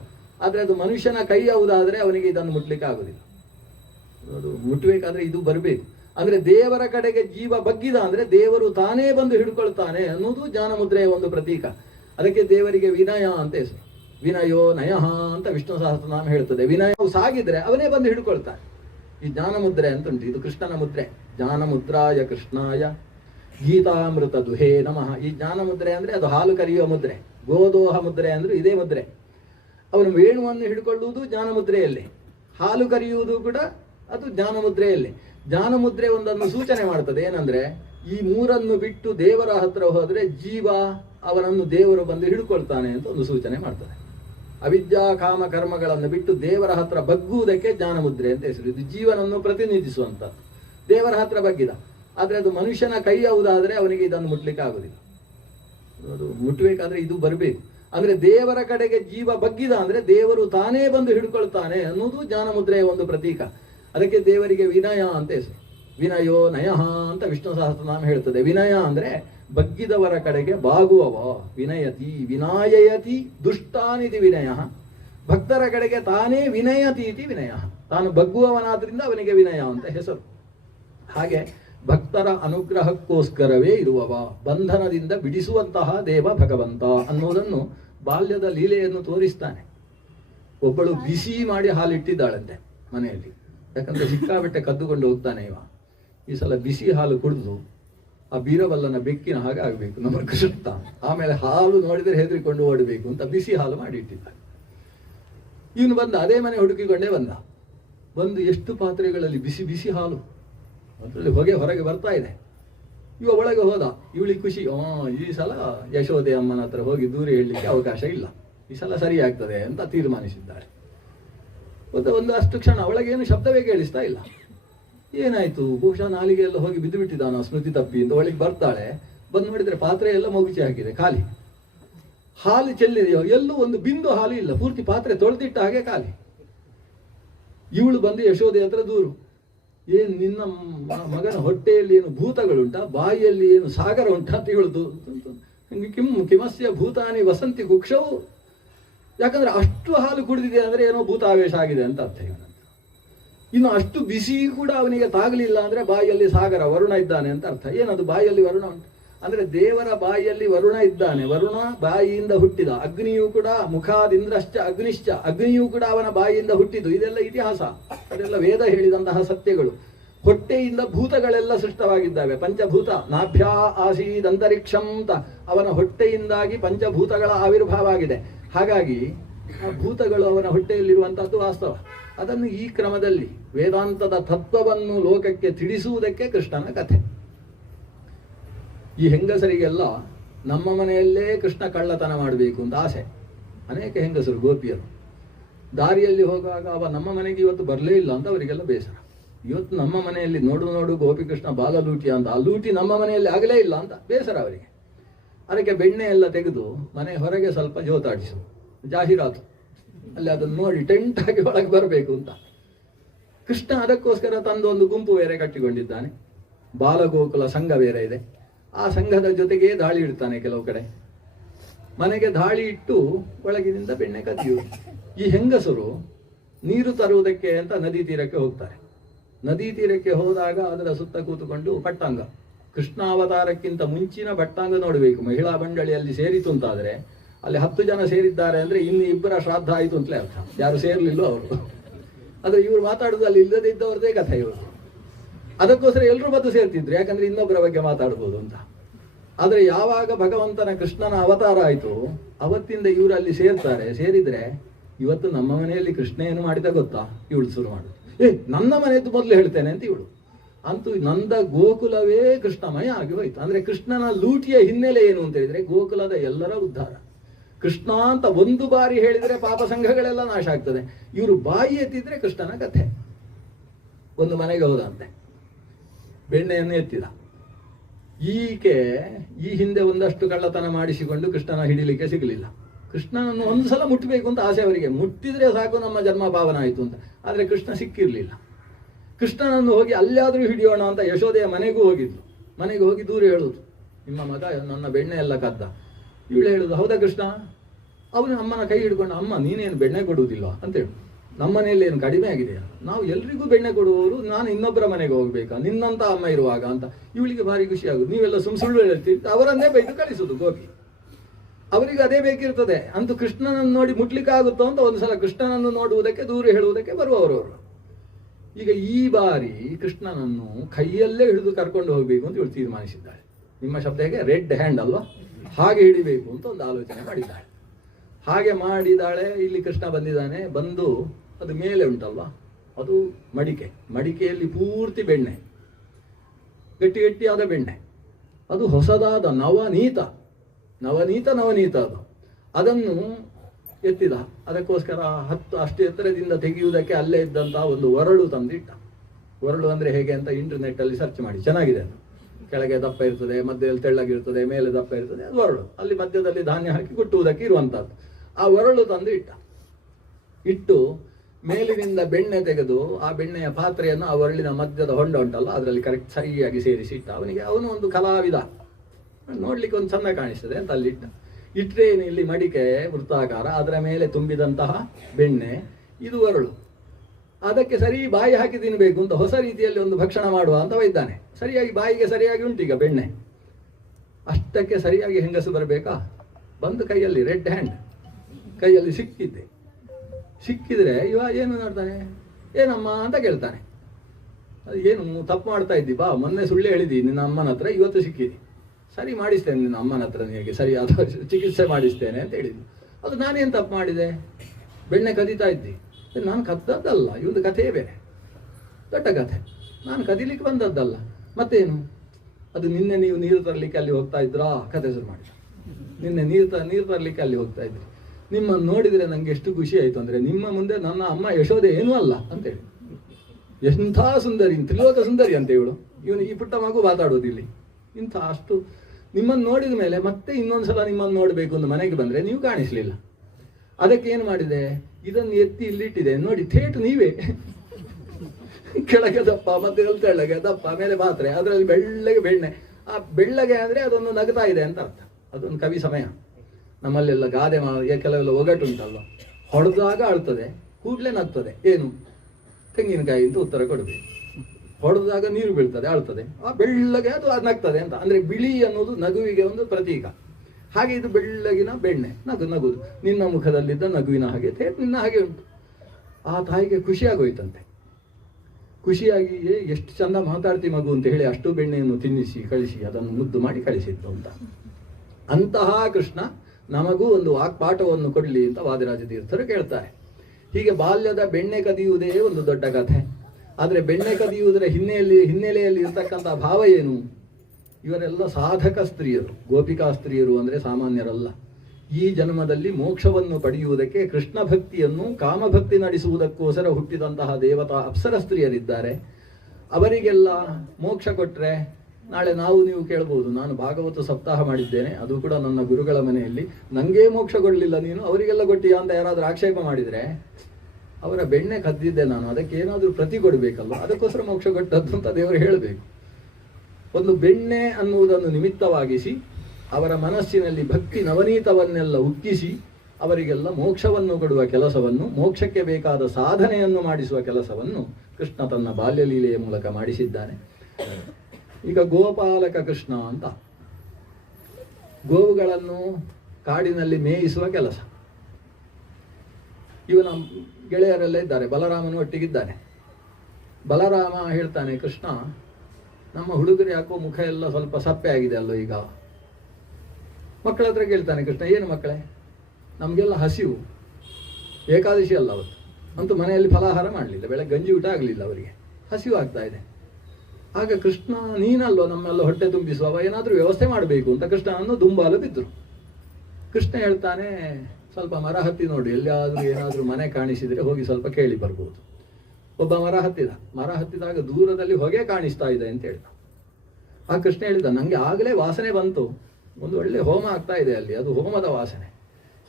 ಆದರೆ ಅದು ಮನುಷ್ಯನ ಕೈ ಯಾವುದಾದ್ರೆ ಅವನಿಗೆ ಇದನ್ನು ಮುಟ್ಲಿಕ್ಕೆ ಆಗುದಿಲ್ಲ. ಅದು ಮುಟ್ಟಬೇಕಾದ್ರೆ ಇದು ಬರಬೇಕು. ಅಂದ್ರೆ ದೇವರ ಕಡೆಗೆ ಜೀವ ಬಗ್ಗಿದ ಅಂದ್ರೆ ದೇವರು ತಾನೇ ಬಂದು ಹಿಡ್ಕೊಳ್ತಾನೆ ಅನ್ನೋದು ಜ್ಞಾನ ಮುದ್ರೆಯ ಒಂದು ಪ್ರತೀಕ. ಅದಕ್ಕೆ ದೇವರಿಗೆ ವಿನಯ ಅಂತ ಹೆಸರು. ವಿನಯೋ ನಯಃ ಅಂತ ವಿಷ್ಣು ಸಹಸ್ರನಾಮ ಹೇಳ್ತದೆ. ವಿನಯ ಸಾಗಿದ್ರೆ ಅವನೇ ಬಂದು ಹಿಡ್ಕೊಳ್ತಾನೆ. ಈ ಜ್ಞಾನ ಮುದ್ರೆ ಅಂತ ಉಂಟು, ಇದು ಕೃಷ್ಣನ ಮುದ್ರೆ. ಜ್ಞಾನ ಮುದ್ರಾಯ ಕೃಷ್ಣಾಯ ಗೀತಾಮೃತ ದುಹೇ ನಮಃ. ಈ ಜ್ಞಾನ ಮುದ್ರೆ ಅಂದ್ರೆ ಅದು ಹಾಲು ಕರೆಯುವ ಮುದ್ರೆ. ಗೋದೋಹ ಮುದ್ರೆ ಅಂದ್ರೆ ಇದೇ ಮುದ್ರೆ. ಅವನು ವೇಣುವನ್ನು ಹಿಡ್ಕೊಳ್ಳುವುದು ಜ್ಞಾನ ಮುದ್ರೆಯಲ್ಲಿ, ಹಾಲು ಕರೆಯುವುದು ಕೂಡ ಅದು ಜ್ಞಾನ ಮುದ್ರೆಯಲ್ಲಿ. ಜ್ಞಾನ ಮುದ್ರೆ ಒಂದನ್ನು ಸೂಚನೆ ಮಾಡ್ತದೆ, ಏನಂದ್ರೆ ಈ ಮೂರನ್ನು ಬಿಟ್ಟು ದೇವರ ಹತ್ರ ಹೋದ್ರೆ ಜೀವ ಅವನನ್ನು ದೇವರು ಬಂದು ಹಿಡ್ಕೊಳ್ತಾನೆ ಅಂತ ಒಂದು ಸೂಚನೆ ಮಾಡ್ತದೆ. ಅವಿದ್ಯಾ ಕಾಮ ಕರ್ಮಗಳನ್ನು ಬಿಟ್ಟು ದೇವರ ಹತ್ರ ಬಗ್ಗುವುದಕ್ಕೆ ಜ್ಞಾನ ಮುದ್ರೆ ಅಂತ ಹೆಸರು. ಇದು ಜೀವನನ್ನು ಪ್ರತಿನಿಧಿಸುವಂಥದ್ದು. ದೇವರ ಹತ್ರ ಬಗ್ಗಿದ, ಆದರೆ ಅದು ಮನುಷ್ಯನ ಕೈ ಯಾವುದಾದ್ರೆ ಅವನಿಗೆ ಇದನ್ನು ಮುಟ್ಲಿಕ್ಕೆ ಆಗುದಿಲ್ಲ. ಅದು ಮುಟ್ಟಬೇಕಾದ್ರೆ ಇದು ಬರಬೇಕು. ಅಂದ್ರೆ ದೇವರ ಕಡೆಗೆ ಜೀವ ಬಗ್ಗಿದ ಅಂದ್ರೆ ದೇವರು ತಾನೇ ಬಂದು ಹಿಡ್ಕೊಳ್ತಾನೆ ಅನ್ನೋದು ಜ್ಞಾನ ಮುದ್ರೆಯ ಒಂದು ಪ್ರತೀಕ. ಅದಕ್ಕೆ ದೇವರಿಗೆ ವಿನಯ ಅಂತ ಹೆಸರು. ವಿನಯೋ ನಯಃ ಅಂತ ವಿಷ್ಣು ಸಹಸ್ರನಾಮ ಹೇಳ್ತದೆ. ವಿನಯ ಅಂದ್ರೆ ಬಗ್ಗಿದವರ ಕಡೆಗೆ ಬಾಗುವವ. ವಿನಯತಿ ವಿನಾಯಯತಿ ದುಷ್ಟಾನಿತಿ ವಿನಯ. ಭಕ್ತರ ಕಡೆಗೆ ತಾನೇ ವಿನಯತೀತಿ ವಿನಯ. ತಾನು ಬಗ್ಗುವವನಾದ್ರಿಂದ ಅವನಿಗೆ ವಿನಯ ಅಂತ ಹೆಸರು. ಹಾಗೆ ಭಕ್ತರ ಅನುಗ್ರಹಕ್ಕೋಸ್ಕರವೇ ಇರುವವ, ಬಂಧನದಿಂದ ಬಿಡಿಸುವಂತಹ ದೇವ ಭಗವಂತ ಅನ್ನೋದನ್ನು ಬಾಲ್ಯದ ಲೀಲೆಯನ್ನು ತೋರಿಸ್ತಾನೆ. ಒಬ್ಬಳು ಬಿಸಿ ಮಾಡಿ ಹಾಲಿಟ್ಟಿದ್ದಾಳಂತೆ ಮನೆಯಲ್ಲಿ. ಯಾಕಂದ್ರೆ ಸಿಕ್ಕಾಬಟ್ಟೆ ಕದ್ದುಕೊಂಡು ಹೋಗ್ತಾನೆ ಇವ. ಈ ಸಲ ಬಿಸಿ ಹಾಲು ಕುಡಿದು ಆ ಬೀರವಲ್ಲನ ಬೆಕ್ಕಿನ ಹಾಗೆ ಆಗಬೇಕು ನಮ್ಮ ಕೃಷ್ಣ. ಆಮೇಲೆ ಹಾಲು ನೋಡಿದರೆ ಹೆದರಿಕೊಂಡು ಓಡಬೇಕು ಅಂತ ಬಿಸಿ ಹಾಲು ಮಾಡಿ ಇಟ್ಟಿದ್ದ. ಇವನು ಬಂದ, ಅದೇ ಮನೆ ಹುಡುಕಿಕೊಂಡೇ ಬಂದು ಎಷ್ಟು ಪಾತ್ರೆಗಳಲ್ಲಿ ಬಿಸಿ ಬಿಸಿ ಹಾಲು, ಅದರಲ್ಲಿ ಹೊಗೆ ಹೊರಗೆ ಬರ್ತಾ ಇದೆ. ಇವ ಒಳಗೆ ಹೋದ. ಇವಳಿಗೆ ಖುಷಿ, ಈ ಸಲ ಯಶೋದೆ ಅಮ್ಮನ ಹತ್ರ ಹೋಗಿ ದೂರ ಹೇಳಲಿಕ್ಕೆ ಅವಕಾಶ ಇಲ್ಲ, ಈ ಸಲ ಸರಿ ಆಗ್ತದೆ ಅಂತ ತೀರ್ಮಾನಿಸಿದ್ದಾಳೆ. ಒಂದು ಅಷ್ಟು ಕ್ಷಣ ಅವಳಿಗೇನು ಶಬ್ದವೇ ಕೇಳಿಸ್ತಾ ಇಲ್ಲ. ಏನಾಯ್ತು, ಬಹುಶಃ ನಾಲಿಗೆ ಎಲ್ಲ ಹೋಗಿ ಬಿದ್ದು ಬಿಟ್ಟಿದ್ದಾನ ಸ್ಮೃತಿ ತಪ್ಪಿ ಅಂತ ಒಳಗೆ ಬರ್ತಾಳೆ. ಬಂದು ನೋಡಿದ್ರೆ ಪಾತ್ರೆ ಎಲ್ಲ ಮುಗುಚಿ ಹಾಕಿದೆ, ಖಾಲಿ. ಹಾಲು ಚೆಲ್ಲಿದೆಯೋ ಎಲ್ಲೂ ಒಂದು ಬಿಂದು ಹಾಲು ಇಲ್ಲ, ಪೂರ್ತಿ ಪಾತ್ರೆ ತೊಳೆದಿಟ್ಟ ಹಾಗೆ ಖಾಲಿ. ಇವಳು ಬಂದು ಯಶೋದೆ ಹತ್ರ ದೂರು, ಏನು ನಿನ್ನ ಮಗನ ಹೊಟ್ಟೆಯಲ್ಲಿ ಏನು ಭೂತಗಳುಂಟಾ, ಬಾಯಿಯಲ್ಲಿ ಏನು ಸಾಗರ ಉಂಟಾ ಅಂತ ಹೇಳುದು. ಕಿಮಸ್ಯ ಭೂತಾನಿ ವಸಂತಿ ಕುಕ್ಷವು. ಯಾಕಂದ್ರೆ ಅಷ್ಟು ಹಾಲು ಕುಡಿದಿದೆ ಅಂದ್ರೆ ಏನೋ ಭೂತಾವೇಶ ಆಗಿದೆ ಅಂತ ಅರ್ಥ. ಇನ್ನು ಅಷ್ಟು ಬಿಸಿ ಕೂಡ ಅವನಿಗೆ ತಾಗಲಿಲ್ಲ ಅಂದ್ರೆ ಬಾಯಿಯಲ್ಲಿ ಸಾಗರ ವರುಣ ಇದ್ದಾನೆ ಅಂತ ಅರ್ಥ. ಏನದು ಬಾಯಿಯಲ್ಲಿ ವರುಣ ಉಂಟು ಅಂದ್ರೆ ದೇವರ ಬಾಯಿಯಲ್ಲಿ ವರುಣ ಇದ್ದಾನೆ. ವರುಣ ಬಾಯಿಯಿಂದ ಹುಟ್ಟಿದ, ಅಗ್ನಿಯೂ ಕೂಡ ಮುಖಾದಿಂದ್ರಶ್ಚ ಅಗ್ನಿಶ್ಚ, ಅಗ್ನಿಯೂ ಕೂಡ ಅವನ ಬಾಯಿಯಿಂದ ಹುಟ್ಟಿದ್ದು. ಇದೆಲ್ಲ ಇತಿಹಾಸ, ಅದೆಲ್ಲ ವೇದ ಹೇಳಿದಂತಹ ಸತ್ಯಗಳು. ಹೊಟ್ಟೆಯಿಂದ ಭೂತಗಳೆಲ್ಲ ಸೃಷ್ಟವಾಗಿದ್ದಾವೆ. ಪಂಚಭೂತ ನಾಭ್ಯಾ ಆಸೀದ್ ಅಂತರಿಕ್ಷಂ ಅಂತ ಅವನ ಹೊಟ್ಟೆಯಿಂದಾಗಿ ಪಂಚಭೂತಗಳ ಆವಿರ್ಭಾವ ಆಗಿದೆ. ಹಾಗಾಗಿ ಆ ಭೂತಗಳು ಅವನ ಹೊಟ್ಟೆಯಲ್ಲಿರುವಂತಹದ್ದು ವಾಸ್ತವ. ಅದನ್ನು ಈ ಕ್ರಮದಲ್ಲಿ ವೇದಾಂತದ ತತ್ವವನ್ನು ಲೋಕಕ್ಕೆ ತಿಳಿಸುವುದಕ್ಕೆ ಕೃಷ್ಣನ ಕಥೆ. ಈ ಹೆಂಗಸರಿಗೆಲ್ಲ ನಮ್ಮ ಮನೆಯಲ್ಲೇ ಕೃಷ್ಣ ಕಳ್ಳತನ ಮಾಡಬೇಕು ಅಂತ ಆಸೆ. ಅನೇಕ ಹೆಂಗಸರು ಗೋಪಿಯರು ದಾರಿಯಲ್ಲಿ ಹೋಗುವಾಗ ಅವ ನಮ್ಮ ಮನೆಗೆ ಇವತ್ತು ಬರಲೇ ಇಲ್ಲ ಅಂತ ಅವರಿಗೆಲ್ಲ ಬೇಸರ. ಇವತ್ತು ನಮ್ಮ ಮನೆಯಲ್ಲಿ ನೋಡು ಗೋಪಿ ಕೃಷ್ಣ ಬಾಲ ಲೂಟಿ ಅಂತ, ಆ ಲೂಟಿ ನಮ್ಮ ಮನೆಯಲ್ಲಿ ಆಗಲೇ ಇಲ್ಲ ಅಂತ ಬೇಸರ ಅವರಿಗೆ. ಅದಕ್ಕೆ ಬೆಣ್ಣೆ ಎಲ್ಲ ತೆಗೆದು ಮನೆ ಹೊರಗೆ ಸ್ವಲ್ಪ ಜೋತಾಡಿಸು, ಜಾಹೀರಾತು, ಅಲ್ಲಿ ಅದನ್ನು ನೋಡಿ ಟೆಂಟ್ ಆಗಿ ಒಳಗೆ ಬರಬೇಕು ಅಂತ. ಕೃಷ್ಣ ಅದಕ್ಕೋಸ್ಕರ ತಂದು ಒಂದು ಗುಂಪು ಬೇರೆ ಕಟ್ಟಿಕೊಂಡಿದ್ದಾನೆ. ಬಾಲಗೋಕುಲ ಸಂಘ ಬೇರೆ ಇದೆ. ಆ ಸಂಘದ ಜೊತೆಗೆ ದಾಳಿ ಇಡ್ತಾನೆ. ಕೆಲವು ಕಡೆ ಮನೆಗೆ ದಾಳಿ ಇಟ್ಟು ಒಳಗಿನಿಂದ ಬೆಣ್ಣೆ ಕದಿಯುವುದು. ಈ ಹೆಂಗಸರು ನೀರು ತರುವುದಕ್ಕೆ ಅಂತ ನದಿ ತೀರಕ್ಕೆ ಹೋಗ್ತಾರೆ. ನದಿ ತೀರಕ್ಕೆ ಹೋದಾಗ ಅದರ ಸುತ್ತ ಕೂತುಕೊಂಡು ಪಟ್ಟಾಂಗ, ಕೃಷ್ಣಾವತಾರಕ್ಕಿಂತ ಮುಂಚಿನ ಭಟ್ಟಾಂಗ ನೋಡಬೇಕು. ಮಹಿಳಾ ಮಂಡಳಿಯಲ್ಲಿ ಸೇರಿತು ಅಂತಾದ್ರೆ ಅಲ್ಲಿ 10 ಜನ ಸೇರಿದ್ದಾರೆ ಅಂದ್ರೆ ಇನ್ನು 2 ಶ್ರಾದ್ದ ಆಯಿತು ಅಂತಲೇ ಅರ್ಥ. ಯಾರು ಸೇರ್ಲಿಲ್ಲೋ ಅವರು. ಆದ್ರೆ ಇವ್ರು ಮಾತಾಡುದು ಅಲ್ಲಿ ಇಲ್ಲದೇ ಇದ್ದವ್ರದೇ ಕಥೆ ಇವರು. ಅದಕ್ಕೋಸ್ಕರ ಎಲ್ಲರೂ ಬಂದು ಸೇರ್ತಿದ್ರು, ಯಾಕಂದ್ರೆ ಇನ್ನೊಬ್ಬರ ಬಗ್ಗೆ ಮಾತಾಡ್ಬೋದು ಅಂತ. ಆದರೆ ಯಾವಾಗ ಭಗವಂತನ ಕೃಷ್ಣನ ಅವತಾರ ಆಯಿತು ಅವತ್ತಿಂದ ಇವರು ಅಲ್ಲಿ ಸೇರ್ತಾರೆ. ಸೇರಿದ್ರೆ ಇವತ್ತು ನಮ್ಮ ಮನೆಯಲ್ಲಿ ಕೃಷ್ಣ ಏನು ಮಾಡಿದ ಗೊತ್ತಾ, ಇವಳು ಶುರು ಮಾಡುದು, ನನ್ನ ಮನೆಯದ್ದು ಮೊದಲು ಹೇಳ್ತೇನೆ ಅಂತ ಇವಳು. ಅಂತೂ ನಂದ ಗೋಕುಲವೇ ಕೃಷ್ಣಮಯ ಆಗಿ ಹೋಯ್ತು. ಅಂದ್ರೆ ಕೃಷ್ಣನ ಲೂಟಿಯ ಹಿನ್ನೆಲೆ ಏನು ಅಂತ ಹೇಳಿದ್ರೆ ಗೋಕುಲದ ಎಲ್ಲರ ಉದ್ಧಾರ. ಕೃಷ್ಣ ಅಂತ ಒಂದು ಬಾರಿ ಹೇಳಿದ್ರೆ ಪಾಪ ಸಂಘಗಳೆಲ್ಲ ನಾಶ ಆಗ್ತದೆ. ಇವರು ಬಾಯಿ ಎತ್ತಿದ್ರೆ ಕೃಷ್ಣನ ಕಥೆ. ಒಂದು ಮನೆಗೆ ಹೋದಂತೆ, ಬೆಣ್ಣೆಯನ್ನು ಎತ್ತಿದ. ಈಕೆ ಈ ಹಿಂದೆ ಒಂದಷ್ಟು ಕಳ್ಳತನ ಮಾಡಿಸಿಕೊಂಡು ಕೃಷ್ಣನ ಹಿಡಿಲಿಕ್ಕೆ ಸಿಗಲಿಲ್ಲ. ಕೃಷ್ಣನನ್ನು ಒಂದ್ಸಲ ಮುಟ್ಟಬೇಕು ಅಂತ ಆಸೆ ಅವರಿಗೆ, ಮುಟ್ಟಿದ್ರೆ ಸಾಕು ನಮ್ಮ ಜನ್ಮ ಪಾವನ ಆಯಿತು ಅಂತ. ಆದರೆ ಕೃಷ್ಣ ಸಿಕ್ಕಿರಲಿಲ್ಲ. ಕೃಷ್ಣನನ್ನು ಹೋಗಿ ಅಲ್ಲಾದರೂ ಹಿಡಿಯೋಣ ಅಂತ ಯಶೋದೆಯ ಮನೆಗೂ ಹೋಗಿದ್ಲು. ಮನೆಗೆ ಹೋಗಿ ದೂರ ಹೇಳುದು, ನಿಮ್ಮ ಮಗ ನನ್ನ ಬೆಣ್ಣೆ ಎಲ್ಲ ಕದ್ದ. ಇವಳು ಹೇಳುದು, ಹೌದಾ ಕೃಷ್ಣ? ಅವನು ಅಮ್ಮನ ಕೈ ಹಿಡ್ಕೊಂಡು, ಅಮ್ಮ ನೀನೇನು ಬೆಣ್ಣೆ ಕೊಡುವುದಿಲ್ವಾ ಅಂತೇಳು. ನಮ್ಮನೆಯಲ್ಲಿ ಏನು ಕಡಿಮೆ ಆಗಿದೆಯಾ? ನಾವು ಎಲ್ರಿಗೂ ಬೆಣ್ಣೆ ಕೊಡುವವರು, ನಾನು ಇನ್ನೊಬ್ಬರ ಮನೆಗೆ ಹೋಗ್ಬೇಕಾ ನಿನ್ನಂತ ಅಮ್ಮ ಇರುವಾಗ ಅಂತ. ಇವಳಿಗೆ ಭಾರಿ ಖುಷಿ ಆಗುದು. ನೀವೆಲ್ಲ ಸುಳ್ಳು ಹೇಳ್ತೀರಿ, ಅವರನ್ನೇ ಬೈದು ಕಳಿಸುದು ಗೋಪಿ. ಅವರಿಗೆ ಅದೇ ಬೇಕಿರ್ತದೆ. ಅಂತೂ ಕೃಷ್ಣನನ್ನು ನೋಡಿ ಮುಟ್ಲಿಕ್ಕೆ ಆಗುತ್ತೋ ಅಂತ ಒಂದ್ಸಲ ಕೃಷ್ಣನನ್ನು ನೋಡುವುದಕ್ಕೆ ದೂರ ಹೇಳುವುದಕ್ಕೆ ಬರುವವರವರು. ಈಗ ಈ ಬಾರಿ ಕೃಷ್ಣನನ್ನು ಕೈಯಲ್ಲೇ ಹಿಡಿದು ಕರ್ಕೊಂಡು ಹೋಗಬೇಕು ಅಂತ ಇವಳು ತೀರ್ಮಾನಿಸಿದ್ದಾಳೆ. ನಿಮ್ಮ ಶಬ್ದ ಹೇಗೆ, ರೆಡ್ ಹ್ಯಾಂಡ್ ಅಲ್ವಾ, ಹಾಗೆ ಹಿಡಿಬೇಕು ಅಂತ ಒಂದು ಆಲೋಚನೆ ಮಾಡಿದ್ದಾಳೆ. ಹಾಗೆ ಮಾಡಿದಾಳೆ. ಇಲ್ಲಿ ಕೃಷ್ಣ ಬಂದಿದ್ದಾನೆ. ಬಂದು ಅದು ಮೇಲೆ ಉಂಟಲ್ವಾ, ಅದು ಮಡಿಕೆಯಲ್ಲಿ ಪೂರ್ತಿ ಬೆಣ್ಣೆ, ಗಟ್ಟಿಯಾದ ಬೆಣ್ಣೆ. ಅದು ಹೊಸದಾದ ನವನೀತ ಅದು. ಅದನ್ನು ಎತ್ತಿದ. ಅದಕ್ಕೋಸ್ಕರ 10 ಅಷ್ಟು ಎತ್ತರದಿಂದ ತೆಗೆಯುವುದಕ್ಕೆ ಅಲ್ಲೇ ಇದ್ದಂತಹ ಒಂದು ಒರಳು ತಂದಿಟ್ಟ. ಒರಳು ಅಂದ್ರೆ ಹೇಗೆ ಅಂತ ಇಂಟರ್ನೆಟ್ ಅಲ್ಲಿ ಸರ್ಚ್ ಮಾಡಿ, ಚೆನ್ನಾಗಿದೆ ಅದು. ಕೆಳಗೆ ದಪ್ಪ ಇರ್ತದೆ, ಮಧ್ಯದಲ್ಲಿ ತೆಳ್ಳಗಿರ್ತದೆ, ಮೇಲೆ ದಪ್ಪ ಇರ್ತದೆ. ಅದು ಒರಳು. ಅಲ್ಲಿ ಮಧ್ಯದಲ್ಲಿ ಧಾನ್ಯ ಹಾಕಿ ಕುಟ್ಟುವುದಕ್ಕೆ ಇರುವಂತಹದ್ದು. ಆ ಒರಳು ತಂದು ಇಟ್ಟು ಮೇಲಿನಿಂದ ಬೆಣ್ಣೆ ತೆಗೆದು ಆ ಬೆಣ್ಣೆಯ ಪಾತ್ರೆಯನ್ನು ಆ ಒರಳಿನ ಮಧ್ಯದ ಹೊಂಡ ಉಂಟಲ್ಲ ಅದರಲ್ಲಿ ಕರೆಕ್ಟ್ ಸರಿಯಾಗಿ ಸೇರಿಸಿ ಇಟ್ಟ. ಅವನು ಒಂದು ಕಲಾವಿದ, ನೋಡ್ಲಿಕ್ಕೆ ಒಂದು ಚಂದ ಕಾಣಿಸ್ತದೆ ಅಂತ ಅಲ್ಲಿಟ್ಟ. ಇಟ್ಟರೆ ಇಲ್ಲಿ ಮಡಿಕೆ ವೃತ್ತಾಕಾರ, ಅದರ ಮೇಲೆ ತುಂಬಿದಂತಹ ಬೆಣ್ಣೆ, ಇದು ಒರಳು. ಅದಕ್ಕೆ ಸರಿ ಬಾಯಿ ಹಾಕಿ ತಿನ್ನಬೇಕು ಅಂತ ಹೊಸ ರೀತಿಯಲ್ಲಿ ಒಂದು ಭಕ್ಷಣ ಮಾಡುವ ಅಂತ ಇದ್ದಾನೆ. ಸರಿಯಾಗಿ ಬಾಯಿಗೆ ಸರಿಯಾಗಿ ಉಂಟೀಗ ಬೆಣ್ಣೆ. ಅಷ್ಟಕ್ಕೆ ಸರಿಯಾಗಿ ಹೆಂಗಸು ಬರಬೇಕಾ, ಬಂದು ಕೈಯಲ್ಲಿ ರೆಡ್ ಹ್ಯಾಂಡ್ ಕೈಯಲ್ಲಿ ಸಿಕ್ಕಿದ್ರೆ ಇವ ಏನು ಮಾಡ್ತಾನೆ, ಏನಮ್ಮ ಅಂತ ಕೇಳ್ತಾನೆ. ಅದು ಏನು ತಪ್ಪು ಮಾಡ್ತಾ ಇದ್ದಿ, ಬಾ ಮೊನ್ನೆ ಸುಳ್ಳು ಹೇಳಿದಿ ನಿನ್ನ ಅಮ್ಮನ ಹತ್ರ, ಇವತ್ತು ಸಿಕ್ಕಿದಿ, ಸರಿ ಮಾಡಿಸ್ತೇನೆ ನಿನ್ನ ಅಮ್ಮನ ಹತ್ರ, ನಿನಗೆ ಸರಿ ಅಥವಾ ಚಿಕಿತ್ಸೆ ಮಾಡಿಸ್ತೇನೆ ಅಂತ ಹೇಳಿದ್ನು. ಅದು ನಾನೇನು ತಪ್ಪು ಮಾಡಿದೆ, ಬೆಣ್ಣೆ ಕದೀತಾ ಇದ್ದಿ. ನಾನು ಕದ್ದದ್ದಲ್ಲ, ಇವೊಂದು ಕಥೆಯೇ ಬೇರೆ, ದೊಡ್ಡ ಕಥೆ. ನಾನು ಕದೀಲಿಕ್ಕೆ ಬಂದದ್ದಲ್ಲ, ಮತ್ತೇನು ಅದು. ನಿನ್ನೆ ನೀವು ನೀರು ತರಲಿಕ್ಕೆ ಅಲ್ಲಿ ಹೋಗ್ತಾ ಇದ್ರಾ, ಕಥೆ ಶುರು ಮಾಡಿ. ನಿನ್ನೆ ನೀರು ತರಲಿಕ್ಕೆ ಅಲ್ಲಿ ಹೋಗ್ತಾ ಇದ್ರಿ, ನಿಮ್ಮನ್ನು ನೋಡಿದರೆ ನನಗೆ ಎಷ್ಟು ಖುಷಿ ಆಯಿತು ಅಂದರೆ, ನಿಮ್ಮ ಮುಂದೆ ನನ್ನ ಅಮ್ಮ ಯಶೋದೆ ಏನೂ ಅಲ್ಲ ಅಂತೇಳಿ. ಎಂಥ ಸುಂದರಿ, ತ್ರಿಲೋಕ ಸುಂದರಿ ಅಂತ ಇವಳು. ಇವನು ಈ ಪುಟ್ಟ ಮಗು ಮಾತಾಡೋದಿಲ್ಲಿ. ಇಂಥ ಅಷ್ಟು ನಿಮ್ಮನ್ನು ನೋಡಿದ ಮೇಲೆ ಮತ್ತೆ ಇನ್ನೊಂದ್ಸಲ ನಿಮ್ಮನ್ನು ನೋಡಬೇಕು ಅಂತ ಮನೆಗೆ ಬಂದರೆ ನೀವು ಕಾಣಿಸ್ಲಿಲ್ಲ. ಅದಕ್ಕೆ ಏನು ಮಾಡಿದೆ, ಇದನ್ನು ಎತ್ತಿ ಇಲ್ಲಿಟ್ಟಿದೆ ನೋಡಿ, ಥೇಟ್ ನೀವೇ. ಕೆಳಗೆ ದಪ್ಪ, ಮಧ್ಯದಲ್ಲಿ ತೆಳ್ಳಗೆ ದಪ್ಪ, ಮೇಲೆ ಪಾತ್ರೆ, ಅದರಲ್ಲಿ ಬೆಳ್ಳಗೆ ಬೆಣ್ಣೆ. ಆ ಬೆಳ್ಳಗೆ ಅಂದರೆ ಅದೊಂದು ನಗ್ತಾ ಇದೆ ಅಂತ ಅರ್ಥ. ಅದೊಂದು ಕವಿ ಸಮಯ. ನಮ್ಮಲ್ಲೆಲ್ಲ ಗಾದೆ ಕೆಲವೆಲ್ಲ ಒಗಟು ಉಂಟಲ್ಲ, ಹೊಡೆದಾಗ ಅಳ್ತದೆ, ಕೂಡಲೇ ನಗ್ತದೆ. ಏನು, ತೆಂಗಿನಕಾಯಿ ಅಂತ ಉತ್ತರ ಕೊಡಬೇಕು. ಹೊಡೆದಾಗ ನೀರು ಬೀಳ್ತದೆ, ಅಳ್ತದೆ. ಆ ಬೆಳ್ಳಗೆ ಅದು ನಗ್ತದೆ ಅಂತ. ಅಂದ್ರೆ ಬಿಳಿ ಅನ್ನೋದು ನಗುವಿಗೆ ಒಂದು ಪ್ರತೀಕ. ಹಾಗೆ ಇದು ಬೆಳ್ಳಗಿನ ಬೆಣ್ಣೆ, ನಗುದು. ನಿನ್ನ ಮುಖದಲ್ಲಿದ್ದ ನಗುವಿನ ಹಾಗೆ ನಿನ್ನ ಹಾಗೆ ಉಂಟು. ಆ ತಾಯಿಗೆ ಖುಷಿಯಾಗೋಯ್ತಂತೆ. ಖುಷಿಯಾಗಿ ಎಷ್ಟು ಚಂದ ಮಾತಾಡ್ತಿ ಮಗು ಅಂತ ಹೇಳಿ ಅಷ್ಟು ಬೆಣ್ಣೆಯನ್ನು ತಿನ್ನಿಸಿ ಕಳಿಸಿ ಅದನ್ನು ಮುದ್ದು ಮಾಡಿ ಕಳಿಸಿತ್ತು ಅಂತ. ಅಂತಹ ಕೃಷ್ಣ ನಮಗೂ ಒಂದು ವಾಕ್ಪಾಠವನ್ನು ಕೊಡಲಿ ಅಂತ ವಾದಿರಾಜ ತೀರ್ಥರು ಕೇಳ್ತಾರೆ. ಹೀಗೆ ಬಾಲ್ಯದ ಬೆಣ್ಣೆ ಕದಿಯುವುದೇ ಒಂದು ದೊಡ್ಡ ಕಥೆ. ಆದರೆ ಬೆಣ್ಣೆ ಕದಿಯುವುದರ ಹಿನ್ನೆಲೆಯಲ್ಲಿ ಇರ್ತಕ್ಕಂಥ ಭಾವ ಏನು? ಇವರೆಲ್ಲ ಸಾಧಕ ಸ್ತ್ರೀಯರು, ಗೋಪಿಕಾ ಸ್ತ್ರೀಯರು ಅಂದರೆ ಸಾಮಾನ್ಯರಲ್ಲ. ಈ ಜನ್ಮದಲ್ಲಿ ಮೋಕ್ಷವನ್ನು ಪಡೆಯುವುದಕ್ಕೆ, ಕೃಷ್ಣ ಭಕ್ತಿಯನ್ನು ಕಾಮಭಕ್ತಿ ನಡೆಸುವುದಕ್ಕೋಸ್ಕರ ಹುಟ್ಟಿದಂತಹ ದೇವತಾ ಅಪ್ಸರ ಸ್ತ್ರೀಯರಿದ್ದಾರೆ. ಅವರಿಗೆಲ್ಲ ಮೋಕ್ಷ ಕೊಟ್ಟರೆ ನಾಳೆ ನಾವು ನೀವು ಕೇಳ್ಬೋದು, ನಾನು ಭಾಗವತ ಸಪ್ತಾಹ ಮಾಡಿದ್ದೇನೆ, ಅದು ಕೂಡ ನನ್ನ ಗುರುಗಳ ಮನೆಯಲ್ಲಿ, ನನಗೇ ಮೋಕ್ಷ ಕೊಡಲಿಲ್ಲ ನೀನು, ಅವರಿಗೆಲ್ಲ ಕೊಟ್ಟಿಯಾ ಅಂತ ಯಾರಾದರೂ ಆಕ್ಷೇಪ ಮಾಡಿದರೆ, ಅವರ ಬೆಣ್ಣೆ ಕದ್ದಿದ್ದೆ ನಾನು, ಅದಕ್ಕೆ ಏನಾದರೂ ಪ್ರತಿ ಕೊಡಬೇಕಲ್ವ, ಅದಕ್ಕೋಸ್ಕರ ಮೋಕ್ಷ ಕೊಟ್ಟದ್ದು ಅಂತ ದೇವರು ಹೇಳಬೇಕು. ಒಂದು ಬೆಣ್ಣೆ ಅನ್ನುವುದನ್ನು ನಿಮಿತ್ತವಾಗಿಸಿ ಅವರ ಮನಸ್ಸಿನಲ್ಲಿ ಭಕ್ತಿ ನವನೀತವನ್ನೆಲ್ಲ ಉಕ್ಕಿಸಿ ಅವರಿಗೆಲ್ಲ ಮೋಕ್ಷವನ್ನು ಕೊಡುವ ಕೆಲಸವನ್ನು, ಮೋಕ್ಷಕ್ಕೆ ಬೇಕಾದ ಸಾಧನೆಯನ್ನು ಮಾಡಿಸುವ ಕೆಲಸವನ್ನು ಕೃಷ್ಣ ತನ್ನ ಬಾಲ್ಯಲೀಲೆಯ ಮೂಲಕ ಮಾಡಿಸಿದ್ದಾನೆ. ಈಗ ಗೋಪಾಲಕ ಕೃಷ್ಣ ಅಂತ, ಗೋವುಗಳನ್ನು ಕಾಡಿನಲ್ಲಿ ಮೇಯಿಸುವ ಕೆಲಸ. ಇವನ ಗೆಳೆಯರೆಲ್ಲ ಇದ್ದಾರೆ, ಬಲರಾಮನು ಒಟ್ಟಿಗಿದ್ದಾನೆ. ಬಲರಾಮ ಹೇಳ್ತಾನೆ, ಕೃಷ್ಣ ನಮ್ಮ ಹುಡುಗರು ಯಾಕೋ ಮುಖ ಎಲ್ಲ ಸ್ವಲ್ಪ ಸಪ್ಪೆ ಆಗಿದೆ ಅಲ್ಲೋ ಈಗ, ಮಕ್ಕಳ ಹತ್ರ ಕೇಳ್ತಾನೆ ಕೃಷ್ಣ, ಏನು ಮಕ್ಕಳೇ, ನಮಗೆಲ್ಲ ಹಸಿವು, ಏಕಾದಶಿ ಅಲ್ಲ ಅವತ್ತು, ಅಂತೂ ಮನೆಯಲ್ಲಿ ಫಲಾಹಾರ ಮಾಡಲಿಲ್ಲ, ಬೆಳಗ್ಗೆ ಗಂಜಿ ಊಟ ಆಗಲಿಲ್ಲ, ಅವರಿಗೆ ಹಸಿವು ಆಗ್ತಾ ಇದೆ. ಆಗ ಕೃಷ್ಣ, ನೀನಲ್ಲೋ ನಮ್ಮೆಲ್ಲ ಹೊಟ್ಟೆ ತುಂಬಿಸುವ, ಏನಾದರೂ ವ್ಯವಸ್ಥೆ ಮಾಡಬೇಕು ಅಂತ ಕೃಷ್ಣನನ್ನು ದುಂಬಾಲು ಬಿದ್ದರು. ಕೃಷ್ಣ ಹೇಳ್ತಾನೆ, ಸ್ವಲ್ಪ ಮರ ಹತ್ತಿ ನೋಡಿ, ಎಲ್ಲಿಯಾದರೂ ಏನಾದರೂ ಮನೆ ಕಾಣಿಸಿದರೆ ಹೋಗಿ ಸ್ವಲ್ಪ ಕೇಳಿ ಬರ್ಬೋದು. ಒಬ್ಬ ಮರ ಹತ್ತಿದ. ಮರ ಹತ್ತಿದಾಗ ದೂರದಲ್ಲಿ ಹೊಗೆ ಕಾಣಿಸ್ತಾ ಇದೆ ಅಂತ ಹೇಳಿದ. ಆ ಕೃಷ್ಣ ಹೇಳಿದ, ನನಗೆ ಆಗಲೇ ವಾಸನೆ ಬಂತು, ಒಂದು ಒಳ್ಳೆ ಹೋಮ ಆಗ್ತಾ ಇದೆ ಅಲ್ಲಿ, ಅದು ಹೋಮದ ವಾಸನೆ.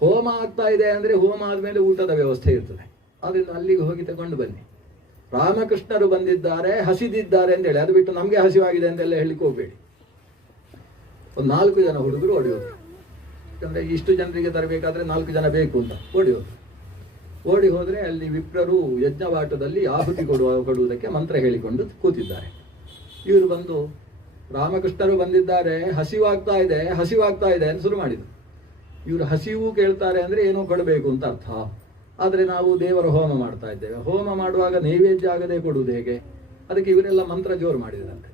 ಹೋಮ ಆಗ್ತಾ ಇದೆ ಅಂದರೆ ಹೋಮ ಆದಮೇಲೆ ಊಟದ ವ್ಯವಸ್ಥೆ ಇರ್ತದೆ, ಅದರಿಂದ ಅಲ್ಲಿಗೆ ಹೋಗಿ ತಗೊಂಡು ಬನ್ನಿ. ರಾಮಕೃಷ್ಣರು ಬಂದಿದ್ದಾರೆ, ಹಸಿದಿದ್ದಾರೆ ಅಂತೇಳಿ, ಅದು ಬಿಟ್ಟು ನಮಗೆ ಹಸಿವಾಗಿದೆ ಅಂತೆಲ್ಲ ಹೇಳಿಕ್ಕೆ ಹೋಗಬೇಡಿ. ಒಂದು 4 ಜನ ಹುಡುಗರು ಓಡಿ ಹೋದ್ರು. ಯಾಕಂದರೆ ಇಷ್ಟು ಜನರಿಗೆ ತರಬೇಕಾದ್ರೆ 4 ಜನ ಬೇಕು ಅಂತ ಓಡಿ ಹೋದ್ರು. ಓಡಿ ಹೋದರೆ ಅಲ್ಲಿ ವಿಪ್ರರು ಯಜ್ಞವಾಟದಲ್ಲಿ ಆಹುತಿ ಕೊಡುವುದಕ್ಕೆ ಮಂತ್ರ ಹೇಳಿಕೊಂಡು ಕೂತಿದ್ದಾರೆ. ಇವರು ಬಂದು, ರಾಮಕೃಷ್ಣರು ಬಂದಿದ್ದಾರೆ, ಹಸಿವಾಗ್ತಾ ಇದೆ ಅಂತ ಶುರು ಮಾಡಿದರು. ಇವರು ಹಸಿವು ಕೇಳ್ತಾರೆ ಅಂದರೆ ಏನೋ ಕೊಡಬೇಕು ಅಂತ ಅರ್ಥ. ಆದರೆ ನಾವು ದೇವರ ಹೋಮ ಮಾಡ್ತಾ ಇದ್ದೇವೆ, ಹೋಮ ಮಾಡುವಾಗ ನೈವೇದ್ಯ ಆಗದೆ ಕೊಡುವುದು ಹೇಗೆ? ಅದಕ್ಕೆ ಇವರೆಲ್ಲ ಮಂತ್ರ ಜೋರು ಮಾಡಿದರಂತೆ.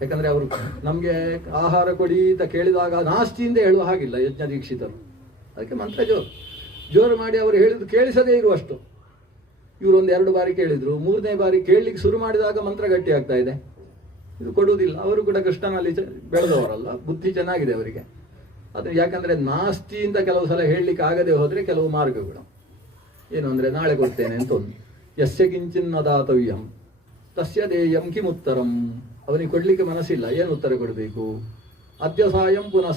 ಯಾಕಂದರೆ ಅವರು ನಮಗೆ ಆಹಾರ ಕೊಡಿ ಅಂತ ಕೇಳಿದಾಗ ನಾಸ್ತಿಯಿಂದ ಹೇಳುವ ಹಾಗಿಲ್ಲ ಯಜ್ಞ ದೀಕ್ಷಿತರು. ಅದಕ್ಕೆ ಮಂತ್ರ ಜೋರು ಮಾಡಿ ಅವರು ಹೇಳಿದ್ದು ಕೇಳಿಸದೇ ಇರುವಷ್ಟು. ಇವರು 1-2 ಬಾರಿ ಕೇಳಿದರು, 3ನೇ ಬಾರಿ ಕೇಳಲಿಕ್ಕೆ ಶುರು ಮಾಡಿದಾಗ ಮಂತ್ರ ಗಟ್ಟಿ ಆಗ್ತಾ ಇದೆ, ಇದು ಕೊಡುವುದಿಲ್ಲ. ಅವರು ಕೂಡ ಕೃಷ್ಣನಲ್ಲಿ ಬೆಳೆದವರಲ್ಲ, ಬುದ್ಧಿ ಚೆನ್ನಾಗಿದೆ ಅವರಿಗೆ. ಅದು ಯಾಕಂದರೆ ನಾಸ್ತಿಯಿಂದ ಕೆಲವು ಸಲ ಹೇಳಲಿಕ್ಕೆ ಆಗದೆ ಹೋದರೆ ಕೆಲವು ಮಾರ್ಗಗಳು ಏನು ಅಂದರೆ, ನಾಳೆ ಕೊಡ್ತೇನೆ ಅಂತ ಒಂದು, ಯಸ್ಯ ಕಿಂಚಿನ್ನದಾತವ್ಯಂ ತಸ್ಯ ದೇಯಂ ಕಿಮುತ್ತರಂ, ಅವನಿಗೆ ಕೊಡಲಿಕ್ಕೆ ಮನಸ್ಸಿಲ್ಲ, ಏನು ಉತ್ತರ ಕೊಡಬೇಕು? ಅದ್ಯ ಸಾಯಂ ಪುನಃ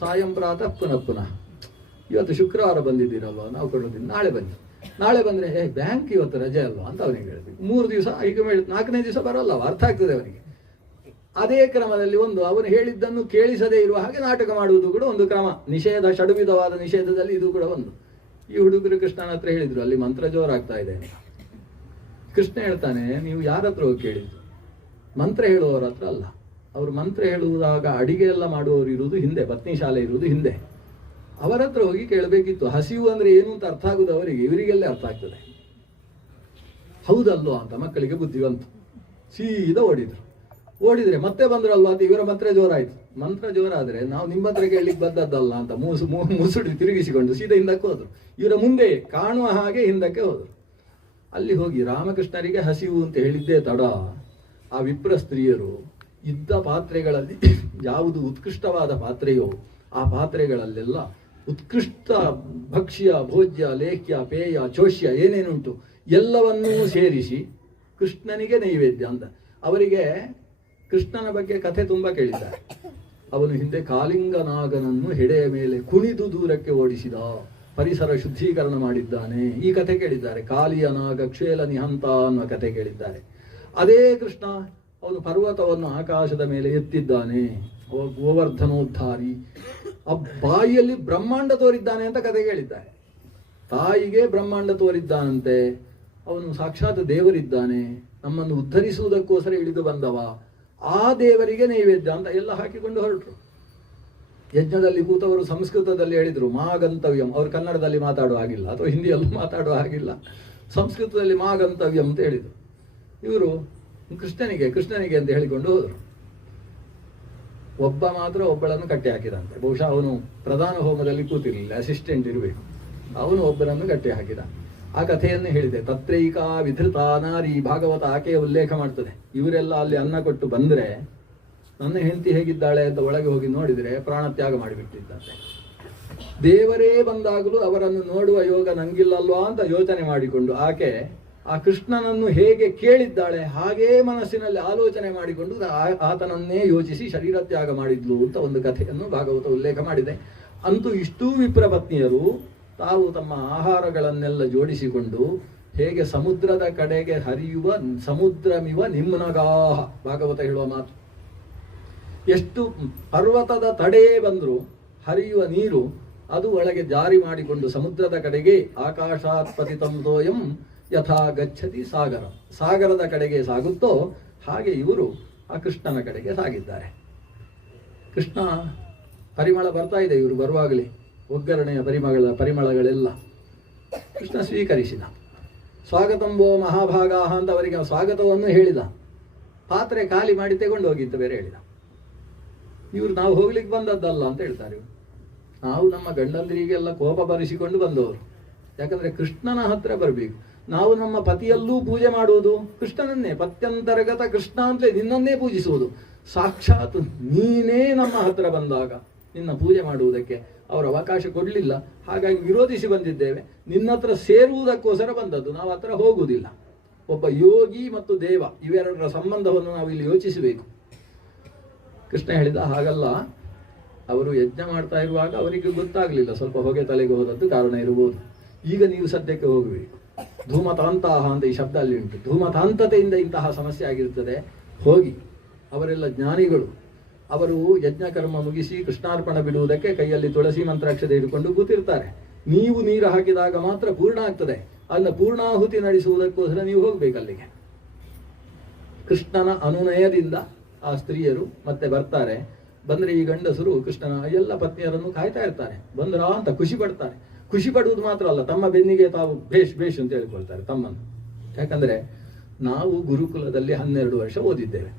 ಸಾಯಂ ಪ್ರಾತಃ ಪುನಃ. ಇವತ್ತು ಶುಕ್ರವಾರ ಬಂದಿದ್ದೀರಲ್ವ, ನಾವು ಕೊಡೋದಿಲ್ಲ, ನಾಳೆ ಬನ್ನಿ. ನಾಳೆ ಬಂದರೆ ಬ್ಯಾಂಕ್ ಇವತ್ತು ರಜೆ ಅಲ್ವಾ ಅಂತ ಅವನಿಗೆ ಹೇಳಬೇಕು. 3 ದಿವಸ, ಈಗ 4ನೇ ದಿವಸ ಬರೋಲ್ಲ, ಅರ್ಥ ಆಗ್ತದೆ ಅವನಿಗೆ. ಅದೇ ಕ್ರಮದಲ್ಲಿ ಅವನು ಹೇಳಿದ್ದನ್ನು ಕೇಳಿಸದೇ ಇರುವ ಹಾಗೆ ನಾಟಕ ಮಾಡುವುದು ಕೂಡ ಒಂದು ಕ್ರಮ. ನಿಷೇಧ, ಷಡ್ವಿಧವಾದ ನಿಷೇಧದಲ್ಲಿ ಇದು ಕೂಡ ಒಂದು. ಈ ಹುಡುಗರು ಕೃಷ್ಣನ ಹತ್ರ ಹೇಳಿದ್ರು, ಅಲ್ಲಿ ಮಂತ್ರ ಜೋರಾಗ್ತಾ ಇದೆ ಅಂತ. ಕೃಷ್ಣ ಹೇಳ್ತಾನೆ, ನೀವು ಯಾರ ಹತ್ರ ಹೋಗಿ ಕೇಳಿದ್ರು? ಮಂತ್ರ ಹೇಳುವವರ ಹತ್ರ ಅಲ್ಲ. ಅವರು ಮಂತ್ರ ಹೇಳುವಾಗ ಅಡಿಗೆ ಎಲ್ಲ ಮಾಡುವವರು ಇರುವುದು ಹಿಂದೆ, ಪತ್ನಿ ಶಾಲೆ ಇರುವುದು ಹಿಂದೆ. ಅವರ ಹತ್ರ ಹೋಗಿ ಕೇಳಬೇಕಿತ್ತು. ಹಸಿವು ಅಂದರೆ ಏನು ಅಂತ ಅರ್ಥ ಆಗುದು ಅವರಿಗೆ, ಇವರಿಗೆಲ್ಲ ಅರ್ಥ ಆಗ್ತದೆ. ಹೌದಲ್ವ ಅಂತ ಮಕ್ಕಳಿಗೆ ಬುದ್ಧಿವಂತ. ಸೀದಾ ಓಡಿದ್ರೆ ಮತ್ತೆ ಬಂದ್ರಲ್ವಾ ಅಂತ ಇವರ ಮಂತ್ರ ಜೋರಾಯಿತು. ಮಂತ್ರ ಜೋರಾದರೆ ನಾವು ನಿಮ್ಮ ಹತ್ರ ಕೇಳಲಿಕ್ಕೆ ಬಂದದ್ದಲ್ಲ ಅಂತ ಮುಸುಡಿ ತಿರುಗಿಸಿಕೊಂಡು ಸೀದಾ ಹಿಂದಕ್ಕೆ ಹೋದರು. ಇವರ ಮುಂದೆ ಕಾಣುವ ಹಾಗೆ ಹಿಂದಕ್ಕೆ ಹೋದರು. ಅಲ್ಲಿ ಹೋಗಿ ರಾಮಕೃಷ್ಣರಿಗೆ ಹಸಿವು ಅಂತ ಹೇಳಿದ್ದೇ ತಡ, ಆ ವಿಪ್ರ ಸ್ತ್ರೀಯರು ಇದ್ದ ಪಾತ್ರೆಗಳಲ್ಲಿ ಯಾವುದು ಉತ್ಕೃಷ್ಟವಾದ ಪಾತ್ರೆಯೋ ಆ ಪಾತ್ರೆಗಳಲ್ಲೆಲ್ಲ ಉತ್ಕೃಷ್ಟ ಭಕ್ಷ್ಯ, ಭೋಜ್ಯ, ಲೇಖ್ಯ, ಪೇಯ, ಚೋಷ್ಯ ಏನೇನುಂಟು ಎಲ್ಲವನ್ನೂ ಸೇರಿಸಿ ಕೃಷ್ಣನಿಗೆ ನೈವೇದ್ಯ ಅಂತ. ಅವರಿಗೆ ಕೃಷ್ಣನ ಬಗ್ಗೆ ಕಥೆ ತುಂಬ ಕೇಳಿದ್ದಾರೆ. ಅವನು ಹಿಂದೆ ಕಾಲಿಂಗನಾಗನನ್ನು ಹೆಡೆಯ ಮೇಲೆ ಕುಣಿದು ದೂರಕ್ಕೆ ಓಡಿಸಿದ, ಪರಿಸರ ಶುದ್ಧೀಕರಣ ಮಾಡಿದ್ದಾನೆ, ಈ ಕಥೆ ಕೇಳಿದ್ದಾರೆ. ಕಾಲಿಯನಾಗ ಕ್ಷೇಲ ನಿಹಂತ ಅನ್ನುವ ಕಥೆ ಕೇಳಿದ್ದಾರೆ. ಅದೇ ಕೃಷ್ಣ ಅವನು ಪರ್ವತವನ್ನು ಆಕಾಶದ ಮೇಲೆ ಎತ್ತಿದ್ದಾನೆ, ಗೋವರ್ಧನೋದ್ಧಾರಿ, ಆ ಬಾಯಿಯಲ್ಲಿ ಬ್ರಹ್ಮಾಂಡ ತೋರಿದ್ದಾನೆ ಅಂತ ಕಥೆ ಕೇಳಿದ್ದಾರೆ. ತಾಯಿಗೆ ಬ್ರಹ್ಮಾಂಡ ತೋರಿದ್ದಾನಂತೆ, ಅವನು ಸಾಕ್ಷಾತ್ ದೇವರಿದ್ದಾನೆ, ನಮ್ಮನ್ನು ಉದ್ಧರಿಸುವುದಕ್ಕೋಸ್ಕರ ಇಳಿದು ಬಂದವ, ಆ ದೇವರಿಗೆ ನೈವೇದ್ಯ ಅಂತ ಎಲ್ಲ ಹಾಕಿಕೊಂಡು ಹೊರಟರು. ಯಜ್ಞದಲ್ಲಿ ಕೂತವರು ಸಂಸ್ಕೃತದಲ್ಲಿ ಹೇಳಿದರು ಮಾಗಂತವ್ಯಂ. ಅವರು ಕನ್ನಡದಲ್ಲಿ ಮಾತಾಡುವ ಹಾಗಿಲ್ಲ ಅಥವಾ ಹಿಂದಿಯಲ್ಲೂ ಮಾತಾಡುವ ಹಾಗಿಲ್ಲ, ಸಂಸ್ಕೃತದಲ್ಲಿ ಮಾಗಂತವ್ಯಂ ಅಂತ ಹೇಳಿದರು. ಇವರು ಕೃಷ್ಣನಿಗೆ ಅಂತ ಹೇಳಿಕೊಂಡು ಹೋದರು. ಒಬ್ಬ ಮಾತ್ರ ಒಬ್ಬಳನ್ನು ಕಟ್ಟಿ ಹಾಕಿದಂತೆ. ಬಹುಶಃ ಅವನು ಪ್ರಧಾನ ಹೋಮದಲ್ಲಿ ಕೂತಿರಲಿಲ್ಲ, ಅಸಿಸ್ಟೆಂಟ್ ಇರಬೇಕು. ಅವನು ಒಬ್ಬರನ್ನು ಕಟ್ಟಿ ಹಾಕಿದ. ಆ ಕಥೆಯನ್ನು ಹೇಳಿದೆ. ತತ್ರೈಕಾ ವಿಧೃತ ನಾರಿ, ಭಾಗವತ ಆಕೆಯ ಉಲ್ಲೇಖ ಮಾಡ್ತದೆ. ಇವರೆಲ್ಲ ಅಲ್ಲಿ ಅನ್ನ ಕೊಟ್ಟು ಬಂದರೆ ನನ್ನ ಹೆಂಡತಿ ಹೇಗಿದ್ದಾಳೆ ಅಂತ ಒಳಗೆ ಹೋಗಿ ನೋಡಿದರೆ ಪ್ರಾಣತ್ಯಾಗ ಮಾಡಿಬಿಟ್ಟಿದ್ದಾರೆ. ದೇವರೇ ಬಂದಾಗಲೂ ಅವರನ್ನು ನೋಡುವ ಯೋಗ ನಂಗಿಲ್ಲಲ್ವಾ ಅಂತ ಯೋಚನೆ ಮಾಡಿಕೊಂಡು ಆಕೆ ಆ ಕೃಷ್ಣನನ್ನು ಹೇಗೆ ಕೇಳಿದ್ದಾಳೆ ಹಾಗೇ ಮನಸ್ಸಿನಲ್ಲಿ ಆಲೋಚನೆ ಮಾಡಿಕೊಂಡು ಆತನನ್ನೇ ಯೋಚಿಸಿ ಶರೀರ ತ್ಯಾಗ ಮಾಡಿದ್ಲು ಅಂತ ಒಂದು ಕಥೆಯನ್ನು ಭಾಗವತ ಉಲ್ಲೇಖ ಮಾಡಿದೆ. ಅಂತೂ ಇಷ್ಟೂ ವಿಪ್ರ ಪತ್ನಿಯರು ತಾವು ತಮ್ಮ ಆಹಾರಗಳನ್ನೆಲ್ಲ ಜೋಡಿಸಿಕೊಂಡು ಹೇಗೆ ಸಮುದ್ರದ ಕಡೆಗೆ ಹರಿಯುವ ಸಮುದ್ರಮಿವ ನಿಮ್ನಗಾಹ, ಭಾಗವತ ಹೇಳುವ ಮಾತು. ಎಷ್ಟು ಪರ್ವತದ ತಡೆಯೇ ಬಂದರೂ ಹರಿಯುವ ನೀರು ಅದು ಒಳಗೆ ಜಾರಿ ಮಾಡಿಕೊಂಡು ಸಮುದ್ರದ ಕಡೆಗೆ ಆಕಾಶಾತ್ ಪತಿತಂ ತೋಯಂ ಯಥಾ ಗಚ್ಚತಿ ಸಾಗರ, ಸಾಗರದ ಕಡೆಗೆ ಸಾಗುತ್ತೋ ಹಾಗೆ ಇವರು ಆ ಕೃಷ್ಣನ ಕಡೆಗೆ ಸಾಗಿದ್ದಾರೆ. ಕೃಷ್ಣ ಪರಿಮಳ ಬರ್ತಾ ಇದೆ ಇವರು ಬರುವಾಗಲೇ, ಒಗ್ಗರಣೆಯ ಪರಿಮಳಗಳೆಲ್ಲ ಕೃಷ್ಣ ಸ್ವೀಕರಿಸಿದ. ಸ್ವಾಗತಂಬೋ ಮಹಾಭಾಗಾಹ ಅಂತ ಅವರಿಗೆ ಸ್ವಾಗತವನ್ನು ಹೇಳಿದ. ಪಾತ್ರೆ ಖಾಲಿ ಮಾಡಿ ತಗೊಂಡು ಹೋಗಿತ್ತು ಬೇರೆ ಹೇಳಿದ. ಇವರು ನಾವು ಹೋಗ್ಲಿಕ್ಕೆ ಬಂದದ್ದಲ್ಲ ಅಂತ ಹೇಳ್ತಾರೆ. ನಾವು ನಮ್ಮ ಗಂಡಂದಿರಿಗೆಲ್ಲ ಕೋಪ ಬರಿಸಿಕೊಂಡು ಬಂದವರು. ಯಾಕಂದ್ರೆ ಕೃಷ್ಣನ ಹತ್ರ ಬರಬೇಕು. ನಾವು ನಮ್ಮ ಪತಿಯಲ್ಲೂ ಪೂಜೆ ಮಾಡುವುದು ಕೃಷ್ಣನನ್ನೇ, ಪತ್ಯಂತರ್ಗತ ಕೃಷ್ಣ ಅಂತಲೇ ನಿನ್ನನ್ನೇ ಪೂಜಿಸುವುದು. ಸಾಕ್ಷಾತ್ ನೀನೇ ನಮ್ಮ ಹತ್ರ ಬಂದಾಗ ನಿನ್ನ ಪೂಜೆ ಮಾಡುವುದಕ್ಕೆ ಅವರು ಅವಕಾಶ ಕೊಡಲಿಲ್ಲ. ಹಾಗಾಗಿ ವಿರೋಧಿಸಿ ಬಂದಿದ್ದೇವೆ. ನಿನ್ನ ಹತ್ರ ಸೇರುವುದಕ್ಕೋಸ್ಕರ ಬಂದದ್ದು, ನಾವು ಹತ್ರ ಹೋಗುವುದಿಲ್ಲ. ಒಬ್ಬ ಯೋಗಿ ಮತ್ತು ದೇವ ಇವೆರಡರ ಸಂಬಂಧವನ್ನು ನಾವು ಇಲ್ಲಿ ಯೋಚಿಸಬೇಕು. ಕೃಷ್ಣ ಹೇಳಿದ ಹಾಗಲ್ಲ, ಅವರು ಯಜ್ಞ ಮಾಡ್ತಾ ಇರುವಾಗ ಅವರಿಗೆ ಗೊತ್ತಾಗಲಿಲ್ಲ, ಸ್ವಲ್ಪ ಹೊಗೆ ತಲೆಗೆ ಹೋದದ್ದು ಕಾರಣ ಇರಬಹುದು. ಈಗ ನೀವು ಸದ್ಯಕ್ಕೆ ಹೋಗಬೇಕು. ಧೂಮತಾಂತಹ ಅಂತ ಈ ಶಬ್ದ ಅಲ್ಲಿ ಉಂಟು. ಧೂಮತಾಂತತೆಯಿಂದ ಇಂತಹ ಸಮಸ್ಯೆ ಆಗಿರ್ತದೆ. ಹೋಗಿ, ಅವರೆಲ್ಲ ಜ್ಞಾನಿಗಳು. ಅವರು ಯಜ್ಞಕರ್ಮ ಮುಗಿಸಿ ಕೃಷ್ಣಾರ್ಪಣ ಬಿಡುವುದಕ್ಕೆ ಕೈಯಲ್ಲಿ ತುಳಸಿ ಮಂತ್ರಾಕ್ಷತೆ ಹಿಡ್ಕೊಂಡು ಕೂತಿರ್ತಾರೆ. ನೀವು ನೀರು ಹಾಕಿದಾಗ ಮಾತ್ರ ಪೂರ್ಣ ಆಗ್ತದೆ. ಅದನ್ನ ಪೂರ್ಣಾಹುತಿ ನಡೆಸುವುದಕ್ಕೋಸ್ಕರ ನೀವು ಹೋಗ್ಬೇಕಲ್ಲಿಗೆ. ಕೃಷ್ಣನ ಅನುನಯದಿಂದ ಆ ಸ್ತ್ರೀಯರು ಮತ್ತೆ ಬರ್ತಾರೆ. ಬಂದ್ರೆ ಈ ಗಂಡಸರು ಕೃಷ್ಣನ ಎಲ್ಲ ಪತ್ನಿಯರನ್ನು ಕಾಯ್ತಾ ಇರ್ತಾರೆ. ಬಂದ್ರಾ ಅಂತ ಖುಷಿ ಪಡ್ತಾರೆ. ಖುಷಿ ಪಡುವುದು ಮಾತ್ರ ಅಲ್ಲ, ತಮ್ಮ ಬೆನ್ನಿಗೆ ತಾವು ಬೇಷ್ ಬೇಷ್ ಅಂತ ಹೇಳಿಕೊಳ್ತಾರೆ ತಮ್ಮನ್ನು. ಯಾಕಂದ್ರೆ ನಾವು ಗುರುಕುಲದಲ್ಲಿ 12 ವರ್ಷ ಓದಿದ್ದೇವೆ.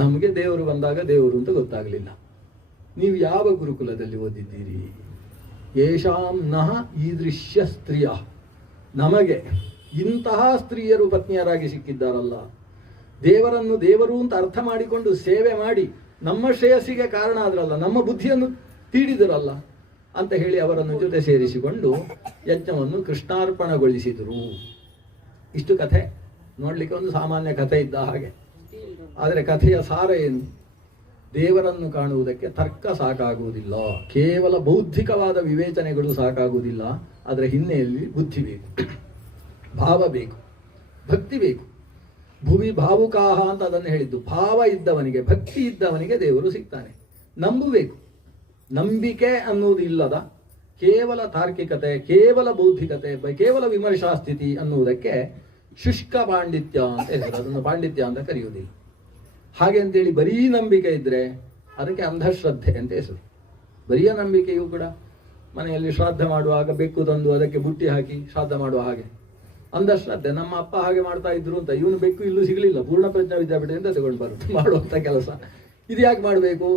ನಮಗೆ ದೇವರು ಬಂದಾಗ ದೇವರು ಅಂತ ಗೊತ್ತಾಗಲಿಲ್ಲ. ನೀವು ಯಾವ ಗುರುಕುಲದಲ್ಲಿ ಓದಿದ್ದೀರಿ? ಯೇಷಾಂ ನಃ ಈದೃಶ್ಯ ಸ್ತ್ರೀಯ, ನಮಗೆ ಇಂತಹ ಸ್ತ್ರೀಯರು ಪತ್ನಿಯರಾಗಿ ಸಿಕ್ಕಿದ್ದಾರಲ್ಲ, ದೇವರನ್ನು ದೇವರು ಅಂತ ಅರ್ಥ ಮಾಡಿಕೊಂಡು ಸೇವೆ ಮಾಡಿ ನಮ್ಮ ಶ್ರೇಯಸ್ಸಿಗೆ ಕಾರಣ ಆದ್ರಲ್ಲ, ನಮ್ಮ ಬುದ್ಧಿಯನ್ನು ತೀಡಿದರಲ್ಲ ಅಂತ ಹೇಳಿ ಅವರನ್ನು ಜೊತೆ ಸೇರಿಸಿಕೊಂಡು ಯಜ್ಞವನ್ನು ಕೃಷ್ಣಾರ್ಪಣಗೊಳಿಸಿದರು. ಇಷ್ಟು ಕಥೆ ನೋಡ್ಲಿಕ್ಕೆ ಒಂದು ಸಾಮಾನ್ಯ ಕಥೆ ಇದ್ದ ಹಾಗೆ. ಆದರೆ ಕಥೆಯ ಸಾರ ಏನು? ದೇವರನ್ನು ಕಾಣುವುದಕ್ಕೆ ತರ್ಕ ಸಾಕಾಗುವುದಿಲ್ಲ, ಕೇವಲ ಬೌದ್ಧಿಕವಾದ ವಿವೇಚನೆಗಳು ಸಾಕಾಗುವುದಿಲ್ಲ. ಅದರ ಹಿನ್ನೆಲೆಯಲ್ಲಿ ಬುದ್ಧಿ ಬೇಕು, ಭಾವ ಬೇಕು, ಭಕ್ತಿ ಬೇಕು. ಭುವಿ ಭಾವುಕಾಹ ಅಂತ ಅದನ್ನು ಹೇಳಿದ್ದು. ಭಾವ ಇದ್ದವನಿಗೆ, ಭಕ್ತಿ ಇದ್ದವನಿಗೆ ದೇವರು ಸಿಗ್ತಾನೆ. ನಂಬಬೇಕು. ನಂಬಿಕೆ ಅನ್ನುವುದು ಇಲ್ಲದ ಕೇವಲ ತಾರ್ಕಿಕತೆ, ಕೇವಲ ಬೌದ್ಧಿಕತೆ, ಕೇವಲ ವಿಮರ್ಶಾ ಸ್ಥಿತಿ ಅನ್ನುವುದಕ್ಕೆ ಶುಷ್ಕ ಪಾಂಡಿತ್ಯ ಅಂತ ಹೆಸರು. ಅದನ್ನು ಪಾಂಡಿತ್ಯ ಅಂತ ಕರೆಯುವುದಿಲ್ಲ. ಹಾಗೆ ಅಂತೇಳಿ ಬರೀ ನಂಬಿಕೆ ಇದ್ರೆ ಅದಕ್ಕೆ ಅಂಧಶ್ರದ್ಧೆ ಅಂತ ಹೆಸರು. ಬರಿಯ ನಂಬಿಕೆಯೂ ಕೂಡ ಮನೆಯಲ್ಲಿ ಶ್ರಾದ್ದ ಮಾಡುವಾಗ ಬೆಕ್ಕು ತಂದು ಅದಕ್ಕೆ ಬುಟ್ಟಿ ಹಾಕಿ ಶ್ರಾದ್ದ ಮಾಡುವ ಹಾಗೆ ಅಂಧಶ್ರದ್ಧೆ. ನಮ್ಮ ಅಪ್ಪ ಹಾಗೆ ಮಾಡ್ತಾ ಇದ್ರು ಅಂತ ಇವನು ಬೆಕ್ಕು ಇಲ್ಲೂ ಸಿಗಲಿಲ್ಲ, ಪೂರ್ಣ ಪ್ರಜ್ಞಾ ವಿದ್ಯಾಪೀಠದಿಂದ ತಗೊಂಡು ಬರುತ್ತೆ ಮಾಡುವಂಥ ಕೆಲಸ. ಇದು ಯಾಕೆ ಮಾಡಬೇಕು?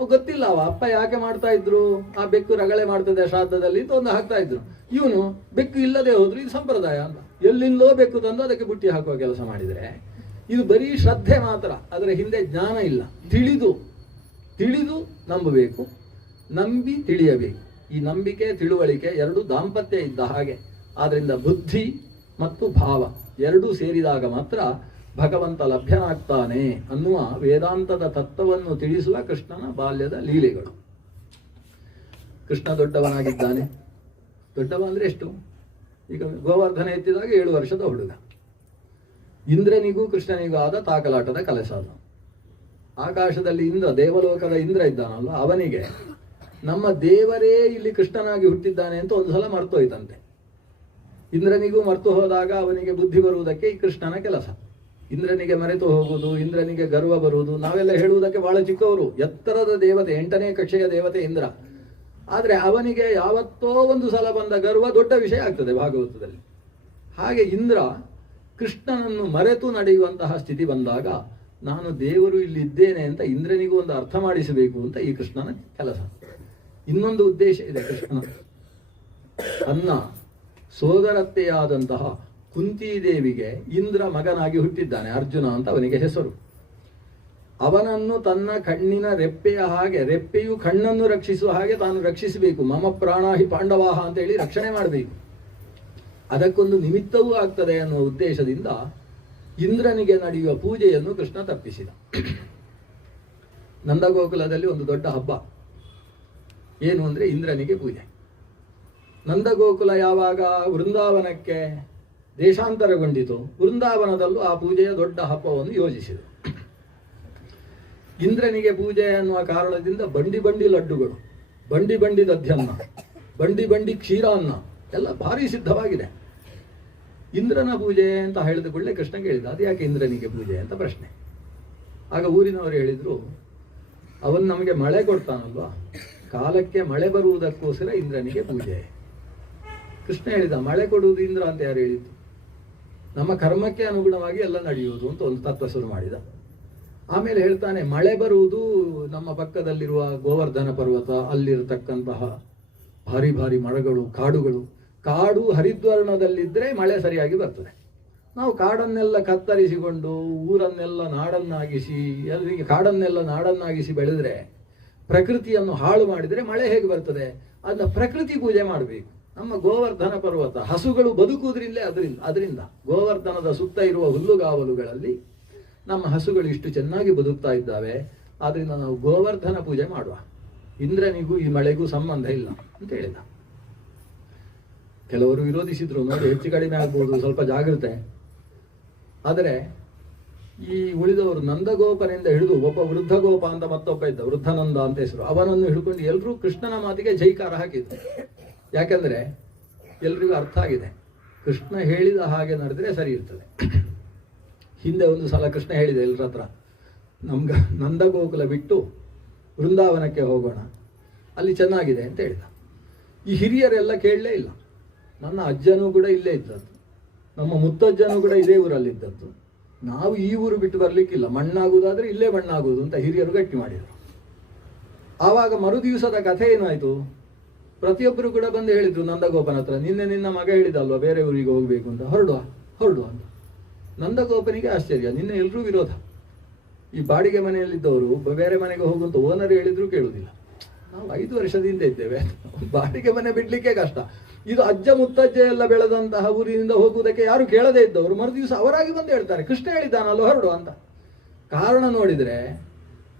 ಗೊತ್ತಿಲ್ಲ ಅವ ಅಪ್ಪ ಯಾಕೆ ಮಾಡ್ತಾ ಇದ್ರು. ಆ ಬೆಕ್ಕು ರಗಳೆ ಮಾಡ್ತದೆ ಶ್ರಾದ್ದದಲ್ಲಿ ಅಂತ ಒಂದು ಹಾಕ್ತಾ ಇದ್ರು. ಇವನು ಬೆಕ್ಕು ಇಲ್ಲದೆ ಹೋದ್ರು ಇದು ಸಂಪ್ರದಾಯ ಅಂತ ಎಲ್ಲಿಂದೋ ಬೆಕ್ಕು ತಂದು ಅದಕ್ಕೆ ಬುಟ್ಟಿ ಹಾಕುವ ಕೆಲಸ ಮಾಡಿದರೆ ಇದು ಬರೀ ಶ್ರದ್ಧೆ ಮಾತ್ರ. ಅದರ ಹಿಂದೆ ಜ್ಞಾನ ಇಲ್ಲ. ತಿಳಿದು ನಂಬಬೇಕು, ನಂಬಿ ತಿಳಿಯಬೇಕು. ಈ ನಂಬಿಕೆ ತಿಳುವಳಿಕೆ ಎರಡು ದಾಂಪತ್ಯ ಇದ್ದ ಹಾಗೆ. ಆದ್ದರಿಂದ ಬುದ್ಧಿ ಮತ್ತು ಭಾವ ಎರಡೂ ಸೇರಿದಾಗ ಮಾತ್ರ ಭಗವಂತ ಲಭ್ಯನಾಗ್ತಾನೆ ಅನ್ನುವ ವೇದಾಂತದ ತತ್ವವನ್ನು ತಿಳಿಸುವ ಕೃಷ್ಣನ ಬಾಲ್ಯದ ಲೀಲೆಗಳು. ಕೃಷ್ಣ ದೊಡ್ಡವನಾಗಿದ್ದಾನೆ. ದೊಡ್ಡವ ಅಂದ್ರೆ ಎಷ್ಟು? ಈಗ ಗೋವರ್ಧನ ಎತ್ತಿದಾಗ 7 ವರ್ಷದ ಹುಡುಗ. ಇಂದ್ರನಿಗೂ ಕೃಷ್ಣನಿಗೂ ಆದ ತಾಕಲಾಟದ ಕೆಲಸ ಅದು. ಆಕಾಶದಲ್ಲಿ ಇಂದ್ರ, ದೇವಲೋಕದ ಇಂದ್ರ ಇದ್ದಾನಲ್ಲ, ಅವನಿಗೆ ನಮ್ಮ ದೇವರೇ ಇಲ್ಲಿ ಕೃಷ್ಣನಾಗಿ ಹುಟ್ಟಿದ್ದಾನೆ ಅಂತ ಒಂದು ಸಲ ಮರ್ತೋಯ್ತಂತೆ. ಇಂದ್ರನಿಗೂ ಮರೆತು ಹೋದಾಗ ಅವನಿಗೆ ಬುದ್ಧಿ ಬರುವುದಕ್ಕೆ ಈ ಕೃಷ್ಣನ ಕೆಲಸ. ಇಂದ್ರನಿಗೆ ಮರೆತು ಹೋಗುವುದು, ಇಂದ್ರನಿಗೆ ಗರ್ವ ಬರುವುದು. ನಾವೆಲ್ಲ ಹೇಳುವುದಕ್ಕೆ ಬಹಳ ಚಿಕ್ಕವರು. ಎತ್ತರದ ದೇವತೆ, 8ನೇ ಕಕ್ಷೆಯ ದೇವತೆ ಇಂದ್ರ. ಆದರೆ ಅವನಿಗೆ ಯಾವತ್ತೋ ಒಂದು ಸಲ ಬಂದ ಗರ್ವ ದೊಡ್ಡ ವಿಷಯ ಆಗ್ತದೆ ಭಾಗವತದಲ್ಲಿ. ಹಾಗೆ ಇಂದ್ರ ಕೃಷ್ಣನನ್ನು ಮರೆತು ನಡೆಯುವಂತಹ ಸ್ಥಿತಿ ಬಂದಾಗ ನಾನು ದೇವರು ಇಲ್ಲಿ ಇದ್ದೇನೆ ಅಂತ ಇಂದ್ರನಿಗೂ ಒಂದು ಅರ್ಥ ಮಾಡಿಸಬೇಕು ಅಂತ ಈ ಕೃಷ್ಣನ ಕೆಲಸ. ಇನ್ನೊಂದು ಉದ್ದೇಶ ಇದೆ ಕೃಷ್ಣನ. ತನ್ನ ಸೋದರತ್ತೆಯಾದಂತಹ ಕುಂತಿದೇವಿಗೆ ಇಂದ್ರ ಮಗನಾಗಿ ಹುಟ್ಟಿದ್ದಾನೆ. ಅರ್ಜುನ ಅಂತ ಅವನಿಗೆ ಹೆಸರು. ಅವನನ್ನು ತನ್ನ ಕಣ್ಣಿನ ರೆಪ್ಪೆಯ ಹಾಗೆ, ರೆಪ್ಪೆಯು ಕಣ್ಣನ್ನು ರಕ್ಷಿಸುವ ಹಾಗೆ ತಾನು ರಕ್ಷಿಸಬೇಕು. ಮಮ ಪ್ರಾಣಾಹಿ ಪಾಂಡವಾಹ ಅಂತ ಹೇಳಿ ರಕ್ಷಣೆ ಮಾಡಬೇಕು. ಅದಕ್ಕೊಂದು ನಿಮಿತ್ತವೂ ಆಗ್ತದೆ ಅನ್ನುವ ಉದ್ದೇಶದಿಂದ ಇಂದ್ರನಿಗೆ ನಡೆಯುವ ಪೂಜೆಯನ್ನು ಕೃಷ್ಣ ತಪ್ಪಿಸಿದ. ನಂದಗೋಕುಲದಲ್ಲಿ ಒಂದು ದೊಡ್ಡ ಹಬ್ಬ ಏನು ಅಂದರೆ ಇಂದ್ರನಿಗೆ ಪೂಜೆ. ನಂದಗೋಕುಲ ಯಾವಾಗ ವೃಂದಾವನಕ್ಕೆ ದೇಶಾಂತರಗೊಂಡಿತು, ವೃಂದಾವನದಲ್ಲೂ ಆ ಪೂಜೆಯ ದೊಡ್ಡ ಹಬ್ಬವನ್ನು ಯೋಜಿಸಿದರು. ಇಂದ್ರನಿಗೆ ಪೂಜೆ ಅನ್ನುವ ಕಾರಣದಿಂದ ಬಂಡಿ ಬಂಡಿ ಲಡ್ಡುಗಳು, ಬಂಡಿ ಬಂಡಿ ದಧ್ಯನ್ನ, ಬಂಡಿ ಬಂಡಿ ಕ್ಷೀರಾನ್ನ ಎಲ್ಲ ಭಾರಿ ಸಿದ್ಧವಾಗಿದೆ. ಇಂದ್ರನ ಪೂಜೆ ಅಂತ ಹೇಳಿದ ಕೂಡಲೇ ಕೃಷ್ಣ ಕೇಳಿದ, ಅದು ಯಾಕೆ ಇಂದ್ರನಿಗೆ ಪೂಜೆ ಅಂತ ಪ್ರಶ್ನೆ. ಆಗ ಊರಿನವರು ಹೇಳಿದ್ರು, ಅವನು ನಮಗೆ ಮಳೆ ಕೊಡ್ತಾನಲ್ವಾ, ಕಾಲಕ್ಕೆ ಮಳೆ ಬರುವುದಕ್ಕೋಸ್ಕರ ಇಂದ್ರನಿಗೆ ಪೂಜೆ. ಕೃಷ್ಣ ಹೇಳಿದ, ಮಳೆ ಕೊಡುವುದು ಇಂದ್ರ ಅಂತ ಯಾರು ಹೇಳಿದ್ದು? ನಮ್ಮ ಕರ್ಮಕ್ಕೆ ಅನುಗುಣವಾಗಿ ಎಲ್ಲ ನಡೆಯುವುದು ಅಂತ ಒಂದು ತತ್ವ ಶುರು ಮಾಡಿದ. ಆಮೇಲೆ ಹೇಳ್ತಾನೆ, ಮಳೆ ಬರುವುದು ನಮ್ಮ ಪಕ್ಕದಲ್ಲಿರುವ ಗೋವರ್ಧನ ಪರ್ವತ, ಅಲ್ಲಿರತಕ್ಕಂತಹ ಭಾರಿ ಭಾರಿ ಮರಗಳು, ಕಾಡುಗಳು. ಕಾಡು ಹರಿದ್ವರ್ಣದಲ್ಲಿದ್ದರೆ ಮಳೆ ಸರಿಯಾಗಿ ಬರ್ತದೆ. ನಾವು ಕಾಡನ್ನೆಲ್ಲ ಕತ್ತರಿಸಿಕೊಂಡು ಊರನ್ನೆಲ್ಲ ನಾಡನ್ನಾಗಿಸಿ, ಎಲ್ಲಿಗೆ ಕಾಡನ್ನೆಲ್ಲ ನಾಡನ್ನಾಗಿಸಿ ಬೆಳೆದ್ರೆ, ಪ್ರಕೃತಿಯನ್ನು ಹಾಳು ಮಾಡಿದರೆ ಮಳೆ ಹೇಗೆ ಬರ್ತದೆ? ಅದನ್ನ ಪ್ರಕೃತಿ ಪೂಜೆ ಮಾಡಬೇಕು. ನಮ್ಮ ಗೋವರ್ಧನ ಪರ್ವತ, ಹಸುಗಳು ಬದುಕುವುದ್ರಿಂದಲೇ ಅದರಿಂದ ಗೋವರ್ಧನದ ಸುತ್ತ ಇರುವ ಹುಲ್ಲುಗಾವಲುಗಳಲ್ಲಿ ನಮ್ಮ ಹಸುಗಳು ಇಷ್ಟು ಚೆನ್ನಾಗಿ ಬದುಕ್ತಾ ಇದ್ದಾವೆ. ಆದ್ರಿಂದ ನಾವು ಗೋವರ್ಧನ ಪೂಜೆ ಮಾಡುವ. ಇಂದ್ರನಿಗೂ ಈ ಮಳೆಗೂ ಸಂಬಂಧ ಇಲ್ಲ ಅಂತ ಹೇಳಿದ. ಕೆಲವರು ವಿರೋಧಿಸಿದ್ರು, ನೋಡಿ ಹೆಚ್ಚು ಕಡಿಮೆ ಆಗ್ಬೋದು, ಸ್ವಲ್ಪ ಜಾಗ್ರತೆ. ಆದರೆ ಈ ಉಳಿದವರು ನಂದಗೋಪನಿಂದ ಹಿಡಿದು, ಒಬ್ಬ ವೃದ್ಧ ಗೋಪ ಅಂತ ಮತ್ತೊಬ್ಬ ಇದ್ದ, ವೃದ್ಧನಂದ ಅಂತ ಹೆಸರು, ಅವನನ್ನು ಹಿಡ್ಕೊಂಡು ಎಲ್ಲರೂ ಕೃಷ್ಣನ ಮಾತಿಗೆ ಜೈಕಾರ ಹಾಕಿದ್ರು. ಯಾಕಂದ್ರೆ ಎಲ್ರಿಗೂ ಅರ್ಥ ಆಗಿದೆ, ಕೃಷ್ಣ ಹೇಳಿದ ಹಾಗೆ ನಡೆದ್ರೆ ಸರಿ ಇರ್ತದೆ. ಹಿಂದೆ ಒಂದು ಸಲ ಕೃಷ್ಣ ಹೇಳಿದೆ ಎಲ್ಲರ ಹತ್ರ, ನಮ್ಗೆ ನಂದಗೋಕುಲ ಬಿಟ್ಟು ವೃಂದಾವನಕ್ಕೆ ಹೋಗೋಣ, ಅಲ್ಲಿ ಚೆನ್ನಾಗಿದೆ ಅಂತ ಹೇಳಿದ. ಈ ಹಿರಿಯರೆಲ್ಲ ಕೇಳಲೇ ಇಲ್ಲ. ನನ್ನ ಅಜ್ಜನೂ ಕೂಡ ಇಲ್ಲೇ ಇದ್ದದ್ದು, ನಮ್ಮ ಮುತ್ತಜ್ಜನೂ ಕೂಡ ಇದೇ ಊರಲ್ಲಿದ್ದದ್ದು, ನಾವು ಈ ಊರು ಬಿಟ್ಟು ಬರಲಿಕ್ಕಿಲ್ಲ, ಮಣ್ಣಾಗುವುದಾದ್ರೆ ಇಲ್ಲೇ ಮಣ್ಣಾಗುವುದು ಅಂತ ಹಿರಿಯರು ಗಟ್ಟಿ ಮಾಡಿದರು. ಆವಾಗ ಮರು ದಿವಸದ ಕಥೆ ಏನಾಯಿತು? ಪ್ರತಿಯೊಬ್ಬರು ಕೂಡ ಬಂದು ಹೇಳಿದ್ರು ನಂದಗೋಪನ ಹತ್ರ, ನಿನ್ನ ಮಗ ಹೇಳಿದಲ್ವಾ ಬೇರೆ ಊರಿಗೆ ಹೋಗಬೇಕು ಅಂತ, ಹೊರಡುವ ಅಂತ. ನಂದಗೋಪನಿಗೆ ಆಶ್ಚರ್ಯ, ನಿನ್ನೆ ಎಲ್ಲರೂ ವಿರೋಧ. ಈ ಬಾಡಿಗೆ ಮನೆಯಲ್ಲಿದ್ದವರು ಬೇರೆ ಮನೆಗೆ ಹೋಗುವಂತ ಓನರ್ ಹೇಳಿದ್ರು ಕೇಳುವುದಿಲ್ಲ. ನಾವು 5 ವರ್ಷದಿಂದ ಇದ್ದೇವೆ, ಬಾಡಿಗೆ ಮನೆ ಬಿಡ್ಲಿಕ್ಕೆ ಕಷ್ಟ. ಇದು ಅಜ್ಜ ಮುತ್ತಜ್ಜ ಎಲ್ಲ ಬೆಳೆದಂತಹ ಊರಿನಿಂದ ಹೋಗುವುದಕ್ಕೆ ಯಾರು ಕೇಳದೇ ಇದ್ದವರು ಮರು ದಿವಸ ಅವರಾಗಿ ಬಂದು ಹೇಳ್ತಾರೆ, ಕೃಷ್ಣ ಹೇಳಿದ್ದಾನಲ್ಲ ಹೊರಡು ಅಂತ. ಕಾರಣ ನೋಡಿದ್ರೆ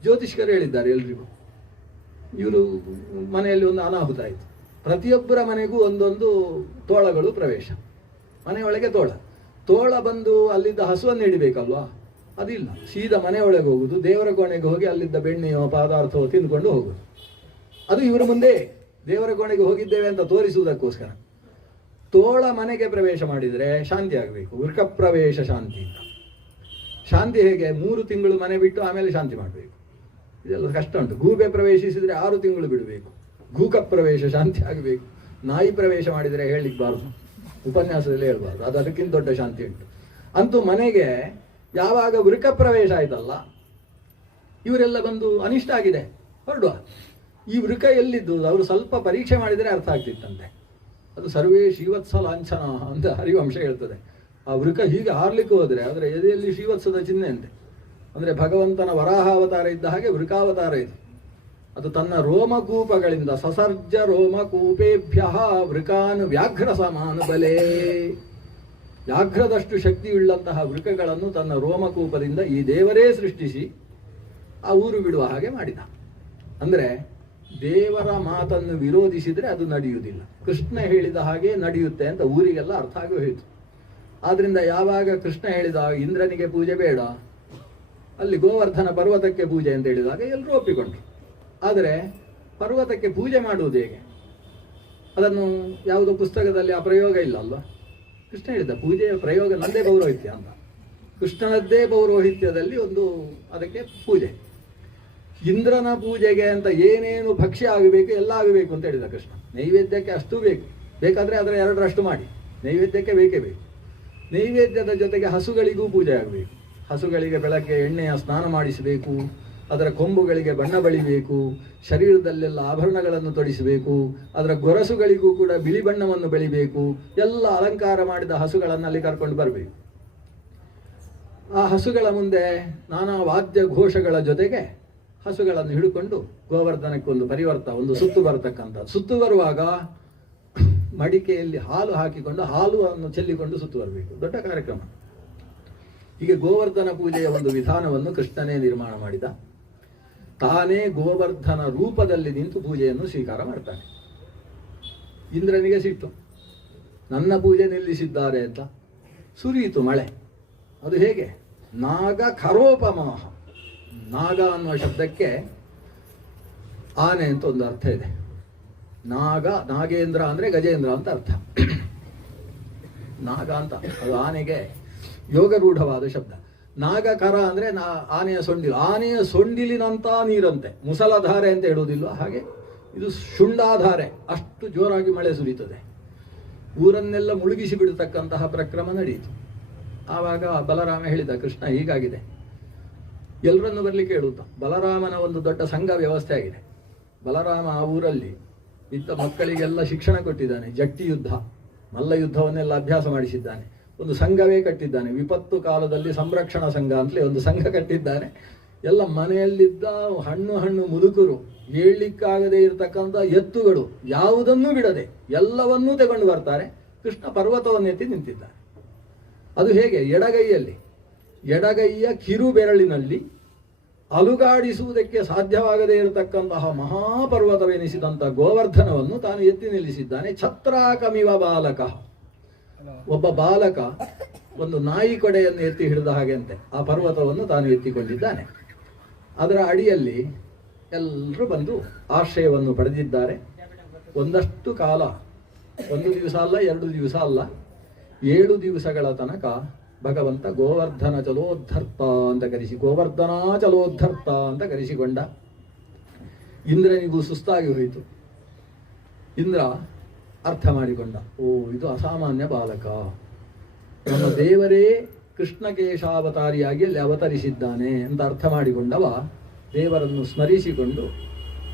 ಜ್ಯೋತಿಷ್ಕರು ಹೇಳಿದ್ದಾರೆ ಎಲ್ರಿಗೂ. ಇವರು ಮನೆಯಲ್ಲಿ ಒಂದು ಅನಾಹುತ ಆಯಿತು. ಪ್ರತಿಯೊಬ್ಬರ ಮನೆಗೂ ಒಂದೊಂದು ತೋಳಗಳು ಪ್ರವೇಶ. ಮನೆಯೊಳಗೆ ತೋಳ ಬಂದು ಅಲ್ಲಿದ್ದ ಹಸುವನ್ನು ಹಿಡಿಬೇಕಲ್ವಾ, ಅದಿಲ್ಲ, ಸೀದಾ ಮನೆಯೊಳಗೆ ಹೋಗುದು, ದೇವರ ಕೋಣೆಗೆ ಹೋಗಿ ಅಲ್ಲಿದ್ದ ಬೆಣ್ಣೆಯೋ ಪದಾರ್ಥವೋ ತಿಂದುಕೊಂಡು ಹೋಗುದು. ಅದು ಇವರ ಮುಂದೆ ದೇವರ ಕೋಣೆಗೆ ಹೋಗಿದ್ದೇವೆ ಅಂತ ತೋರಿಸುವುದಕ್ಕೋಸ್ಕರ. ತೋಳ ಮನೆಗೆ ಪ್ರವೇಶ ಮಾಡಿದರೆ ಶಾಂತಿ ಆಗಬೇಕು, ವೃಕ ಪ್ರವೇಶ ಶಾಂತಿ ಅಂತ. ಶಾಂತಿ ಹೇಗೆ? 3 ತಿಂಗಳು ಮನೆ ಬಿಟ್ಟು ಆಮೇಲೆ ಶಾಂತಿ ಮಾಡಬೇಕು. ಇದೆಲ್ಲ ಕಷ್ಟ ಉಂಟು. ಗೂಬೆ ಪ್ರವೇಶಿಸಿದರೆ 6 ತಿಂಗಳು ಬಿಡಬೇಕು, ಗೂಕ ಪ್ರವೇಶ ಶಾಂತಿ ಆಗಬೇಕು. ನಾಯಿ ಪ್ರವೇಶ ಮಾಡಿದರೆ ಹೇಳಿಕ್ಬಾರ್ದು, ಉಪನ್ಯಾಸದಲ್ಲಿ ಹೇಳ್ಬಾರ್ದು, ಅದು ಅದಕ್ಕಿಂತ ದೊಡ್ಡ ಶಾಂತಿ ಉಂಟು. ಅಂತೂ ಮನೆಗೆ ಯಾವಾಗ ವೃಕ ಪ್ರವೇಶ ಆಯ್ತಲ್ಲ, ಇವರೆಲ್ಲ ಬಂದು ಅನಿಷ್ಟ ಆಗಿದೆ, ಹೊರಡುವ. ಈ ವೃಕ ಎಲ್ಲಿದ್ದು ಅವರು ಸ್ವಲ್ಪ ಪರೀಕ್ಷೆ ಮಾಡಿದರೆ ಅರ್ಥ ಆಗ್ತಿತ್ತಂತೆ. ಅದು ಸರ್ವೇ ಶ್ರೀವತ್ಸ ಲಾಂಛನ ಅಂತ ಹರಿವಂಶ ಹೇಳ್ತದೆ. ಆ ವೃಕ ಹೀಗೆ ಹಾರ್ಲಿಕ್ಕೆ ಹೋದರೆ ಅದರ ಎದೆಯಲ್ಲಿ ಶ್ರೀವತ್ಸದ ಚಿಹ್ನೆ ಅಂತೆ. ಅಂದರೆ ಭಗವಂತನ ವರಾಹಾವತಾರ ಇದ್ದ ಹಾಗೆ ವೃಕಾವತಾರ ಇದು. ಅದು ತನ್ನ ರೋಮಕೂಪಗಳಿಂದ, ಸಸರ್ಜ ರೋಮಕೂಪೇಭ್ಯ ವೃಕಾನ್ ವ್ಯಾಘ್ರ ಸಮಾನ ಬಲೇ, ವ್ಯಾಘ್ರದಷ್ಟು ಶಕ್ತಿಯುಳ್ಳಂತಹ ವೃಕಗಳನ್ನು ತನ್ನ ರೋಮಕೂಪದಿಂದ ಈ ದೇವರೇ ಸೃಷ್ಟಿಸಿ ಆ ಊರು ಬಿಡುವ ಹಾಗೆ ಮಾಡಿದ. ಅಂದರೆ ದೇವರ ಮಾತನ್ನು ವಿರೋಧಿಸಿದರೆ ಅದು ನಡೆಯುವುದಿಲ್ಲ, ಕೃಷ್ಣ ಹೇಳಿದ ಹಾಗೆ ನಡೆಯುತ್ತೆ ಅಂತ ಊರಿಗೆಲ್ಲ ಅರ್ಥ ಆಗಿ ಹೋಯಿತು. ಆದ್ರಿಂದ ಯಾವಾಗ ಕೃಷ್ಣ ಹೇಳಿದ ಇಂದ್ರನಿಗೆ ಪೂಜೆ ಬೇಡ, ಅಲ್ಲಿ ಗೋವರ್ಧನ ಪರ್ವತಕ್ಕೆ ಪೂಜೆ ಅಂತ ಹೇಳಿದಾಗ ಎಲ್ಲರೂ ಒಪ್ಪಿಕೊಂಡ್ರು. ಆದರೆ ಪರ್ವತಕ್ಕೆ ಪೂಜೆ ಮಾಡುವುದು ಹೇಗೆ? ಅದನ್ನು ಯಾವುದೋ ಪುಸ್ತಕದಲ್ಲಿ ಆ ಪ್ರಯೋಗ ಇಲ್ಲ ಅಲ್ವಾ. ಕೃಷ್ಣ ಹೇಳಿದ ಪೂಜೆಯ ಪ್ರಯೋಗ ನಂದೇ ಪೌರೋಹಿತ್ಯ ಅಂತ, ಕೃಷ್ಣನದ್ದೇ ಪೌರೋಹಿತ್ಯದಲ್ಲಿ ಒಂದು ಅದಕ್ಕೆ ಪೂಜೆ. ಇಂದ್ರನ ಪೂಜೆಗೆ ಅಂತ ಏನೇನು ಭಕ್ಷ್ಯ ಆಗಬೇಕು ಎಲ್ಲ ಆಗಬೇಕು ಅಂತ ಹೇಳಿದ ಕೃಷ್ಣ. ನೈವೇದ್ಯಕ್ಕೆ ಅಷ್ಟು ಬೇಕು, ಬೇಕಾದರೆ ಅದರ 2ರಷ್ಟು ಮಾಡಿ, ನೈವೇದ್ಯಕ್ಕೆ ಬೇಕೇ ಬೇಕು. ನೈವೇದ್ಯದ ಜೊತೆಗೆ ಹಸುಗಳಿಗೂ ಪೂಜೆ ಆಗಬೇಕು. ಹಸುಗಳಿಗೆ ಬೆಳಗ್ಗೆ ಎಣ್ಣೆಯ ಸ್ನಾನ ಮಾಡಿಸಬೇಕು, ಅದರ ಕೊಂಬುಗಳಿಗೆ ಬಣ್ಣ ಬಳಿಬೇಕು, ಶರೀರದಲ್ಲೆಲ್ಲ ಆಭರಣಗಳನ್ನು ತೊಡಿಸಬೇಕು, ಅದರ ಗೊರಸುಗಳಿಗೂ ಕೂಡ ಬಿಳಿ ಬಣ್ಣವನ್ನು ಬೆಳಿಬೇಕು. ಎಲ್ಲ ಅಲಂಕಾರ ಮಾಡಿದ ಹಸುಗಳನ್ನು ಅಲ್ಲಿ ಕರ್ಕೊಂಡು ಬರಬೇಕು. ಆ ಹಸುಗಳ ಮುಂದೆ ನಾನಾ ವಾದ್ಯ ಘೋಷಗಳ ಜೊತೆಗೆ ಹಸುಗಳನ್ನು ಹಿಡ್ಕೊಂಡು ಗೋವರ್ಧನಕ್ಕೆ ಒಂದು ಪರಿವರ್ತ, ಒಂದು ಸುತ್ತು ಬರತಕ್ಕಂಥ. ಸುತ್ತು ಬರುವಾಗ ಮಡಿಕೆಯಲ್ಲಿ ಹಾಲು ಹಾಕಿಕೊಂಡು ಹಾಲುವನ್ನು ಚೆಲ್ಲಿಕೊಂಡು ಸುತ್ತು ಬರಬೇಕು. ದೊಡ್ಡ ಕಾರ್ಯಕ್ರಮ. ಹೀಗೆ ಗೋವರ್ಧನ ಪೂಜೆಯ ಒಂದು ವಿಧಾನವನ್ನು ಕೃಷ್ಣನೇ ನಿರ್ಮಾಣ ಮಾಡಿದ. ತಾನೇ ಗೋವರ್ಧನ ರೂಪದಲ್ಲಿ ನಿಂತು ಪೂಜೆಯನ್ನು ಸ್ವೀಕಾರ ಮಾಡ್ತಾನೆ. ಇಂದ್ರನಿಗೆ ಸಿಟ್ಟು, ನನ್ನ ಪೂಜೆ ನಿಲ್ಲಿಸಿದ್ದಾರೆ ಅಂತ. ಸುರಿಯಿತು ಮಳೆ. ಅದು ಹೇಗೆ? ನಾಗ ಖರೋಪಮಾಹ. ನಾಗ ಅನ್ನುವ ಶಬ್ದಕ್ಕೆ ಆನೆ ಅಂತ ಒಂದು ಅರ್ಥ ಇದೆ. ನಾಗೇಂದ್ರ ಅಂದ್ರೆ ಗಜೇಂದ್ರ ಅಂತ ಅರ್ಥ. ನಾಗ ಅಂತ ಅದು ಆನೆಗೆ ಯೋಗರೂಢವಾದ ಶಬ್ದ. ನಾಗಕರ ಅಂದ್ರೆ ಆನೆಯ ಸೊಂಡಿಲು. ಆನೆಯ ಸೊಂಡಿಲಿನಂತ ನೀರಂತೆ, ಮುಸಲಧಾರೆ ಅಂತ ಹೇಳುವುದಿಲ್ಲ ಹಾಗೆ, ಇದು ಶುಂಡಾಧಾರೆ. ಅಷ್ಟು ಜೋರಾಗಿ ಮಳೆ ಸುರಿಯುತ್ತದೆ, ಊರನ್ನೆಲ್ಲ ಮುಳುಗಿಸಿ ಬಿಡತಕ್ಕಂತಹ ಪ್ರಕ್ರಮ ನಡೆಯಿತು. ಆವಾಗ ಬಲರಾಮ ಹೇಳಿದ, ಕೃಷ್ಣ ಹೀಗಾಗಿದೆ, ಎಲ್ಲರನ್ನು ಬರಲಿಕ್ಕೆ ಹೇಳುತ್ತಾ. ಬಲರಾಮನ ಒಂದು ದೊಡ್ಡ ಸಂಘ ವ್ಯವಸ್ಥೆ ಆಗಿದೆ. ಬಲರಾಮ ಆ ಊರಲ್ಲಿ ಇದ್ದ ಮಕ್ಕಳಿಗೆಲ್ಲ ಶಿಕ್ಷಣ ಕೊಟ್ಟಿದ್ದಾನೆ. ಜಟ್ಟಿ ಯುದ್ಧ, ಮಲ್ಲ ಯುದ್ಧವನ್ನೆಲ್ಲ ಅಭ್ಯಾಸ ಮಾಡಿಸಿದ್ದಾನೆ. ಒಂದು ಸಂಘವೇ ಕಟ್ಟಿದ್ದಾನೆ. ವಿಪತ್ತು ಕಾಲದಲ್ಲಿ ಸಂರಕ್ಷಣಾ ಸಂಘ ಅಂತಲೇ ಒಂದು ಸಂಘ ಕಟ್ಟಿದ್ದಾನೆ. ಎಲ್ಲ ಮನೆಯಲ್ಲಿದ್ದ ಹಣ್ಣು ಮುದುಕರು, ಹೇಳಲಿಕ್ಕಾಗದೇ ಇರತಕ್ಕಂಥ ಎತ್ತುಗಳು ಯಾವುದನ್ನೂ ಬಿಡದೆ ಎಲ್ಲವನ್ನೂ ತಗೊಂಡು ಬರ್ತಾರೆ. ಕೃಷ್ಣ ಪರ್ವತವನ್ನೆತ್ತಿ ನಿಂತಿದ್ದಾನೆ. ಅದು ಹೇಗೆ? ಎಡಗೈಯ ಕಿರು ಬೆರಳಿನಲ್ಲಿ ಅಲುಗಾಡಿಸುವುದಕ್ಕೆ ಸಾಧ್ಯವಾಗದೇ ಇರತಕ್ಕಂತಹ ಮಹಾಪರ್ವತವೆನಿಸಿದಂಥ ಗೋವರ್ಧನವನ್ನು ತಾನು ಎತ್ತಿ ನಿಲ್ಲಿಸಿದ್ದಾನೆ. ಛತ್ರಾಕಮಿವ ಬಾಲಕ, ಒಬ್ಬ ಬಾಲಕ ಒಂದು ನಾಯಿ ಕೊಡೆಯನ್ನು ಎತ್ತಿ ಹಿಡಿದ ಹಾಗೆಂತೆ ಆ ಪರ್ವತವನ್ನು ತಾನು ಎತ್ತಿಕೊಂಡಿದ್ದಾನೆ. ಅದರ ಅಡಿಯಲ್ಲಿ ಎಲ್ಲರೂ ಬಂದು ಆಶ್ರಯವನ್ನು ಪಡೆದಿದ್ದಾರೆ. ಒಂದಷ್ಟು ಕಾಲ, ಒಂದು ದಿವಸ ಅಲ್ಲ, 2 ದಿವಸ ಅಲ್ಲ, 7 ದಿವಸಗಳ ತನಕ ಭಗವಂತ ಗೋವರ್ಧನ ಚಲೋದ್ಧರ್ತ ಅಂತ ಗೋವರ್ಧನಾಚಲೋದ್ಧರ್ತ ಅಂತ ಕರೆಸಿಕೊಂಡ. ಇಂದ್ರನಿಗೂ ಸುಸ್ತಾಗಿ ಹೋಯಿತು. ಇಂದ್ರ ಅರ್ಥ ಮಾಡಿಕೊಂಡ, ಓ ಇದು ಅಸಾಮಾನ್ಯ ಬಾಲಕ, ನಮ್ಮ ದೇವರೇ ಕೃಷ್ಣಕೇಶಾವತಾರಿಯಾಗಿ ಅಲ್ಲಿ ಅವತರಿಸಿದ್ದಾನೆ ಅಂತ ಅರ್ಥ ಮಾಡಿಕೊಂಡವ ದೇವರನ್ನು ಸ್ಮರಿಸಿಕೊಂಡು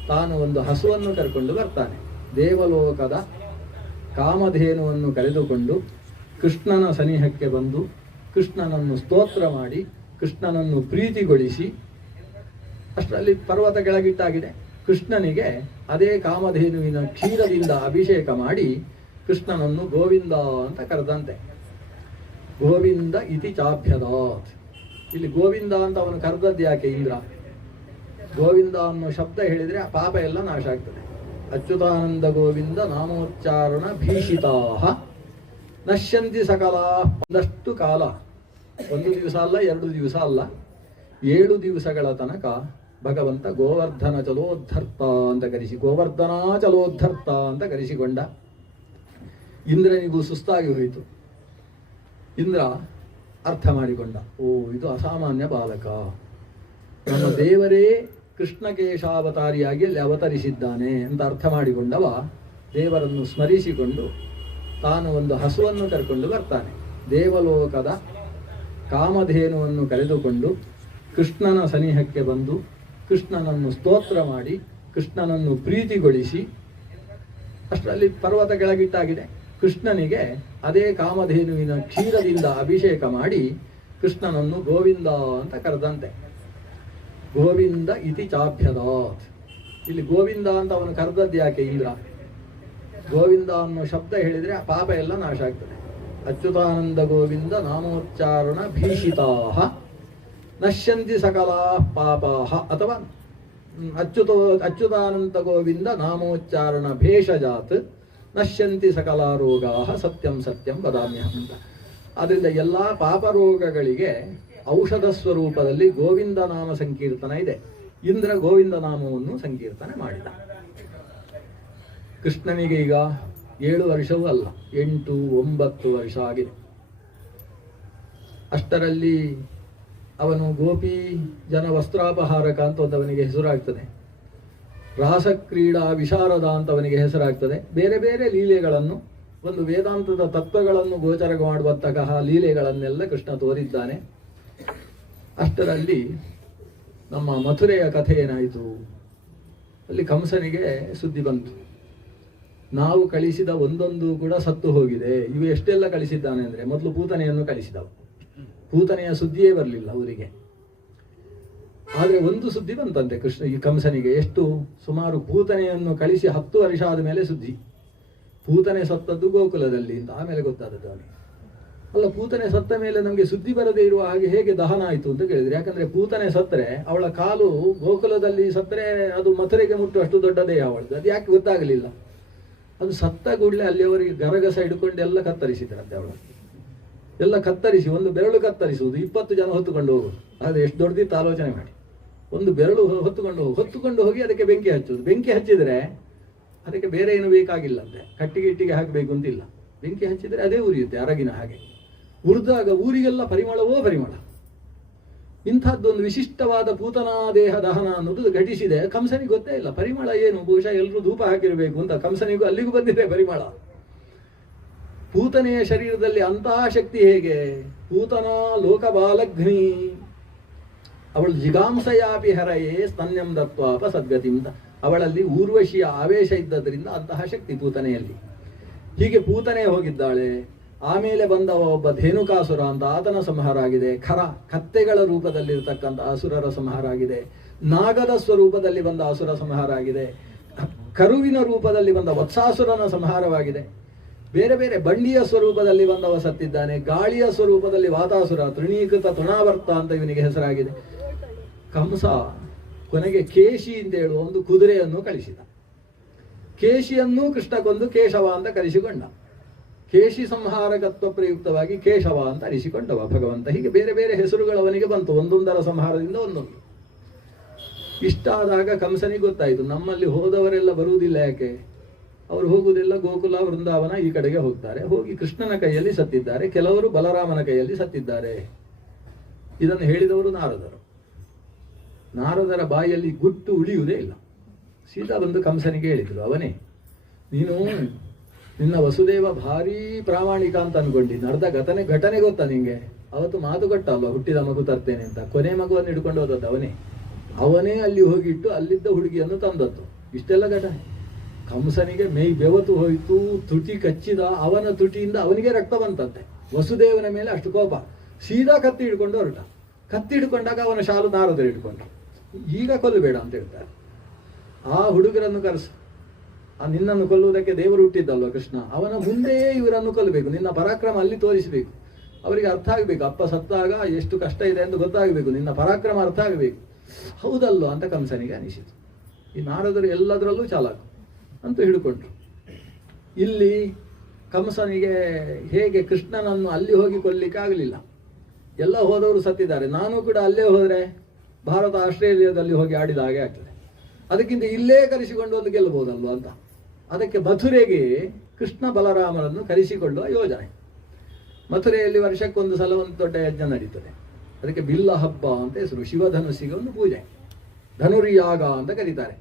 ತಾನು ಒಂದು ಹಸುವನ್ನು ಕರ್ಕೊಂಡು ಬರ್ತಾನೆ. ದೇವಲೋಕದ ಕಾಮಧೇನುವನ್ನು ಕರೆದುಕೊಂಡು ಕೃಷ್ಣನ ಸನಿಹಕ್ಕೆ ಬಂದು ಕೃಷ್ಣನನ್ನು ಸ್ತೋತ್ರ ಮಾಡಿ ಕೃಷ್ಣನನ್ನು ಪ್ರೀತಿಗೊಳಿಸಿ, ಅಷ್ಟರಲ್ಲಿ ಪರ್ವತ ಕೆಳಗಿಟ್ಟಾಗಿದೆ. ಕೃಷ್ಣನಿಗೆ ಅದೇ ಕಾಮಧೇನುವಿನ ಕ್ಷೀರದಿಂದ ಅಭಿಷೇಕ ಮಾಡಿ ಕೃಷ್ಣನನ್ನು ಗೋವಿಂದ ಅಂತ ಕರೆದಂತೆ. ಗೋವಿಂದ ಇತಿ ಚಾಭ್ಯದಾತ್. ಇಲ್ಲಿ ಗೋವಿಂದ ಅಂತ ಅವನು ಕರೆದದ್ದು ಯಾಕೆ? ಇಂದ್ರ ಗೋವಿಂದ ಅನ್ನೋ ಶಬ್ದ ಹೇಳಿದರೆ ಆ ಪಾಪ ಎಲ್ಲ ನಾಶ ಆಗ್ತದೆ. ಅಚ್ಯುತಾನಂದ ಗೋವಿಂದ ನಾಮೋಚ್ಚಾರಣ ಭೀಷಿತಾಹ ನಶ್ಯಂತಿ ಸಕಲ. ಒಂದಷ್ಟು ಕಾಲ, 1 ದಿವಸ ಅಲ್ಲ, 2 ದಿವಸ ಅಲ್ಲ, 7 ದಿವಸಗಳ ತನಕ ಭಗವಂತ ಗೋವರ್ಧನ ಚಲೋದ್ಧರ್ತ ಅಂತ ಗೋವರ್ಧನಾಚಲೋದ್ಧರ್ತ ಅಂತ ಕರೆಸಿಕೊಂಡ. ಇಂದ್ರನಿಗೂ ಸುಸ್ತಾಗಿ ಹೋಯಿತು. ಇಂದ್ರ ಅರ್ಥ ಮಾಡಿಕೊಂಡ, ಓ ಇದು ಅಸಾಮಾನ್ಯ ಬಾಲಕ, ನಮ್ಮ ದೇವರೇ ಕೃಷ್ಣಕೇಶಾವತಾರಿಯಾಗಿ ಅಲ್ಲಿ ಅವತರಿಸಿದ್ದಾನೆ ಅಂತ ಅರ್ಥ ಮಾಡಿಕೊಂಡವ ದೇವರನ್ನು ಸ್ಮರಿಸಿಕೊಂಡು ತಾನು ಒಂದು ಹಸುವನ್ನು ಕರ್ಕೊಂಡು ಬರ್ತಾನೆ. ದೇವಲೋಕದ ಕಾಮಧೇನುವನ್ನು ಕರೆದುಕೊಂಡು ಕೃಷ್ಣನ ಸನಿಹಕ್ಕೆ ಬಂದು ಕೃಷ್ಣನನ್ನು ಸ್ತೋತ್ರ ಮಾಡಿ ಕೃಷ್ಣನನ್ನು ಪ್ರೀತಿಗೊಳಿಸಿ, ಅಷ್ಟರಲ್ಲಿ ಪರ್ವತ ಕೆಳಗಿಟ್ಟಾಗಿದೆ. ಕೃಷ್ಣನಿಗೆ ಅದೇ ಕಾಮಧೇನುವಿನ ಕ್ಷೀರದಿಂದ ಅಭಿಷೇಕ ಮಾಡಿ ಕೃಷ್ಣನನ್ನು ಗೋವಿಂದ ಅಂತ ಕರೆದಂತೆ. ಗೋವಿಂದ ಇತಿ ಚಾಭ್ಯದಾತ್. ಇಲ್ಲಿ ಗೋವಿಂದ ಅಂತ ಅವನು ಕರೆದದ್ದು ಯಾಕೆ? ಇಂದ್ರ ಗೋವಿಂದ ಅನ್ನೋ ಶಬ್ದ ಹೇಳಿದರೆ ಆ ಪಾಪ ಎಲ್ಲ ನಾಶ ಆಗ್ತದೆ. ಅಚ್ಯುತಾನಂದ ಗೋವಿಂದ ನಾಮೋಚ್ಚಾರಣ ಭೀಷಿತಾಹ ನಶ್ಯಂತಿ ಸಕಲ ಪಾಪಾಹ, ಅಥವಾ ಅಚ್ಯುತಾನಂದ ಗೋವಿಂದ ನಾಮೋಚ್ಚಾರಣ ಭೇಷಜಾತ್ ನಶ್ಯಂತಿ ಸಕಲ ರೋಗಾಹ ಸತ್ಯಂ ಸತ್ಯಂ ವದಾಮ್ಯಹಂ ಅಂತ. ಅದರಿಂದ ಎಲ್ಲ ಪಾಪ ರೋಗಗಳಿಗೆ ಔಷಧ ಸ್ವರೂಪದಲ್ಲಿ ಗೋವಿಂದ ನಾಮ ಸಂಕೀರ್ತನ ಇದೆ. ಇಂದ್ರ ಗೋವಿಂದ ನಾಮವನ್ನು ಸಂಕೀರ್ತನೆ ಮಾಡಿದ. ಕೃಷ್ಣನಿಗೆ ಈಗ 7 ವರ್ಷವೂ ಅಲ್ಲ, 8-9 ವರ್ಷ ಆಗಿದೆ. ಅಷ್ಟರಲ್ಲಿ ಅವನು ಗೋಪಿ ಜನ ವಸ್ತ್ರಾಪಹಾರಕ ಅಂತ ಅವನಿಗೆ ಹೆಸರಾಗ್ತದೆ. ರಾಸಕ್ರೀಡಾ ವಿಶಾರದ ಅಂತ ಅವನಿಗೆ ಹೆಸರಾಗ್ತದೆ. ಬೇರೆ ಬೇರೆ ಲೀಲೆಗಳನ್ನು, ಒಂದು ವೇದಾಂತದ ತತ್ವಗಳನ್ನು ಗೋಚರ ಮಾಡುವಂತಹ ಲೀಲೆಗಳನ್ನೆಲ್ಲ ಕೃಷ್ಣ ತೋರಿದ್ದಾನೆ. ಅಷ್ಟರಲ್ಲಿ ನಮ್ಮ ಮಥುರೆಯ ಕಥೆ ಏನಾಯಿತು? ಅಲ್ಲಿ ಕಂಸನಿಗೆ ಸುದ್ದಿ ಬಂತು, ನಾವು ಕಳಿಸಿದ ಒಂದೊಂದು ಕೂಡ ಸತ್ತು ಹೋಗಿದೆ. ಇವು ಎಷ್ಟೆಲ್ಲ ಕಳಿಸಿದ್ದಾನೆ ಅಂದರೆ, ಮೊದಲು ಪೂತನೆಯನ್ನು ಕಳಿಸಿದವು. ಪೂತನೆಯ ಸುದ್ದಿಯೇ ಬರಲಿಲ್ಲ ಅವರಿಗೆ. ಆದರೆ ಒಂದು ಸುದ್ದಿ ಬಂತಂತೆ ಈ ಕಂಸನಿಗೆ. ಎಷ್ಟು? ಸುಮಾರು ಪೂತನೆಯನ್ನು ಕಳಿಸಿ 10 ವರ್ಷ ಆದ ಮೇಲೆ ಸುದ್ದಿ. ಪೂತನೆ ಸತ್ತದ್ದು ಗೋಕುಲದಲ್ಲಿ ಅಂತ ಆಮೇಲೆ ಗೊತ್ತಾದದ್ದು ಅವನಿಗೆ. ಅಲ್ಲ, ಪೂತನೆ ಸತ್ತ ಮೇಲೆ ನಮಗೆ ಸುದ್ದಿ ಬರದೇ ಇರುವ ಹಾಗೆ ಹೇಗೆ ದಹನ ಆಯಿತು ಅಂತ ಕೇಳಿದ್ರೆ, ಯಾಕಂದ್ರೆ ಪೂತನೆ ಸತ್ತರೆ ಅವಳ ಕಾಲು ಗೋಕುಲದಲ್ಲಿ ಸತ್ತರೆ ಅದು ಮಥುರೆಗೆ ಮುಟ್ಟುವಷ್ಟು ದೊಡ್ಡದೇ ಅವಳದು. ಅದು ಯಾಕೆ ಗೊತ್ತಾಗಲಿಲ್ಲ? ಅದು ಸತ್ತ ಕೂಡಲೇ ಅಲ್ಲಿಯವರಿಗೆ ಗರಗಸ ಹಿಡ್ಕೊಂಡು ಎಲ್ಲ ಕತ್ತರಿಸಿದ್ರಂತೆ. ಅವಳು ಎಲ್ಲ ಕತ್ತರಿಸಿ, ಒಂದು ಬೆರಳು ಕತ್ತರಿಸುವುದು 20 ಜನ ಹೊತ್ತುಕೊಂಡು ಹೋಗುದು. ಅದು ಎಷ್ಟು ದೊಡ್ಡದಿತ್ತು ಆಲೋಚನೆ ಮಾಡಿ. ಒಂದು ಬೆರಳು ಹೊತ್ತುಕೊಂಡು ಹೋಗಿ ಅದಕ್ಕೆ ಬೆಂಕಿ ಹಚ್ಚುವುದು. ಬೆಂಕಿ ಹಚ್ಚಿದರೆ ಅದಕ್ಕೆ ಬೇರೆ ಏನು ಬೇಕಾಗಿಲ್ಲಂತೆ, ಕಟ್ಟಿಗೆ ಹಾಕಬೇಕು ಅಂತಿಲ್ಲ. ಬೆಂಕಿ ಹಚ್ಚಿದರೆ ಅದೇ ಉರಿಯುತ್ತೆ ಅರಗಿನ ಹಾಗೆ. ಉರಿದಾಗ ಊರಿಗೆಲ್ಲ ಪರಿಮಳವೋ ಪರಿಮಳ. ಇಂಥದ್ದೊಂದು ವಿಶಿಷ್ಟವಾದ ಪೂತನಾ ದೇಹ ದಹನ ಅನ್ನೋದು ಘಟಿಸಿದೆ. ಕಂಸನಿಗೆ ಗೊತ್ತೇ ಇಲ್ಲ ಪರಿಮಳ ಏನು, ಬಹುಶಃ ಎಲ್ಲರೂ ಧೂಪ ಹಾಕಿರಬೇಕು ಅಂತ. ಕಂಸನಿಗೂ ಅಲ್ಲಿಗೂ ಬಂದಿದೆ ಪರಿಮಳ. ಪೂತನೆಯ ಶರೀರದಲ್ಲಿ ಅಂತಹ ಶಕ್ತಿ ಹೇಗೆ? ಪೂತನಾ ಲೋಕಬಾಲಗ್ನಿ. ಅವಳು ಜಿಗಾಂಸಯಾಪಿ ಹರಯೇ ಸ್ತನ್ಯಂ ದತ್ವಾಪ ಸದ್ಗತಿಂತ. ಅವಳಲ್ಲಿ ಊರ್ವಶಿಯ ಆವೇಶ ಇದ್ದದರಿಂದ ಅಂತಹ ಶಕ್ತಿ ಪೂತನೆಯಲ್ಲಿ. ಹೀಗೆ ಪೂತನೆ ಹೋಗಿದ್ದಾಳೆ. ಆಮೇಲೆ ಬಂದ ಒಬ್ಬ ಧೇನುಕಾಸುರ ಅಂತ, ಆತನ ಸಂಹಾರ ಆಗಿದೆ. ಕತ್ತೆಗಳ ರೂಪದಲ್ಲಿರ್ತಕ್ಕಂಥ ಅಸುರರ ಸಂಹಾರ ಆಗಿದೆ. ನಾಗದ ಸ್ವರೂಪದಲ್ಲಿ ಬಂದ ಅಸುರ ಸಂಹಾರ ಆಗಿದೆ. ಕರುವಿನ ರೂಪದಲ್ಲಿ ಬಂದ ವತ್ಸಾಸುರನ ಸಂಹಾರವಾಗಿದೆ. ಬೇರೆ ಬೇರೆ ಬಂಡಿಯ ಸ್ವರೂಪದಲ್ಲಿ ಬಂದವ ಸತ್ತಿದ್ದಾನೆ. ಗಾಳಿಯ ಸ್ವರೂಪದಲ್ಲಿ ವಾತಾಸುರ, ತೃಣೀಕೃತ ತೃಣಾವರ್ತ ಅಂತ ಇವನಿಗೆ ಹೆಸರಾಗಿದೆ. ಕಂಸ ಕೊನೆಗೆ ಕೇಶಿ ಅಂತ ಹೇಳುವ ಒಂದು ಕುದುರೆಯನ್ನು ಕಳಿಸಿದ. ಕೇಶಿಯನ್ನೂ ಕೃಷ್ಣ ಕೊಂದು ಕೇಶವ ಅಂತ ಕರೆಸಿಕೊಂಡ. ಕೇಶಿ ಸಂಹಾರಕತ್ವ ಪ್ರಯುಕ್ತವಾಗಿ ಕೇಶವ ಅಂತ ಅನಿಸಿಕೊಂಡವ ಭಗವಂತ. ಹೀಗೆ ಬೇರೆ ಬೇರೆ ಹೆಸರುಗಳು ಅವನಿಗೆ ಬಂತು, ಒಂದೊಂದರ ಸಂಹಾರದಿಂದ ಒಂದೊಂದು. ಇಷ್ಟಾದಾಗ ಕಂಸನಿಗೆ ಗೊತ್ತಾಯಿತು, ನಮ್ಮಲ್ಲಿ ಹೋದವರೆಲ್ಲ ಬರುವುದಿಲ್ಲ. ಯಾಕೆ? ಅವರು ಹೋಗುವುದಿಲ್ಲ ಗೋಕುಲ ವೃಂದಾವನ ಈ ಕಡೆಗೆ ಹೋಗ್ತಾರೆ. ಹೋಗಿ ಕೃಷ್ಣನ ಕೈಯಲ್ಲಿ ಸತ್ತಿದ್ದಾರೆ, ಕೆಲವರು ಬಲರಾಮನ ಕೈಯಲ್ಲಿ ಸತ್ತಿದ್ದಾರೆ. ಇದನ್ನು ಹೇಳಿದವರು ನಾರದರು. ನಾರದರ ಬಾಯಲ್ಲಿ ಗುಟ್ಟು ಉಳಿಯುವುದೇ ಇಲ್ಲ. ಸೀದಾ ಬಂದು ಕಂಸನಿಗೆ ಹೇಳಿದರು, ಅವನೇ ನೀನು ನಿನ್ನ ವಸುದೇವ ಭಾರೀ ಪ್ರಾಮಾಣಿಕ ಅಂತ ಅನ್ಕೊಂಡಿದ್ದೀನಿ. ಅರ್ಧ ಘಟನೆ ಗೊತ್ತಾ ನಿಂಗೆ? ಅವತ್ತು ಮಾತು ಕೊಟ್ಟ ಅಲ್ವಾ, ಹುಟ್ಟಿದ ಮಗು ತರ್ತೇನೆ ಅಂತ. ಕೊನೆ ಮಗುವನ್ನು ಹಿಡ್ಕೊಂಡು ಹೋದದ್ದು ಅವನೇ ಅಲ್ಲಿ ಹೋಗಿಟ್ಟು ಅಲ್ಲಿದ್ದ ಹುಡುಗಿಯನ್ನು ತಂದದ್ದು. ಇಷ್ಟೆಲ್ಲ ಘಟನೆ. ಕಂಸನಿಗೆ ಮೈ ಬೆವತು ಹೋಯಿತು, ತುಟಿ ಕಚ್ಚಿದ. ಅವನ ತುಟಿಯಿಂದ ಅವನಿಗೆ ರಕ್ತ ಬಂತಂತೆ. ವಸುದೇವನ ಮೇಲೆ ಅಷ್ಟು ಕೋಪ. ಸೀದಾ ಕತ್ತಿ ಹಿಡ್ಕೊಂಡು ಹೊರಟ. ಕತ್ತಿ ಹಿಡ್ಕೊಂಡಾಗ ಅವನ ಶಾಲು ನಾರದರು ಹಿಡ್ಕೊಂಡು, ಈಗ ಕೊಲ್ಲಬೇಡ ಅಂತ ಹೇಳ್ತಾರೆ. ಆ ಹುಡುಗರನ್ನು ಕರೆಸು, ನಿನ್ನನ್ನು ಕೊಲ್ಲುವುದಕ್ಕೆ ದೇವರು ಹುಟ್ಟಿದ್ದಲ್ವ ಕೃಷ್ಣ, ಅವನ ಮುಂದೆಯೇ ಇವರನ್ನು ಕೊಲ್ಲಬೇಕು. ನಿನ್ನ ಪರಾಕ್ರಮ ಅಲ್ಲಿ ತೋರಿಸಬೇಕು. ಅವರಿಗೆ ಅರ್ಥ ಆಗಬೇಕು, ಅಪ್ಪ ಸತ್ತಾಗ ಎಷ್ಟು ಕಷ್ಟ ಇದೆ ಎಂದು ಗೊತ್ತಾಗಬೇಕು. ನಿನ್ನ ಪರಾಕ್ರಮ ಅರ್ಥ ಆಗಬೇಕು. ಹೌದಲ್ವ ಅಂತ ಕಂಸನಿಗೆ ಅನಿಸಿತು. ಈ ನಾರದರು ಎಲ್ಲದರಲ್ಲೂ ಚಾಲಾಕು ಅಂತೂ ಹಿಡ್ಕೊಂಡ್ರು. ಇಲ್ಲಿ ಕಂಸನಿಗೆ ಹೇಗೆ ಕೃಷ್ಣನನ್ನು ಅಲ್ಲಿ ಹೋಗಿ ಕೊಲ್ಲಿಕ್ಕೆ ಆಗಲಿಲ್ಲ. ಎಲ್ಲ ಹೋದವರು ಸತ್ತಿದ್ದಾರೆ. ನಾನು ಕೂಡ ಅಲ್ಲೇ ಹೋದರೆ ಭಾರತ ಆಸ್ಟ್ರೇಲಿಯಾದಲ್ಲಿ ಹೋಗಿ ಆಡಿದ ಹಾಗೆ ಆಗ್ತದೆ. ಅದಕ್ಕಿಂತ ಇಲ್ಲೇ ಕರೆಸಿಕೊಂಡು ಒಂದು ಗೆಲ್ಲಬಹುದಲ್ವ ಅಂತ. ಅದಕ್ಕೆ ಮಥುರೆಗೆ ಕೃಷ್ಣ ಬಲರಾಮರನ್ನು ಕರೆಸಿಕೊಳ್ಳುವ ಯೋಜನೆ. ಮಥುರೆಯಲ್ಲಿ ವರ್ಷಕ್ಕೊಂದು ಸಲ ಒಂದು ದೊಡ್ಡ ಯಜ್ಞ ನಡೀತದೆ. ಅದಕ್ಕೆ ಬಿಲ್ಲ ಹಬ್ಬ ಅಂತ ಹೆಸರು. ಶಿವಧನುಸ್ಸಿಗೆ ಒಂದು ಪೂಜೆ, ಧನುರ್ಯಾಗ ಅಂತ ಕರೀತಾರೆ.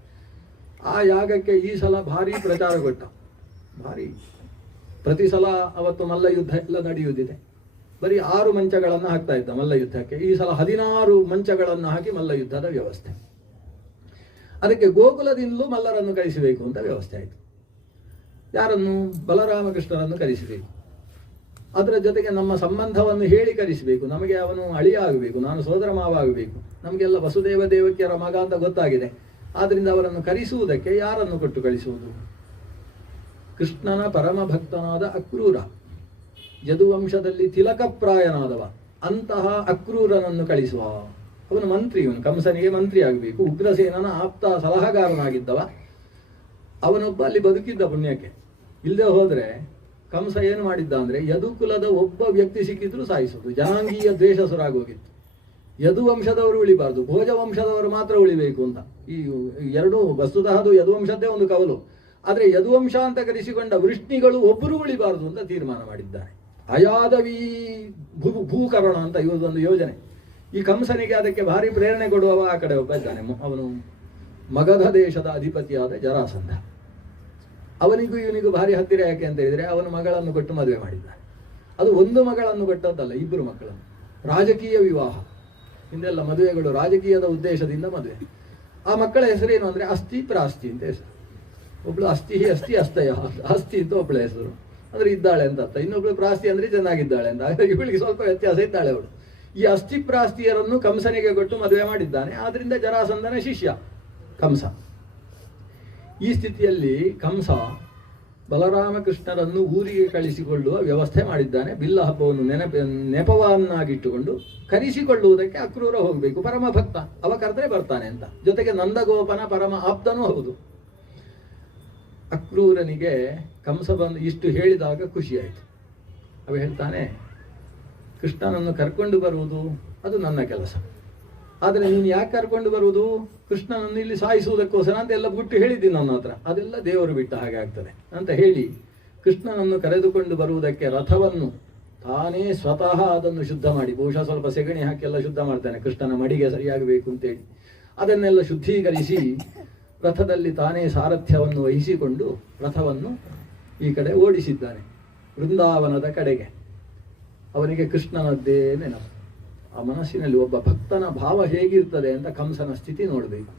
ಆ ಯಾಗಕ್ಕೆ ಈ ಸಲ ಭಾರಿ ಪ್ರಚಾರ ಕೊಟ್ಟ. ಭಾರಿ ಪ್ರತಿ ಸಲ ಅವತ್ತು ಮಲ್ಲ ಯುದ್ಧ ಎಲ್ಲ ನಡೆಯುವುದಿದೆ. ಬರೀ 6 ಮಂಚಗಳನ್ನು ಹಾಕ್ತಾ ಇದ್ದ ಮಲ್ಲ ಯುದ್ಧಕ್ಕೆ. ಈ ಸಲ 16 ಮಂಚಗಳನ್ನು ಹಾಕಿ ಮಲ್ಲ ಯುದ್ಧದ ವ್ಯವಸ್ಥೆ. ಅದಕ್ಕೆ ಗೋಕುಲದಿಂದಲೂ ಮಲ್ಲರನ್ನು ಕರೆಸಬೇಕು ಅಂತ ವ್ಯವಸ್ಥೆ ಆಯಿತು. ಯಾರನ್ನು? ಬಲರಾಮಕೃಷ್ಣರನ್ನು ಕರೆಸಬೇಕು. ಅದರ ಜೊತೆಗೆ ನಮ್ಮ ಸಂಬಂಧವನ್ನು ಹೇಳಿ ಕರೆಸಬೇಕು. ನಮಗೆ ಅವನು ಅಳಿಯ ಆಗಬೇಕು, ನಾನು ಸೋದರ ಮಾವ ಆಗಬೇಕು. ನಮಗೆಲ್ಲ ವಸುದೇವ ದೇವಕಿಯರ ಮಗ ಅಂತ ಗೊತ್ತಾಗಿದೆ. ಆದ್ದರಿಂದ ಅವರನ್ನು ಕರೆಸುವುದಕ್ಕೆ ಯಾರನ್ನು ಕೊಟ್ಟು ಕಳಿಸುವುದು? ಕೃಷ್ಣನ ಪರಮ ಭಕ್ತನಾದ ಅಕ್ರೂರ, ಯದುವಂಶದಲ್ಲಿ ತಿಲಕಪ್ರಾಯನಾದವ, ಅಂತಹ ಅಕ್ರೂರನನ್ನು ಕಳಿಸುವ. ಅವನು ಮಂತ್ರಿ, ಇವನು ಕಂಸನಿಗೆ ಮಂತ್ರಿ ಆಗಬೇಕು. ಉಗ್ರಸೇನನ ಆಪ್ತ ಸಲಹಾಗಾರನಾಗಿದ್ದವ. ಅವನೊಬ್ಬ ಅಲ್ಲಿ ಬದುಕಿದ್ದ ಪುಣ್ಯಕ್ಕೆ. ಇಲ್ಲದೆ ಹೋದರೆ ಕಂಸ ಏನು ಮಾಡಿದ್ದ ಅಂದರೆ, ಯದುಕುಲದ ಒಬ್ಬ ವ್ಯಕ್ತಿ ಸಿಕ್ಕಿದ್ರು ಸಾಯಿಸೋದು. ಜನಾಂಗೀಯ ದ್ವೇಷ ಸುರಾಗೋಗಿತ್ತು. ಯದುವಂಶದವರು ಉಳಿಬಾರ್ದು, ಭೋಜ ವಂಶದವರು ಮಾತ್ರ ಉಳಿಬೇಕು ಅಂತ. ಈ ಎರಡೂ ವಸ್ತುತಃ ಅದು ಯದುವಂಶದ್ದೇ ಒಂದು ಕವಲು. ಆದರೆ ಯದುವಂಶ ಅಂತ ಕರೆಸಿಕೊಂಡ ವೃಷ್ಣಿಗಳು ಒಬ್ಬರು ಉಳಿಬಾರದು ಅಂತ ತೀರ್ಮಾನ ಮಾಡಿದ್ದಾರೆ. ಅಯಾದವಿ ಭೂಕರಣ ಅಂತ ಇವರದೊಂದು ಯೋಜನೆ. ಈ ಕಂಸನಿಗೆ ಅದಕ್ಕೆ ಭಾರಿ ಪ್ರೇರಣೆ ಕೊಡುವವ ಆ ಕಡೆ ಒಬ್ಬ ಇದ್ದಾನೆ. ಅವನು ಮಗಧ ದೇಶದ ಅಧಿಪತಿಯಾದ ಜರಾಸಂಧ. ಅವನಿಗೂ ಇವನಿಗೂ ಭಾರಿ ಹತ್ತಿರ. ಯಾಕೆ ಅಂತ ಹೇಳಿದರೆ, ಅವನ ಮಗಳನ್ನು ಕೊಟ್ಟು ಮದುವೆ ಮಾಡಿದ್ದಾನೆ. ಅದು ಒಂದು ಮಗಳನ್ನು ಕೊಟ್ಟದ್ದಲ್ಲ, 2 ಮಕ್ಕಳನ್ನು. ರಾಜಕೀಯ ವಿವಾಹ. ಹಿಂದೆಲ್ಲ ಮದುವೆಗಳು ರಾಜಕೀಯದ ಉದ್ದೇಶದಿಂದ ಮದುವೆ. ಆ ಮಕ್ಕಳ ಹೆಸರೇನು ಅಂದರೆ ಅಸ್ಥಿ ಪ್ರಾಸ್ತಿ ಅಂತ ಹೆಸರು. ಒಬ್ಳು ಅಸ್ಥಿ ಅಸ್ತಯ, ಅಸ್ಥಿ ಅಂತ ಒಬ್ಬಳ ಹೆಸರು, ಅಂದರೆ ಇದ್ದಾಳೆ ಅಂತ ಅರ್ಥ. ಇನ್ನೊಬ್ಳು ಪ್ರಾಸ್ತಿ ಅಂದರೆ ಚೆನ್ನಾಗಿದ್ದಾಳೆ ಅಂತ. ಇವಳಿಗೆ ಸ್ವಲ್ಪ ವ್ಯತ್ಯಾಸ ಇದ್ದಾಳೆ ಅವಳು. ಈ ಅಸ್ಥಿ ಪ್ರಾಸ್ತಿಯರನ್ನು ಕಂಸನಿಗೆ ಕೊಟ್ಟು ಮದುವೆ ಮಾಡಿದ್ದಾನೆ. ಆದ್ರಿಂದ ಜರಾಸಂಧನ ಶಿಷ್ಯ ಕಂಸ. ಈ ಸ್ಥಿತಿಯಲ್ಲಿ ಕಂಸ ಬಲರಾಮಕೃಷ್ಣರನ್ನು ಊರಿಗೆ ಕಳಿಸಿಕೊಳ್ಳುವ ವ್ಯವಸ್ಥೆ ಮಾಡಿದ್ದಾನೆ. ಬಿಲ್ಲ ಹಬ್ಬವನ್ನು ನೆಪವನ್ನಾಗಿಟ್ಟುಕೊಂಡು ಕರೆಸಿಕೊಳ್ಳುವುದಕ್ಕೆ ಅಕ್ರೂರ ಹೋಗಬೇಕು. ಪರಮ ಭಕ್ತ, ಅವ ಕರೆದ್ರೆ ಬರ್ತಾನೆ ಅಂತ. ಜೊತೆಗೆ ನಂದಗೋಪನ ಪರಮ ಆಪ್ತನೂ ಹೌದು. ಅಕ್ರೂರನಿಗೆ ಕಂಸ ಬಂದು ಇಷ್ಟು ಹೇಳಿದಾಗ ಖುಷಿಯಾಯಿತು. ಅವ ಹೇಳ್ತಾನೆ, ಕೃಷ್ಣನನ್ನು ಕರ್ಕೊಂಡು ಬರುವುದು ಅದು ನನ್ನ ಕೆಲಸ. ಆದರೆ ನೀನು ಯಾಕೆ ಕರ್ಕೊಂಡು ಬರುವುದು? ಕೃಷ್ಣನನ್ನು ಇಲ್ಲಿ ಸಾಯಿಸುವುದಕ್ಕೋಸ್ಕರ ಅಂತ ಎಲ್ಲ ಬಿಟ್ಟು ಹೇಳಿದ್ದೀನಿ ನನ್ನ ಹತ್ರ. ಅದೆಲ್ಲ ದೇವರು ಬಿಟ್ಟ ಹಾಗೆ ಆಗ್ತದೆ ಅಂತ ಹೇಳಿ ಕೃಷ್ಣನನ್ನು ಕರೆದುಕೊಂಡು ಬರುವುದಕ್ಕೆ ರಥವನ್ನು ತಾನೇ ಸ್ವತಃ ಅದನ್ನು ಶುದ್ಧ ಮಾಡಿ, ಬಹುಶಃ ಸ್ವಲ್ಪ ಸೆಗಣಿ ಹಾಕಿ ಎಲ್ಲ ಶುದ್ಧ ಮಾಡ್ತಾನೆ, ಕೃಷ್ಣನ ಮಡಿಗೆ ಸರಿಯಾಗಬೇಕು ಅಂತೇಳಿ. ಅದನ್ನೆಲ್ಲ ಶುದ್ಧೀಕರಿಸಿ ರಥದಲ್ಲಿ ತಾನೇ ಸಾರಥ್ಯವನ್ನು ವಹಿಸಿಕೊಂಡು ರಥವನ್ನು ಈ ಕಡೆ ಓಡಿಸಿದ್ದಾನೆ ವೃಂದಾವನದ ಕಡೆಗೆ. ಅವನಿಗೆ ಕೃಷ್ಣನದ್ದೇ ನೆನಪು. ಆ ಮನಸ್ಸಿನಲ್ಲಿ ಒಬ್ಬ ಭಕ್ತನ ಭಾವ ಹೇಗಿರ್ತದೆ ಅಂತ ಕಂಸನ ಸ್ಥಿತಿ ನೋಡಬೇಕು.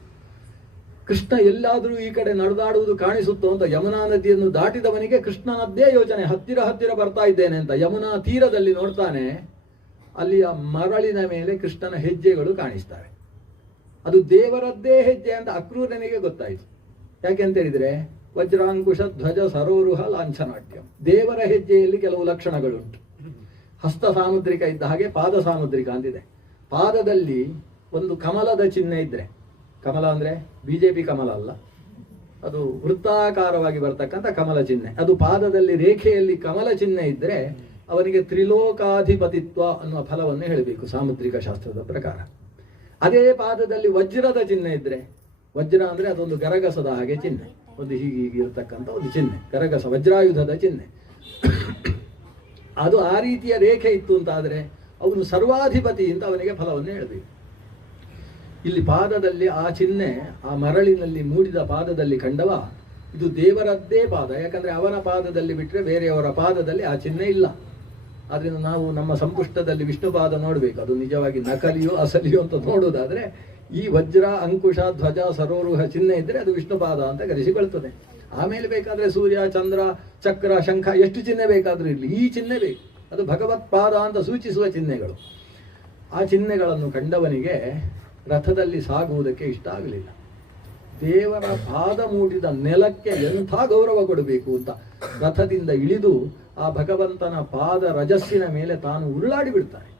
ಕೃಷ್ಣ ಎಲ್ಲಾದರೂ ಈ ಕಡೆ ನಡೆದಾಡುವುದು ಕಾಣಿಸುತ್ತೋ ಅಂತ ಯಮುನಾ ನದಿಯನ್ನು ದಾಟಿದವನಿಗೆ ಕೃಷ್ಣನದ್ದೇ ಯೋಚನೆ, ಹತ್ತಿರ ಹತ್ತಿರ ಬರ್ತಾ ಇದ್ದೇನೆ ಅಂತ. ಯಮುನಾ ತೀರದಲ್ಲಿ ನೋಡ್ತಾನೆ, ಅಲ್ಲಿ ಆ ಮರಳಿನ ಮೇಲೆ ಕೃಷ್ಣನ ಹೆಜ್ಜೆಗಳು ಕಾಣಿಸ್ತವೆ. ಅದು ದೇವರದ್ದೇ ಹೆಜ್ಜೆ ಅಂತ ಅಕ್ರೂರನಿಗೆ ಗೊತ್ತಾಯಿತು. ಯಾಕೆ ಅಂತ ಹೇಳಿದ್ರೆ ವಜ್ರಾಂಕುಶ ಧ್ವಜ ಸರೋರುಹ ಲಾಂಛನಾಟ್ಯಂ, ದೇವರ ಹೆಜ್ಜೆಯಲ್ಲಿ ಕೆಲವು ಲಕ್ಷಣಗಳುಂಟು. ಹಸ್ತ ಸಾಮುದ್ರಿಕ ಇದ್ದ ಹಾಗೆ ಪಾದ ಸಾಮುದ್ರಿಕ ಅಂತಿದೆ. ಪಾದದಲ್ಲಿ ಒಂದು ಕಮಲದ ಚಿಹ್ನೆ ಇದ್ರೆ, ಕಮಲ ಅಂದ್ರೆ ಬಿಜೆಪಿ ಕಮಲ ಅಲ್ಲ, ಅದು ವೃತ್ತಾಕಾರವಾಗಿ ಬರ್ತಕ್ಕಂಥ ಕಮಲ ಚಿಹ್ನೆ, ಅದು ಪಾದದಲ್ಲಿ ರೇಖೆಯಲ್ಲಿ ಕಮಲ ಚಿಹ್ನೆ ಇದ್ರೆ ಅವನಿಗೆ ತ್ರಿಲೋಕಾಧಿಪತಿತ್ವ ಅನ್ನುವ ಫಲವನ್ನು ಹೇಳಬೇಕು ಸಾಮುದ್ರಿಕ ಶಾಸ್ತ್ರದ ಪ್ರಕಾರ. ಅದೇ ಪಾದದಲ್ಲಿ ವಜ್ರದ ಚಿಹ್ನೆ ಇದ್ರೆ, ವಜ್ರ ಅಂದ್ರೆ ಅದೊಂದು ಗರಗಸದ ಹಾಗೆ ಚಿಹ್ನೆ, ಒಂದು ಹೀಗೆ ಇರತಕ್ಕಂಥ ಒಂದು ಚಿಹ್ನೆ, ಗರಗಸ ವಜ್ರಾಯುಧದ ಚಿಹ್ನೆ. ಅದು ಆ ರೀತಿಯ ರೇಖೆ ಇತ್ತು ಅಂತಾದರೆ ಅವನು ಸರ್ವಾಧಿಪತಿ ಅಂತ ಅವನಿಗೆ ಫಲವನ್ನು ಹೇಳಬೇಕು. ಇಲ್ಲಿ ಪಾದದಲ್ಲಿ ಆ ಚಿಹ್ನೆ, ಆ ಮರಳಿನಲ್ಲಿ ಮೂಡಿದ ಪಾದದಲ್ಲಿ ಕಂಡವ ಇದು ದೇವರದ್ದೇ ಪಾದ. ಯಾಕಂದ್ರೆ ಅವನ ಪಾದದಲ್ಲಿ ಬಿಟ್ಟರೆ ಬೇರೆಯವರ ಪಾದದಲ್ಲಿ ಆ ಚಿಹ್ನೆ ಇಲ್ಲ. ಆದ್ರಿಂದ ನಾವು ನಮ್ಮ ಸಂಪುಷ್ಟದಲ್ಲಿ ವಿಷ್ಣು ಪಾದ ನೋಡಬೇಕು, ಅದು ನಿಜವಾಗಿ ನಕಲಿಯೋ ಅಸಲಿಯೋ ಅಂತ ನೋಡುವುದಾದ್ರೆ ಈ ವಜ್ರ ಅಂಕುಶ ಧ್ವಜ ಸರೋರುಹ ಚಿಹ್ನೆ ಇದ್ರೆ ಅದು ವಿಷ್ಣು ಪಾದ ಅಂತ ಕರೆಸಿಕೊಳ್ತದೆ. ಆಮೇಲೆ ಬೇಕಾದ್ರೆ ಸೂರ್ಯ ಚಂದ್ರ ಚಕ್ರ ಶಂಖ ಎಷ್ಟು ಚಿಹ್ನೆ ಬೇಕಾದ್ರೂ ಇರಲಿ, ಈ ಚಿಹ್ನೆ ಬೇಕು, ಅದು ಭಗವತ್ ಪಾದ ಅಂತ ಸೂಚಿಸುವ ಚಿಹ್ನೆಗಳು. ಆ ಚಿಹ್ನೆಗಳನ್ನು ಕಂಡವನಿಗೆ ರಥದಲ್ಲಿ ಸಾಗುವುದಕ್ಕೆ ಇಷ್ಟ ಆಗಲಿಲ್ಲ. ದೇವರ ಪಾದ ಮೂಡಿದ ನೆಲಕ್ಕೆ ಎಂಥ ಗೌರವ ಕೊಡಬೇಕು ಅಂತ ರಥದಿಂದ ಇಳಿದು ಆ ಭಗವಂತನ ಪಾದ ರಜಸ್ಸಿನ ಮೇಲೆ ತಾನು ಉರುಳಾಡಿ ಬಿಡ್ತಾನೆ.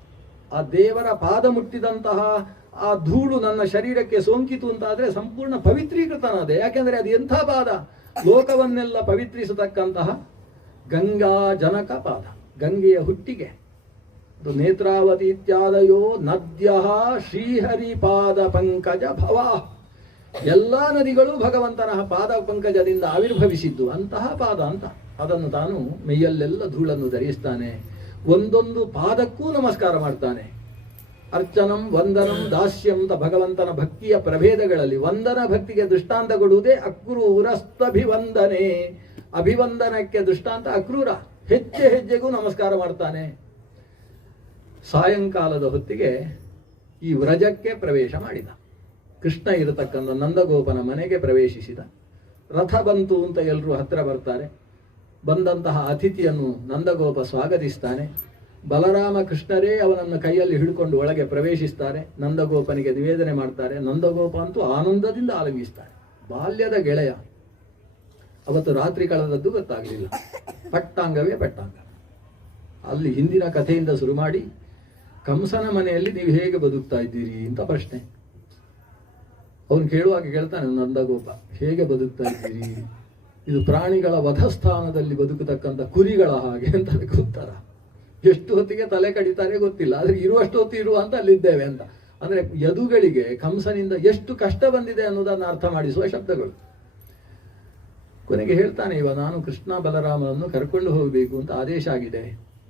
ಆ ದೇವರ ಪಾದ ಮುಟ್ಟಿದಂತಹ ಆ ಧೂಳು ನನ್ನ ಶರೀರಕ್ಕೆ ಸೋಂಕಿತು ಅಂತಾದ್ರೆ ಸಂಪೂರ್ಣ ಪವಿತ್ರೀಕೃತನಾದೆ. ಯಾಕೆಂದ್ರೆ ಅದು ಎಂಥ ಪಾದ, ಲೋಕವನ್ನೆಲ್ಲ ಪವಿತ್ರಿಸತಕ್ಕಂತಹ ಗಂಗಾ ಜನಕ ಪಾದ, ಗಂಗೆಯ ಹುಟ್ಟಿಗೆ. ನೇತ್ರಾವತಿ ಇತ್ಯಾದಯೋ ನದ್ಯ ಶ್ರೀಹರಿ ಪಾದ ಪಂಕಜ ಭವ, ಎಲ್ಲ ನದಿಗಳು ಭಗವಂತನ ಪಾದ ಪಂಕಜದಿಂದ ಆವಿರ್ಭವಿಸಿದ್ದು ಅಂತಹ ಪಾದ ಅಂತ. ಅದನ್ನು ತಾನು ಮೈಯಲ್ಲೆಲ್ಲ ಧೂಳನ್ನು ಧರಿಸ್ತಾನೆ, ಒಂದೊಂದು ಪಾದಕ್ಕೂ ನಮಸ್ಕಾರ ಮಾಡ್ತಾನೆ. ಅರ್ಚನಂ ವಂದನಂ ದಾಸ್ಯಂ ಅಂತ ಭಗವಂತನ ಭಕ್ತಿಯ ಪ್ರಭೇದಗಳಲ್ಲಿ ವಂದನ ಭಕ್ತಿಗೆ ದೃಷ್ಟಾಂತ ಕೊಡುವುದೇ ಅಕ್ರೂರಸ್ತಭಿವಂದನೆ. ಅಭಿವಂದನಕ್ಕೆ ದೃಷ್ಟಾಂತ ಅಕ್ರೂರ, ಹೆಜ್ಜೆ ಹೆಜ್ಜೆಗೂ ನಮಸ್ಕಾರ ಮಾಡ್ತಾನೆ. ಸಾಯಂಕಾಲದ ಹೊತ್ತಿಗೆ ಈ ವ್ರಜಕ್ಕೆ ಪ್ರವೇಶ ಮಾಡಿದ. ಕೃಷ್ಣ ಇರತಕ್ಕಂಥ ನಂದಗೋಪನ ಮನೆಗೆ ಪ್ರವೇಶಿಸಿದ. ರಥ ಬಂತು ಅಂತ ಎಲ್ಲರೂ ಹತ್ತಿರ ಬರ್ತಾರೆ. ಬಂದಂತಹ ಅತಿಥಿಯನ್ನು ನಂದಗೋಪ ಸ್ವಾಗತಿಸ್ತಾನೆ. ಬಲರಾಮ ಕೃಷ್ಣರೇ ಅವನನ್ನು ಕೈಯಲ್ಲಿ ಹಿಡ್ಕೊಂಡು ಒಳಗೆ ಪ್ರವೇಶಿಸ್ತಾರೆ. ನಂದಗೋಪನಿಗೆ ನಿವೇದನೆ ಮಾಡ್ತಾರೆ. ನಂದಗೋಪ ಅಂತೂ ಆನಂದದಿಂದ ಆಲಂಗಿಸ್ತಾರೆ. ಬಾಲ್ಯದ ಗೆಳೆಯ, ಅವತ್ತು ರಾತ್ರಿ ಕಳೆದದ್ದು ಗೊತ್ತಾಗಲಿಲ್ಲ. ಪಟ್ಟಾಂಗವೇ ಪಟ್ಟಾಂಗ. ಅಲ್ಲಿ ಹಿಂದಿನ ಕಥೆಯಿಂದ ಶುರು ಮಾಡಿ ಕಂಸನ ಮನೆಯಲ್ಲಿ ನೀವು ಹೇಗೆ ಬದುಕ್ತಾ ಇದ್ದೀರಿ ಅಂತ ಪ್ರಶ್ನೆ. ಅವನು ಕೇಳುವಾಗ ಕೇಳ್ತಾನೆ ನಂದಗೋಪ, ಹೇಗೆ ಬದುಕ್ತಾ ಇದ್ದೀರಿ? ಇದು ಪ್ರಾಣಿಗಳ ವಧಸ್ಥಾನದಲ್ಲಿ ಬದುಕತಕ್ಕಂಥ ಕುರಿಗಳ ಹಾಗೆ ಅಂತ ಅದಕ್ಕೆ ಉತ್ತರ. ಎಷ್ಟು ಹೊತ್ತಿಗೆ ತಲೆ ಕಡಿತಾರೆ ಗೊತ್ತಿಲ್ಲ, ಆದ್ರೆ ಇರುವಷ್ಟು ಹೊತ್ತು ಇರುವ ಅಂತ ಅಲ್ಲಿದ್ದೇವೆ ಅಂತ. ಅಂದ್ರೆ ಯದುಗಳಿಗೆ ಕಂಸನಿಂದ ಎಷ್ಟು ಕಷ್ಟ ಬಂದಿದೆ ಅನ್ನೋದನ್ನು ಅರ್ಥ ಮಾಡಿಸುವ ಶಬ್ದಗಳು. ಕೊನೆಗೆ ಹೇಳ್ತಾನೆ, ಇವ ನಾನು ಕೃಷ್ಣ ಬಲರಾಮನನ್ನು ಕರ್ಕೊಂಡು ಹೋಗಬೇಕು ಅಂತ ಆದೇಶ ಆಗಿದೆ,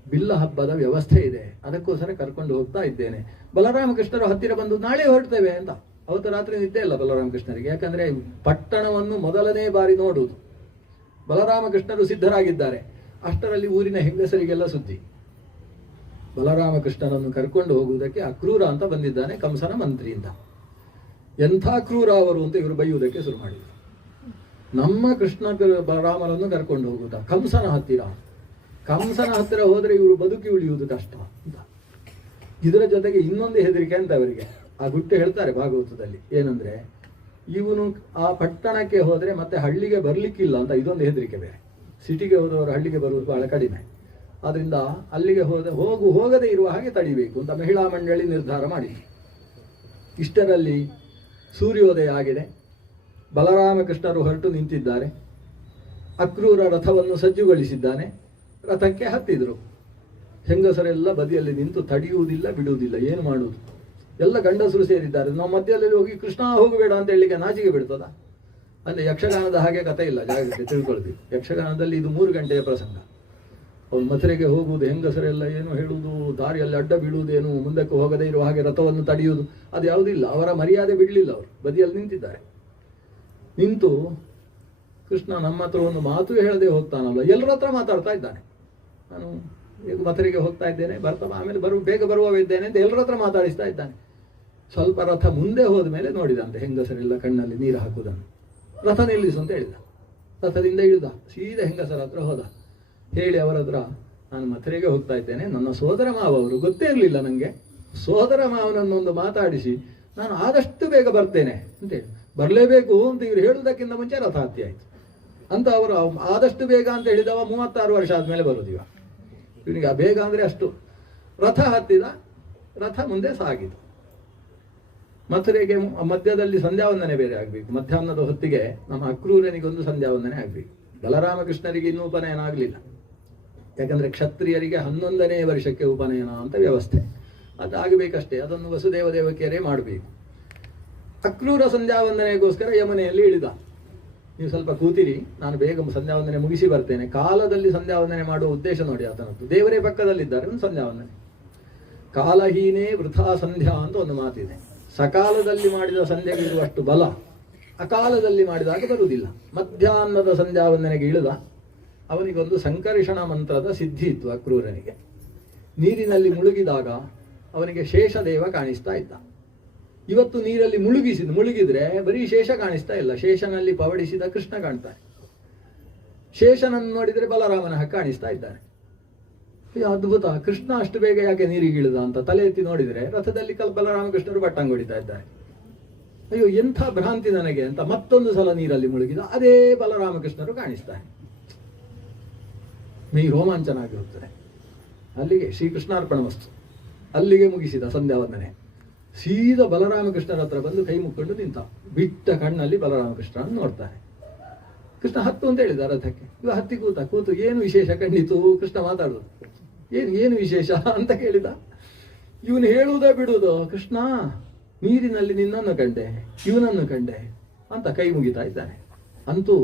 ಬಿಲ್ಲ ಹಬ್ಬದ ವ್ಯವಸ್ಥೆ ಇದೆ, ಅದಕ್ಕೋಸ್ಕರ ಕರ್ಕೊಂಡು ಹೋಗ್ತಾ ಇದ್ದೇನೆ. ಬಲರಾಮಕೃಷ್ಣರು ಹತ್ತಿರ ಬಂದು ನಾಳೆ ಹೊರಡ್ತೇವೆ ಅಂತ. ಅವತ್ತು ರಾತ್ರಿ ನಿದ್ದೆ ಇಲ್ಲ ಬಲರಾಮಕೃಷ್ಣರಿಗೆ, ಯಾಕಂದ್ರೆ ಪಟ್ಟಣವನ್ನು ಮೊದಲನೇ ಬಾರಿ ನೋಡುವುದು. ಬಲರಾಮಕೃಷ್ಣರು ಸಿದ್ಧರಾಗಿದ್ದಾರೆ. ಅಷ್ಟರಲ್ಲಿ ಊರಿನ ಹೆಂಗಸರಿಗೆಲ್ಲ ಸುದ್ದಿ, ಬಲರಾಮಕೃಷ್ಣನನ್ನು ಕರ್ಕೊಂಡು ಹೋಗುವುದಕ್ಕೆ ಅಕ್ರೂರ ಅಂತ ಬಂದಿದ್ದಾನೆ ಕಂಸನ ಮಂತ್ರಿಯಿಂದ. ಎಂಥ ಕ್ರೂರ ಅವರು ಅಂತ ಇವರು ಬೈಯುವುದಕ್ಕೆ ಶುರು ಮಾಡಿದರು. ನಮ್ಮ ಕೃಷ್ಣ ಬಲರಾಮನನ್ನು ಕರ್ಕೊಂಡು ಹೋಗುವುದ ಕಂಸನ ಹತ್ತಿರ? ಕಂಸನ ಹತ್ತಿರ ಹೋದ್ರೆ ಇವರು ಬದುಕಿ ಉಳಿಯುವುದು ಕಷ್ಟ ಅಂತ. ಇದರ ಜೊತೆಗೆ ಇನ್ನೊಂದು ಹೆದರಿಕೆ ಅಂತ ಅವರಿಗೆ. ಆ ಗುಟ್ಟು ಹೇಳ್ತಾರೆ ಭಾಗವತದಲ್ಲಿ, ಏನಂದ್ರೆ ಇವನು ಆ ಪಟ್ಟಣಕ್ಕೆ ಹೋದ್ರೆ ಮತ್ತೆ ಹಳ್ಳಿಗೆ ಬರ್ಲಿಕ್ಕಿಲ್ಲ ಅಂತ ಇದೊಂದು ಹೆದರಿಕೆ ಬೇರೆ. ಸಿಟಿಗೆ ಹೋದವರು ಹಳ್ಳಿಗೆ ಬರುವುದು ಬಹಳ ಕಡಿಮೆ. ಆದ್ರಿಂದ ಅಲ್ಲಿಗೆ ಹೋಗದೆ ಇರುವ ಹಾಗೆ ತಡಿಬೇಕು ಅಂತ ಮಹಿಳಾ ಮಂಡಳಿ ನಿರ್ಧಾರ ಮಾಡಿದೆ. ಇಷ್ಟರಲ್ಲಿ ಸೂರ್ಯೋದಯ ಆಗಿದೆ. ಬಲರಾಮಕೃಷ್ಣರು ಹೊರಟು ನಿಂತಿದ್ದಾರೆ. ಅಕ್ರೂರ ರಥವನ್ನು ಸಜ್ಜುಗೊಳಿಸಿದ್ದಾನೆ. ರಥಕ್ಕೆ ಹತ್ತಿದ್ರು. ಹೆಂಗಸರೆಲ್ಲ ಬದಿಯಲ್ಲಿ ನಿಂತು ತಡೆಯುವುದಿಲ್ಲ, ಬಿಡುವುದಿಲ್ಲ, ಏನು ಮಾಡುವುದು? ಎಲ್ಲ ಗಂಡಸರು ಸೇರಿದ್ದಾರೆ. ನಾವು ಮಧ್ಯದಲ್ಲಿ ಹೋಗಿ ಕೃಷ್ಣ ಹೋಗಬೇಡ ಅಂತ ಹೇಳಿಗೆ ನಾಚಿಕೆ ಬಿಡ್ತದ? ಅಂದ್ರೆ ಯಕ್ಷಗಾನದ ಹಾಗೆ ಕಥೆ ಇಲ್ಲ, ಜಾಗ್ರತೆ ತಿಳ್ಕೊಳ್ಬೇಕು. ಯಕ್ಷಗಾನದಲ್ಲಿ ಇದು 3 ಗಂಟೆಯ ಪ್ರಸಂಗ. ಅವ್ರು ಮಥುರೆಗೆ ಹೋಗುವುದು, ಹೆಂಗಸರೆಲ್ಲ ಏನು ಹೇಳುವುದು, ದಾರಿಯಲ್ಲಿ ಅಡ್ಡ ಬೀಳುವುದೇನು, ಮುಂದಕ್ಕೆ ಹೋಗದೇ ಇರುವ ಹಾಗೆ ರಥವನ್ನು ತಡೆಯುವುದು, ಅದು ಯಾವುದಿಲ್ಲ. ಅವರ ಮರ್ಯಾದೆ ಬಿಡಲಿಲ್ಲ. ಅವರು ಬದಿಯಲ್ಲಿ ನಿಂತಿದ್ದಾರೆ. ನಿಂತು ಕೃಷ್ಣ ನಮ್ಮ ಹತ್ರ ಒಂದು ಮಾತು ಹೇಳದೆ ಹೋಗ್ತಾನಲ್ಲ, ಎಲ್ಲರ ಹತ್ರ ಮಾತಾಡ್ತಾ ಇದ್ದಾನೆ. ನಾನು ಈಗ ಮಥುರೆಗೆ ಹೋಗ್ತಾ ಇದ್ದೇನೆ, ಆಮೇಲೆ ಬೇಗ ಬರುವವಿದ್ದೇನೆ ಅಂತ ಎಲ್ಲರ ಹತ್ರ ಮಾತಾಡಿಸ್ತಾ ಇದ್ದಾನೆ. ಸ್ವಲ್ಪ ರಥ ಮುಂದೆ ಹೋದ ಮೇಲೆ ನೋಡಿದಂತೆ ಹೆಂಗಸರೆಲ್ಲ ಕಣ್ಣಲ್ಲಿ ನೀರು ಹಾಕುವುದನ್ನು. ರಥ ನಿಲ್ಲಿಸು ಅಂತ ಹೇಳಿದ. ರಥದಿಂದ ಇಳಿದ, ಸೀದಾ ಹೆಂಗಸರ ಹತ್ರ ಹೋದ. ಹೇಳಿ ಅವರ ಹತ್ರ, ನಾನು ಮಥುರೆಗೆ ಹೋಗ್ತಾ ಇದ್ದೇನೆ, ನನ್ನ ಸೋದರ ಮಾವ ಅವರು, ಗೊತ್ತೇ ಇರಲಿಲ್ಲ ನನಗೆ, ಸೋದರ ಮಾವನನ್ನೊಂದು ಮಾತಾಡಿಸಿ ನಾನು ಆದಷ್ಟು ಬೇಗ ಬರ್ತೇನೆ ಅಂತೇಳಿ, ಬರಲೇಬೇಕು ಅಂತ ಇವ್ರು ಹೇಳುವುದಕ್ಕಿಂತ ಮುಂಚೆ ರಥ ಹತ್ಯೆ ಆಯಿತು ಅಂತ. ಅವರು ಆದಷ್ಟು ಬೇಗ ಅಂತ ಹೇಳಿದವ 36 ವರ್ಷ ಆದಮೇಲೆ ಬರೋದು. ಇವನಿಗೆ ಆ ಬೇಗ ಅಂದರೆ ಅಷ್ಟು. ರಥ ಹತ್ತಿದ, ರಥ ಮುಂದೆ ಸಾಗಿತು. ಮಥುರೆಗೆ ಮಧ್ಯದಲ್ಲಿ ಸಂಧ್ಯಾವಂದನೆ ಬೇರೆ ಆಗಬೇಕು. ಮಧ್ಯಾಹ್ನದ ಹೊತ್ತಿಗೆ ನಮ್ಮ ಅಕ್ರೂರನಿಗೊಂದು ಸಂಧ್ಯಾವಂದನೆ ಆಗಬೇಕು. ಬಲರಾಮಕೃಷ್ಣರಿಗೆ ಇನ್ನೂ ಉಪನಯನ ಆಗಲಿಲ್ಲ. ಯಾಕಂದರೆ ಕ್ಷತ್ರಿಯರಿಗೆ 11ನೇ ವರ್ಷಕ್ಕೆ ಉಪನಯನ ಅಂತ ವ್ಯವಸ್ಥೆ, ಅದು ಆಗಬೇಕಷ್ಟೇ. ಅದನ್ನು ವಸುದೇವ ದೇವಕಿಯರೇ ಮಾಡಬೇಕು. ಅಕ್ರೂರ ಸಂಧ್ಯಾವಂದನೆಗೋಸ್ಕರ ಯಮುನೆಯಲ್ಲಿ ಇಳಿದ. ನೀವು ಸ್ವಲ್ಪ ಕೂತಿರಿ, ನಾನು ಬೇಗ ಸಂಧ್ಯಾವಂದನೆ ಮುಗಿಸಿ ಬರ್ತೇನೆ. ಕಾಲದಲ್ಲಿ ಸಂಧ್ಯಾವಂದನೆ ಮಾಡುವ ಉದ್ದೇಶ ನೋಡಿ ಆತನದ್ದು. ದೇವರೇ ಪಕ್ಕದಲ್ಲಿದ್ದಾರೆ, ಒಂದು ಸಂಧ್ಯಾವಂದನೆ. ಕಾಲಹೀನೇ ವೃಥಾ ಸಂಧ್ಯಾ ಅಂತ ಒಂದು ಮಾತಿದೆ. ಸಕಾಲದಲ್ಲಿ ಮಾಡಿದ ಸಂಧ್ಯೆಗೆ ಇರುವಷ್ಟು ಬಲ ಅಕಾಲದಲ್ಲಿ ಮಾಡಿದಾಗ ಬರುವುದಿಲ್ಲ. ಮಧ್ಯಾಹ್ನದ ಸಂಧ್ಯಾವಂದನೆಗೆ ಇಳಿದ. ಅವನಿಗೊಂದು ಸಂಕರ್ಷಣ ಮಂತ್ರದ ಸಿದ್ಧಿ ಇತ್ತು ಅಕ್ರೂರನಿಗೆ. ನೀರಿನಲ್ಲಿ ಮುಳುಗಿದಾಗ ಅವನಿಗೆ ಶೇಷದೇವ ಕಾಣಿಸ್ತಾ ಇದ್ದ. ಇವತ್ತು ನೀರಲ್ಲಿ ಮುಳುಗಿದ್ರೆ ಬರೀ ಶೇಷ ಕಾಣಿಸ್ತಾ ಇಲ್ಲ, ಶೇಷನಲ್ಲಿ ಪವಡಿಸಿದ ಕೃಷ್ಣ ಕಾಣ್ತಾನೆ. ಶೇಷನನ್ನು ನೋಡಿದರೆ ಬಲರಾಮನ ಕಾಣಿಸ್ತಾ ಇದ್ದಾನೆ. ಅದ್ಭುತ, ಕೃಷ್ಣ ಅಷ್ಟು ಬೇಗ ಯಾಕೆ ನೀರಿಗಿಳಿದ ಅಂತ ತಲೆ ಎತ್ತಿ ನೋಡಿದರೆ ರಥದಲ್ಲಿ ಬಲರಾಮಕೃಷ್ಣರು ಬಟ್ಟಂಗೊಡಿತಾ ಇದ್ದಾರೆ. ಅಯ್ಯೋ ಎಂಥ ಭ್ರಾಂತಿ ನನಗೆ ಅಂತ ಮತ್ತೊಂದು ಸಲ ನೀರಲ್ಲಿ ಮುಳುಗಿದ. ಅದೇ ಬಲರಾಮಕೃಷ್ಣರು ಕಾಣಿಸ್ತಾರೆ. ಮೈ ರೋಮಾಂಚನ ಆಗಿರುತ್ತದೆ. ಅಲ್ಲಿಗೆ ಶ್ರೀಕೃಷ್ಣಾರ್ಪಣ ವಸ್ತು, ಅಲ್ಲಿಗೆ ಮುಗಿಸಿದ ಸಂಧ್ಯಾವಂದನೆ. ಸೀದಾ ಬಲರಾಮಕೃಷ್ಣರ ಹತ್ರ ಬಂದು ಕೈ ಮುಕ್ಕೊಂಡು ನಿಂತ. ಬಿಟ್ಟ ಕಣ್ಣಲ್ಲಿ ಬಲರಾಮಕೃಷ್ಣನ ನೋಡ್ತಾನೆ. ಕೃಷ್ಣ ಹತ್ತು ಅಂತ ಹೇಳಿದ ರಥಕ್ಕೆ. ಇವ ಹತ್ತಿ ಕೂತು ಏನು ವಿಶೇಷ ಕಂಡಿತು? ಕೃಷ್ಣ ಮಾತಾಡೋದು, ಏನು ವಿಶೇಷ ಅಂತ ಕೇಳಿದ. ಇವನು ಹೇಳುವುದೇ ಬಿಡುವುದು, ಕೃಷ್ಣ ನೀರಿನಲ್ಲಿ ನಿನ್ನನ್ನು ಕಂಡೆ, ಇವನನ್ನು ಕಂಡೆ ಅಂತ ಕೈ ಮುಗಿತಾ ಇದ್ದಾನೆ. ಅಂತೂ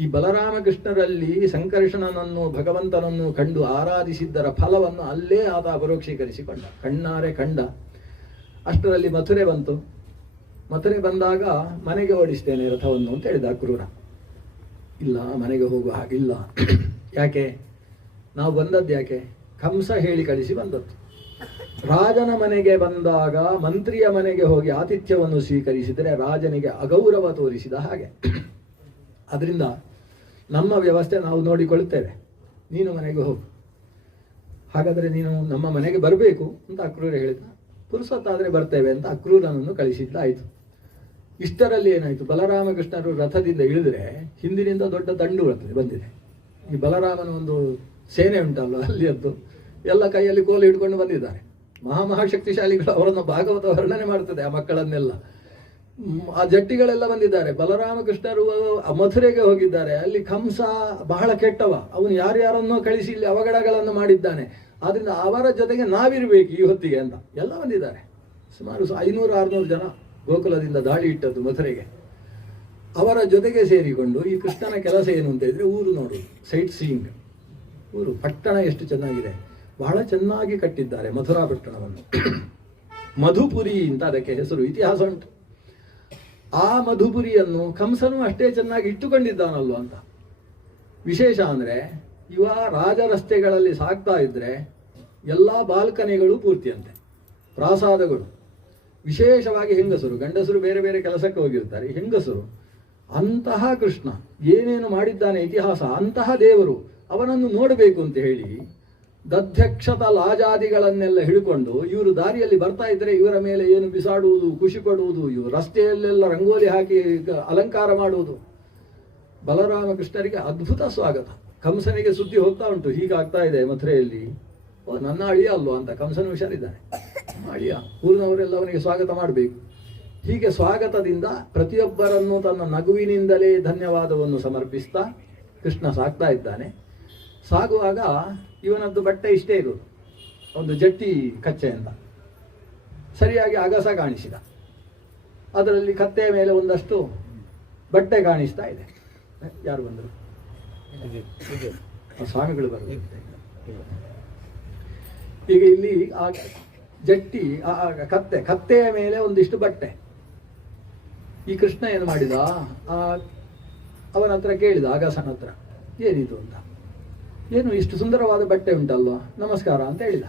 ಈ ಬಲರಾಮಕೃಷ್ಣರಲ್ಲಿ ಸಂಕರ್ಷಣನನ್ನು ಭಗವಂತನನ್ನು ಕಂಡು ಆರಾಧಿಸಿದ್ದರ ಫಲವನ್ನು ಅಲ್ಲೇ ಆತ ಅಪರೋಕ್ಷೀಕರಿಸಿಕೊಂಡ, ಕಣ್ಣಾರೆ ಕಂಡ. ಅಷ್ಟರಲ್ಲಿ ಮಥುರೆ ಬಂತು. ಮಥುರೆ ಬಂದಾಗ ಮನೆಗೆ ಓಡಿಸ್ತೇನೆ ರಥವನ್ನು ಅಂತ ಹೇಳಿದ ಅಕ್ರೂರ. ಇಲ್ಲ, ಮನೆಗೆ ಹೋಗುವ ಹಾಗಿಲ್ಲ. ಯಾಕೆ? ನಾವು ಬಂದದ್ದು ಯಾಕೆ? ಕಂಸ ಹೇಳಿ ಕಳಿಸಿ ಬಂದದ್ದು. ರಾಜನ ಮನೆಗೆ ಬಂದಾಗ ಮಂತ್ರಿಯ ಮನೆಗೆ ಹೋಗಿ ಆತಿಥ್ಯವನ್ನು ಸ್ವೀಕರಿಸಿದರೆ ರಾಜನಿಗೆ ಅಗೌರವ ತೋರಿಸಿದ ಹಾಗೆ. ಅದರಿಂದ ನಮ್ಮ ವ್ಯವಸ್ಥೆ ನಾವು ನೋಡಿಕೊಳ್ಳುತ್ತೇವೆ, ನೀನು ಮನೆಗೆ ಹೋಗು, ಹಾಗಾದರೆ ನೀನು ನಮ್ಮ ಮನೆಗೆ ಬರಬೇಕು ಅಂತ ಅಕ್ರೂರ ಹೇಳಿದ. ಪುರುಸೊತ್ತಾದರೆ ಬರ್ತೇವೆ ಅಂತ ಅಕ್ರೂರನನ್ನು ಕಳಿಸಿದ್ದಾಯಿತು. ಇಷ್ಟರಲ್ಲಿ ಏನಾಯಿತು, ಬಲರಾಮಕೃಷ್ಣರು ರಥದಿಂದ ಇಳಿದ್ರೆ ಹಿಂದಿನಿಂದ ದೊಡ್ಡ ದಂಡು ಬಂದಿದೆ. ಈ ಬಲರಾಮನ ಒಂದು ಸೇನೆ ಉಂಟಲ್ಲ ಅಲ್ಲಿ, ಅದು ಎಲ್ಲ ಕೈಯಲ್ಲಿ ಕೋಲು ಹಿಡ್ಕೊಂಡು ಬಂದಿದ್ದಾರೆ. ಮಹಾಶಕ್ತಿಶಾಲಿಗಳು, ಅವರನ್ನು ಭಾಗವತ ವರ್ಣನೆ ಮಾಡ್ತದೆ ಆ ಮಕ್ಕಳನ್ನೆಲ್ಲ. ಆ ಜಟ್ಟಿಗಳೆಲ್ಲ ಬಂದಿದ್ದಾರೆ. ಬಲರಾಮಕೃಷ್ಣರು ಮಥುರೆಗೆ ಹೋಗಿದ್ದಾರೆ. ಅಲ್ಲಿ ಕಂಸ ಬಹಳ ಕೆಟ್ಟವ, ಅವನು ಯಾರ್ಯಾರನ್ನೋ ಕಳಿಸಿ ಇಲ್ಲಿ ಅವಘಡಗಳನ್ನು ಮಾಡಿದ್ದಾನೆ. ಆದ್ರಿಂದ ಅವರ ಜೊತೆಗೆ ನಾವಿರ್ಬೇಕು ಈ ಹೊತ್ತಿಗೆ ಅಂತ ಎಲ್ಲ ಬಂದಿದ್ದಾರೆ. ಸುಮಾರು 500-600 ಜನ ಗೋಕುಲದಿಂದ ದಾಳಿ ಇಟ್ಟದ್ದು ಮಥುರೆಗೆ. ಅವರ ಜೊತೆಗೆ ಸೇರಿಕೊಂಡು ಈ ಕೃಷ್ಣನ ಕೆಲಸ ಏನು ಅಂತ ಇದ್ರೆ ಊರು ನೋಡುವುದು, ಸೈಟ್ ಸೀಯಿಂಗ್. ಊರು ಪಟ್ಟಣ ಎಷ್ಟು ಚೆನ್ನಾಗಿದೆ, ಬಹಳ ಚೆನ್ನಾಗಿ ಕಟ್ಟಿದ್ದಾರೆ ಮಥುರಾ ಪಟ್ಟಣವನ್ನು. ಮಧುಪುರಿ ಅಂತ ಅದಕ್ಕೆ ಹೆಸರು, ಇತಿಹಾಸ ಉಂಟು. ಆ ಮಧುಪುರಿಯನ್ನು ಕಂಸನು ಅಷ್ಟೇ ಚೆನ್ನಾಗಿ ಇಟ್ಟುಕೊಂಡಿದ್ದಾನಲ್ವ ಅಂತ. ವಿಶೇಷ ಅಂದರೆ ಇವ ರಾಜರಸ್ತೆಗಳಲ್ಲಿ ಸಾಗ್ತಾ ಇದ್ರೆ ಎಲ್ಲ ಬಾಲ್ಕನಿಗಳು ಪೂರ್ತಿಯಂತೆ, ಪ್ರಾಸಾದಗಳು. ವಿಶೇಷವಾಗಿ ಹೆಂಗಸರು, ಗಂಡಸರು ಬೇರೆ ಬೇರೆ ಕೆಲಸಕ್ಕೆ ಹೋಗಿರ್ತಾರೆ. ಹೆಂಗಸರು ಅಂತಹ ಕೃಷ್ಣ ಏನೇನು ಮಾಡಿದ್ದಾನೆ ಇತಿಹಾಸ, ಅಂತಹ ದೇವರು, ಅವನನ್ನು ನೋಡಬೇಕು ಅಂತ ಹೇಳಿ ದಧ್ಯಕ್ಷತ ಲಾಜಾದಿಗಳನ್ನೆಲ್ಲ ಹಿಡ್ಕೊಂಡು ಇವರು ದಾರಿಯಲ್ಲಿ ಬರ್ತಾ ಇದ್ರೆ ಇವರ ಮೇಲೆ ಏನು ಬಿಸಾಡುವುದು, ಖುಷಿ ಪಡುವುದು, ಇವರು ರಸ್ತೆಯಲ್ಲೆಲ್ಲ ರಂಗೋಲಿ ಹಾಕಿ ಅಲಂಕಾರ ಮಾಡುವುದು. ಬಲರಾಮಕೃಷ್ಣರಿಗೆ ಅದ್ಭುತ ಸ್ವಾಗತ. ಕಂಸನಿಗೆ ಸುದ್ದಿ ಹೋಗ್ತಾ ಉಂಟು, ಹೀಗಾಗ್ತಾ ಇದೆ ಮಥುರೆಯಲ್ಲಿ. ಓ, ನನ್ನ ಅಳಿಯ ಅಲ್ವಾ ಅಂತ ಕಂಸನ ಹುಷಾರಿದ್ದಾನೆ. ಅಳಿಯ, ಊರಿನವರೆಲ್ಲ ಅವನಿಗೆ ಸ್ವಾಗತ ಮಾಡಬೇಕು. ಹೀಗೆ ಸ್ವಾಗತದಿಂದ ಪ್ರತಿಯೊಬ್ಬರನ್ನು ತನ್ನ ನಗುವಿನಿಂದಲೇ ಧನ್ಯವಾದವನ್ನು ಸಮರ್ಪಿಸ್ತಾ ಕೃಷ್ಣ ಸಾಗ್ತಾ ಇದ್ದಾನೆ. ಸಾಗುವಾಗ ಇವನದ್ದು ಬಟ್ಟೆ ಇಷ್ಟೇ ಇರೋದು, ಒಂದು ಜಟ್ಟಿ ಕಚ್ಚೆ ಅಂತ. ಸರಿಯಾಗಿ ಅಗಸ ಕಾಣಿಸಿದ, ಅದರಲ್ಲಿ ಕತ್ತೆಯ ಮೇಲೆ ಒಂದಷ್ಟು ಬಟ್ಟೆ ಕಾಣಿಸ್ತಾ ಇದೆ. ಯಾರು ಬಂದರು? ಸ್ವಾಮಿಗಳು ಬಂದರು. ಈಗ ಇಲ್ಲಿ ಆ ಜಟ್ಟಿ, ಕತ್ತೆಯ ಮೇಲೆ ಒಂದಿಷ್ಟು ಬಟ್ಟೆ. ಈ ಕೃಷ್ಣ ಏನು ಮಾಡಿದ, ಅವನ ಹತ್ರ ಕೇಳಿದ, ಅಗಸನ ಹತ್ರ, ಏನಿದು ಅಂತ. ಏನು ಇಷ್ಟು ಸುಂದರವಾದ ಬಟ್ಟೆ ಉಂಟಲ್ವಾ, ನಮಸ್ಕಾರ ಅಂತ ಹೇಳಿದ.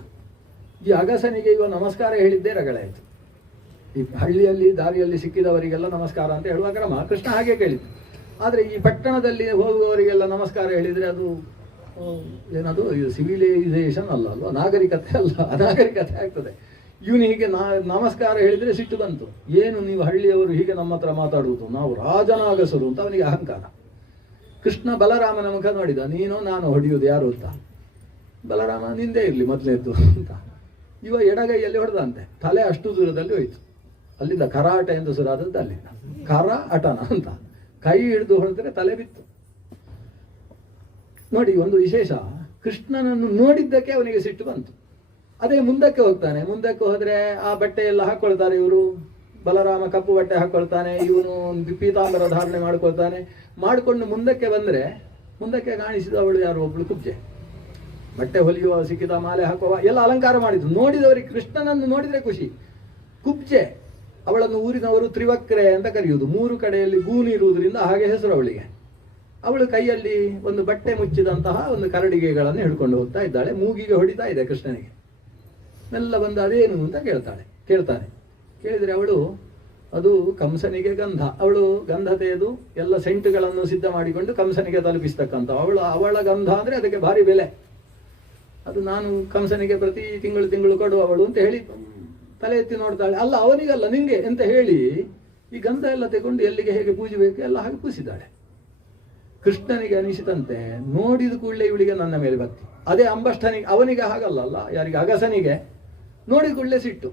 ಈ ಅಗಸನಿಗೆ ಇವ ನಮಸ್ಕಾರ ಹೇಳಿದ್ದೇ ರಗಳೆಯಾಯಿತು. ಈ ಹಳ್ಳಿಯಲ್ಲಿ ದಾರಿಯಲ್ಲಿ ಸಿಕ್ಕಿದವರಿಗೆಲ್ಲ ನಮಸ್ಕಾರ ಅಂತ ಹೇಳುವ ಕ್ರಮ ಕೃಷ್ಣ ಹಾಗೆ ಕೇಳಿದ್ದು. ಆದರೆ ಈ ಪಟ್ಟಣದಲ್ಲಿ ಹೋಗುವವರಿಗೆಲ್ಲ ನಮಸ್ಕಾರ ಹೇಳಿದರೆ ಅದು ಏನದು ಸಿವಿಲೈಸೇಷನ್ ಅಲ್ವಾ, ನಾಗರಿಕತೆ ಅಲ್ಲ, ಅನಾಗರಿಕತೆ ಆಗ್ತದೆ. ಇವನು ಹೀಗೆ ನಮಸ್ಕಾರ ಹೇಳಿದರೆ ಸಿಟ್ಟು ಬಂತು. ಏನು ನೀವು ಹಳ್ಳಿಯವರು ಹೀಗೆ ನಮ್ಮ ಹತ್ರ ಮಾತಾಡುವುದು, ನಾವು ರಾಜನಾಗಸರು ಅಂತ ಅವನಿಗೆ ಅಹಂಕಾರ. ಕೃಷ್ಣ ಬಲರಾಮನ ಮುಖ ನೋಡಿದ, ನೀನು ನಾನು ಹೊಡೆಯುವುದು ಯಾರು ಅಂತ. ಬಲರಾಮ ನಿಂದೇ ಇರಲಿ ಮೊದಲೇದ್ದು ಅಂತ. ಇವ ಎಡಗೈಯಲ್ಲಿ ಹೊಡೆದಂತೆ, ತಲೆ ಅಷ್ಟು ದೂರದಲ್ಲಿ ಹೋಯಿತು. ಅಲ್ಲಿಂದ ಕರಾಟೆ ಎಂದು ಸುರಾದದ್ದು ಅಲ್ಲಿಂದ, ಕರ ಅಟನ ಅಂತ. ಕೈ ಹಿಡಿದು ಹೊಡೆದ್ರೆ ತಲೆ ಬಿತ್ತು. ನೋಡಿ ಒಂದು ವಿಶೇಷ, ಕೃಷ್ಣನನ್ನು ನೋಡಿದ್ದಕ್ಕೆ ಅವನಿಗೆ ಸಿಟ್ಟು ಬಂತು. ಅದೇ ಮುಂದಕ್ಕೆ ಹೋಗ್ತಾನೆ. ಮುಂದಕ್ಕೆ ಹೋದ್ರೆ ಆ ಬಟ್ಟೆ ಎಲ್ಲ ಹಾಕೊಳ್ತಾರೆ ಇವರು. ಬಲರಾಮ ಕಪ್ಪು ಬಟ್ಟೆ ಹಾಕೊಳ್ತಾನೆ, ಇವನು ಪೀತಾಂಬರ ಧಾರಣೆ ಮಾಡ್ಕೊಳ್ತಾನೆ. ಮಾಡಿಕೊಂಡು ಮುಂದಕ್ಕೆ ಬಂದ್ರೆ ಮುಂದಕ್ಕೆ ಕಾಣಿಸಿದವಳು ಯಾರು, ಒಬ್ಳು ಕುಬ್ಜೆ. ಬಟ್ಟೆ ಹೊಲಿಯುವ, ಸಿಕ್ಕಿದ ಮಾಲೆ ಹಾಕುವ ಎಲ್ಲ ಅಲಂಕಾರ ಮಾಡಿದ್ರು. ನೋಡಿದವರಿಗೆ ಕೃಷ್ಣನನ್ನು ನೋಡಿದ್ರೆ ಖುಷಿ. ಕುಬ್ಜೆ, ಅವಳನ್ನು ಊರಿನವರು ತ್ರಿವಕ್ರೆ ಅಂತ ಕರೆಯುವುದು. 3 ಕಡೆಯಲ್ಲಿ ಗೂನು ಇರುವುದರಿಂದ ಹಾಗೆ ಹೆಸರು ಅವಳಿಗೆ. ಅವಳು ಕೈಯಲ್ಲಿ ಒಂದು ಬಟ್ಟೆ ಮುಚ್ಚಿದಂತಹ ಒಂದು ಕರಡಿಗೆಗಳನ್ನು ಹಿಡ್ಕೊಂಡು ಹೋಗ್ತಾ ಇದ್ದಾಳೆ. ಮೂಗಿಗೆ ಹೊಡಿತಾ ಇದೆ ಕೃಷ್ಣನಿಗೆ. ಮೆಲ್ಲ ಬಂದು ಅದೇನು ಅಂತ ಕೇಳ್ತಾನೆ. ಕೇಳಿದರೆ ಅವಳು ಅದು ಕಂಸನಿಗೆ ಗಂಧ. ಅವಳು ಗಂಧ ತೆಗೆದು ಎಲ್ಲ ಸೆಂಟುಗಳನ್ನು ಸಿದ್ಧ ಮಾಡಿಕೊಂಡು ಕಂಸನಿಗೆ ತಲುಪಿಸ್ತಕ್ಕಂಥ ಅವಳ ಗಂಧ ಅಂದರೆ ಅದಕ್ಕೆ ಭಾರಿ ಬೆಲೆ. ಅದು ನಾನು ಕಂಸನಿಗೆ ಪ್ರತಿ ತಿಂಗಳು ಕೊಡುವವಳು ಅಂತ ಹೇಳಿ ತಲೆ ಎತ್ತಿ ನೋಡ್ತಾಳೆ. ಅಲ್ಲ ಅವನಿಗಲ್ಲ ನಿಂಗೆ ಅಂತ ಹೇಳಿ ಈ ಗಂಧ ಎಲ್ಲ ತಗೊಂಡು ಎಲ್ಲಿಗೆ ಹೇಗೆ ಪೂಜೆ ಬೇಕು ಎಲ್ಲ ಹಾಗೆ ಪೂಜಿಸಿದ್ದಾಳೆ. ಕೃಷ್ಣನಿಗೆ ಅನಿಸಿದಂತೆ ನೋಡಿದ ಕೂಡಲೇ ಇವಳಿಗೆ ನನ್ನ ಮೇಲೆ ಭಕ್ತಿ. ಅದೇ ಅಂಬಷ್ಟನಿಗೆ, ಅವನಿಗೆ ಹಾಗಲ್ಲ, ಯಾರಿಗೆ ಅಗಸನಿಗೆ ನೋಡಿದ ಕೂಡಲೇ ಸಿಟ್ಟು.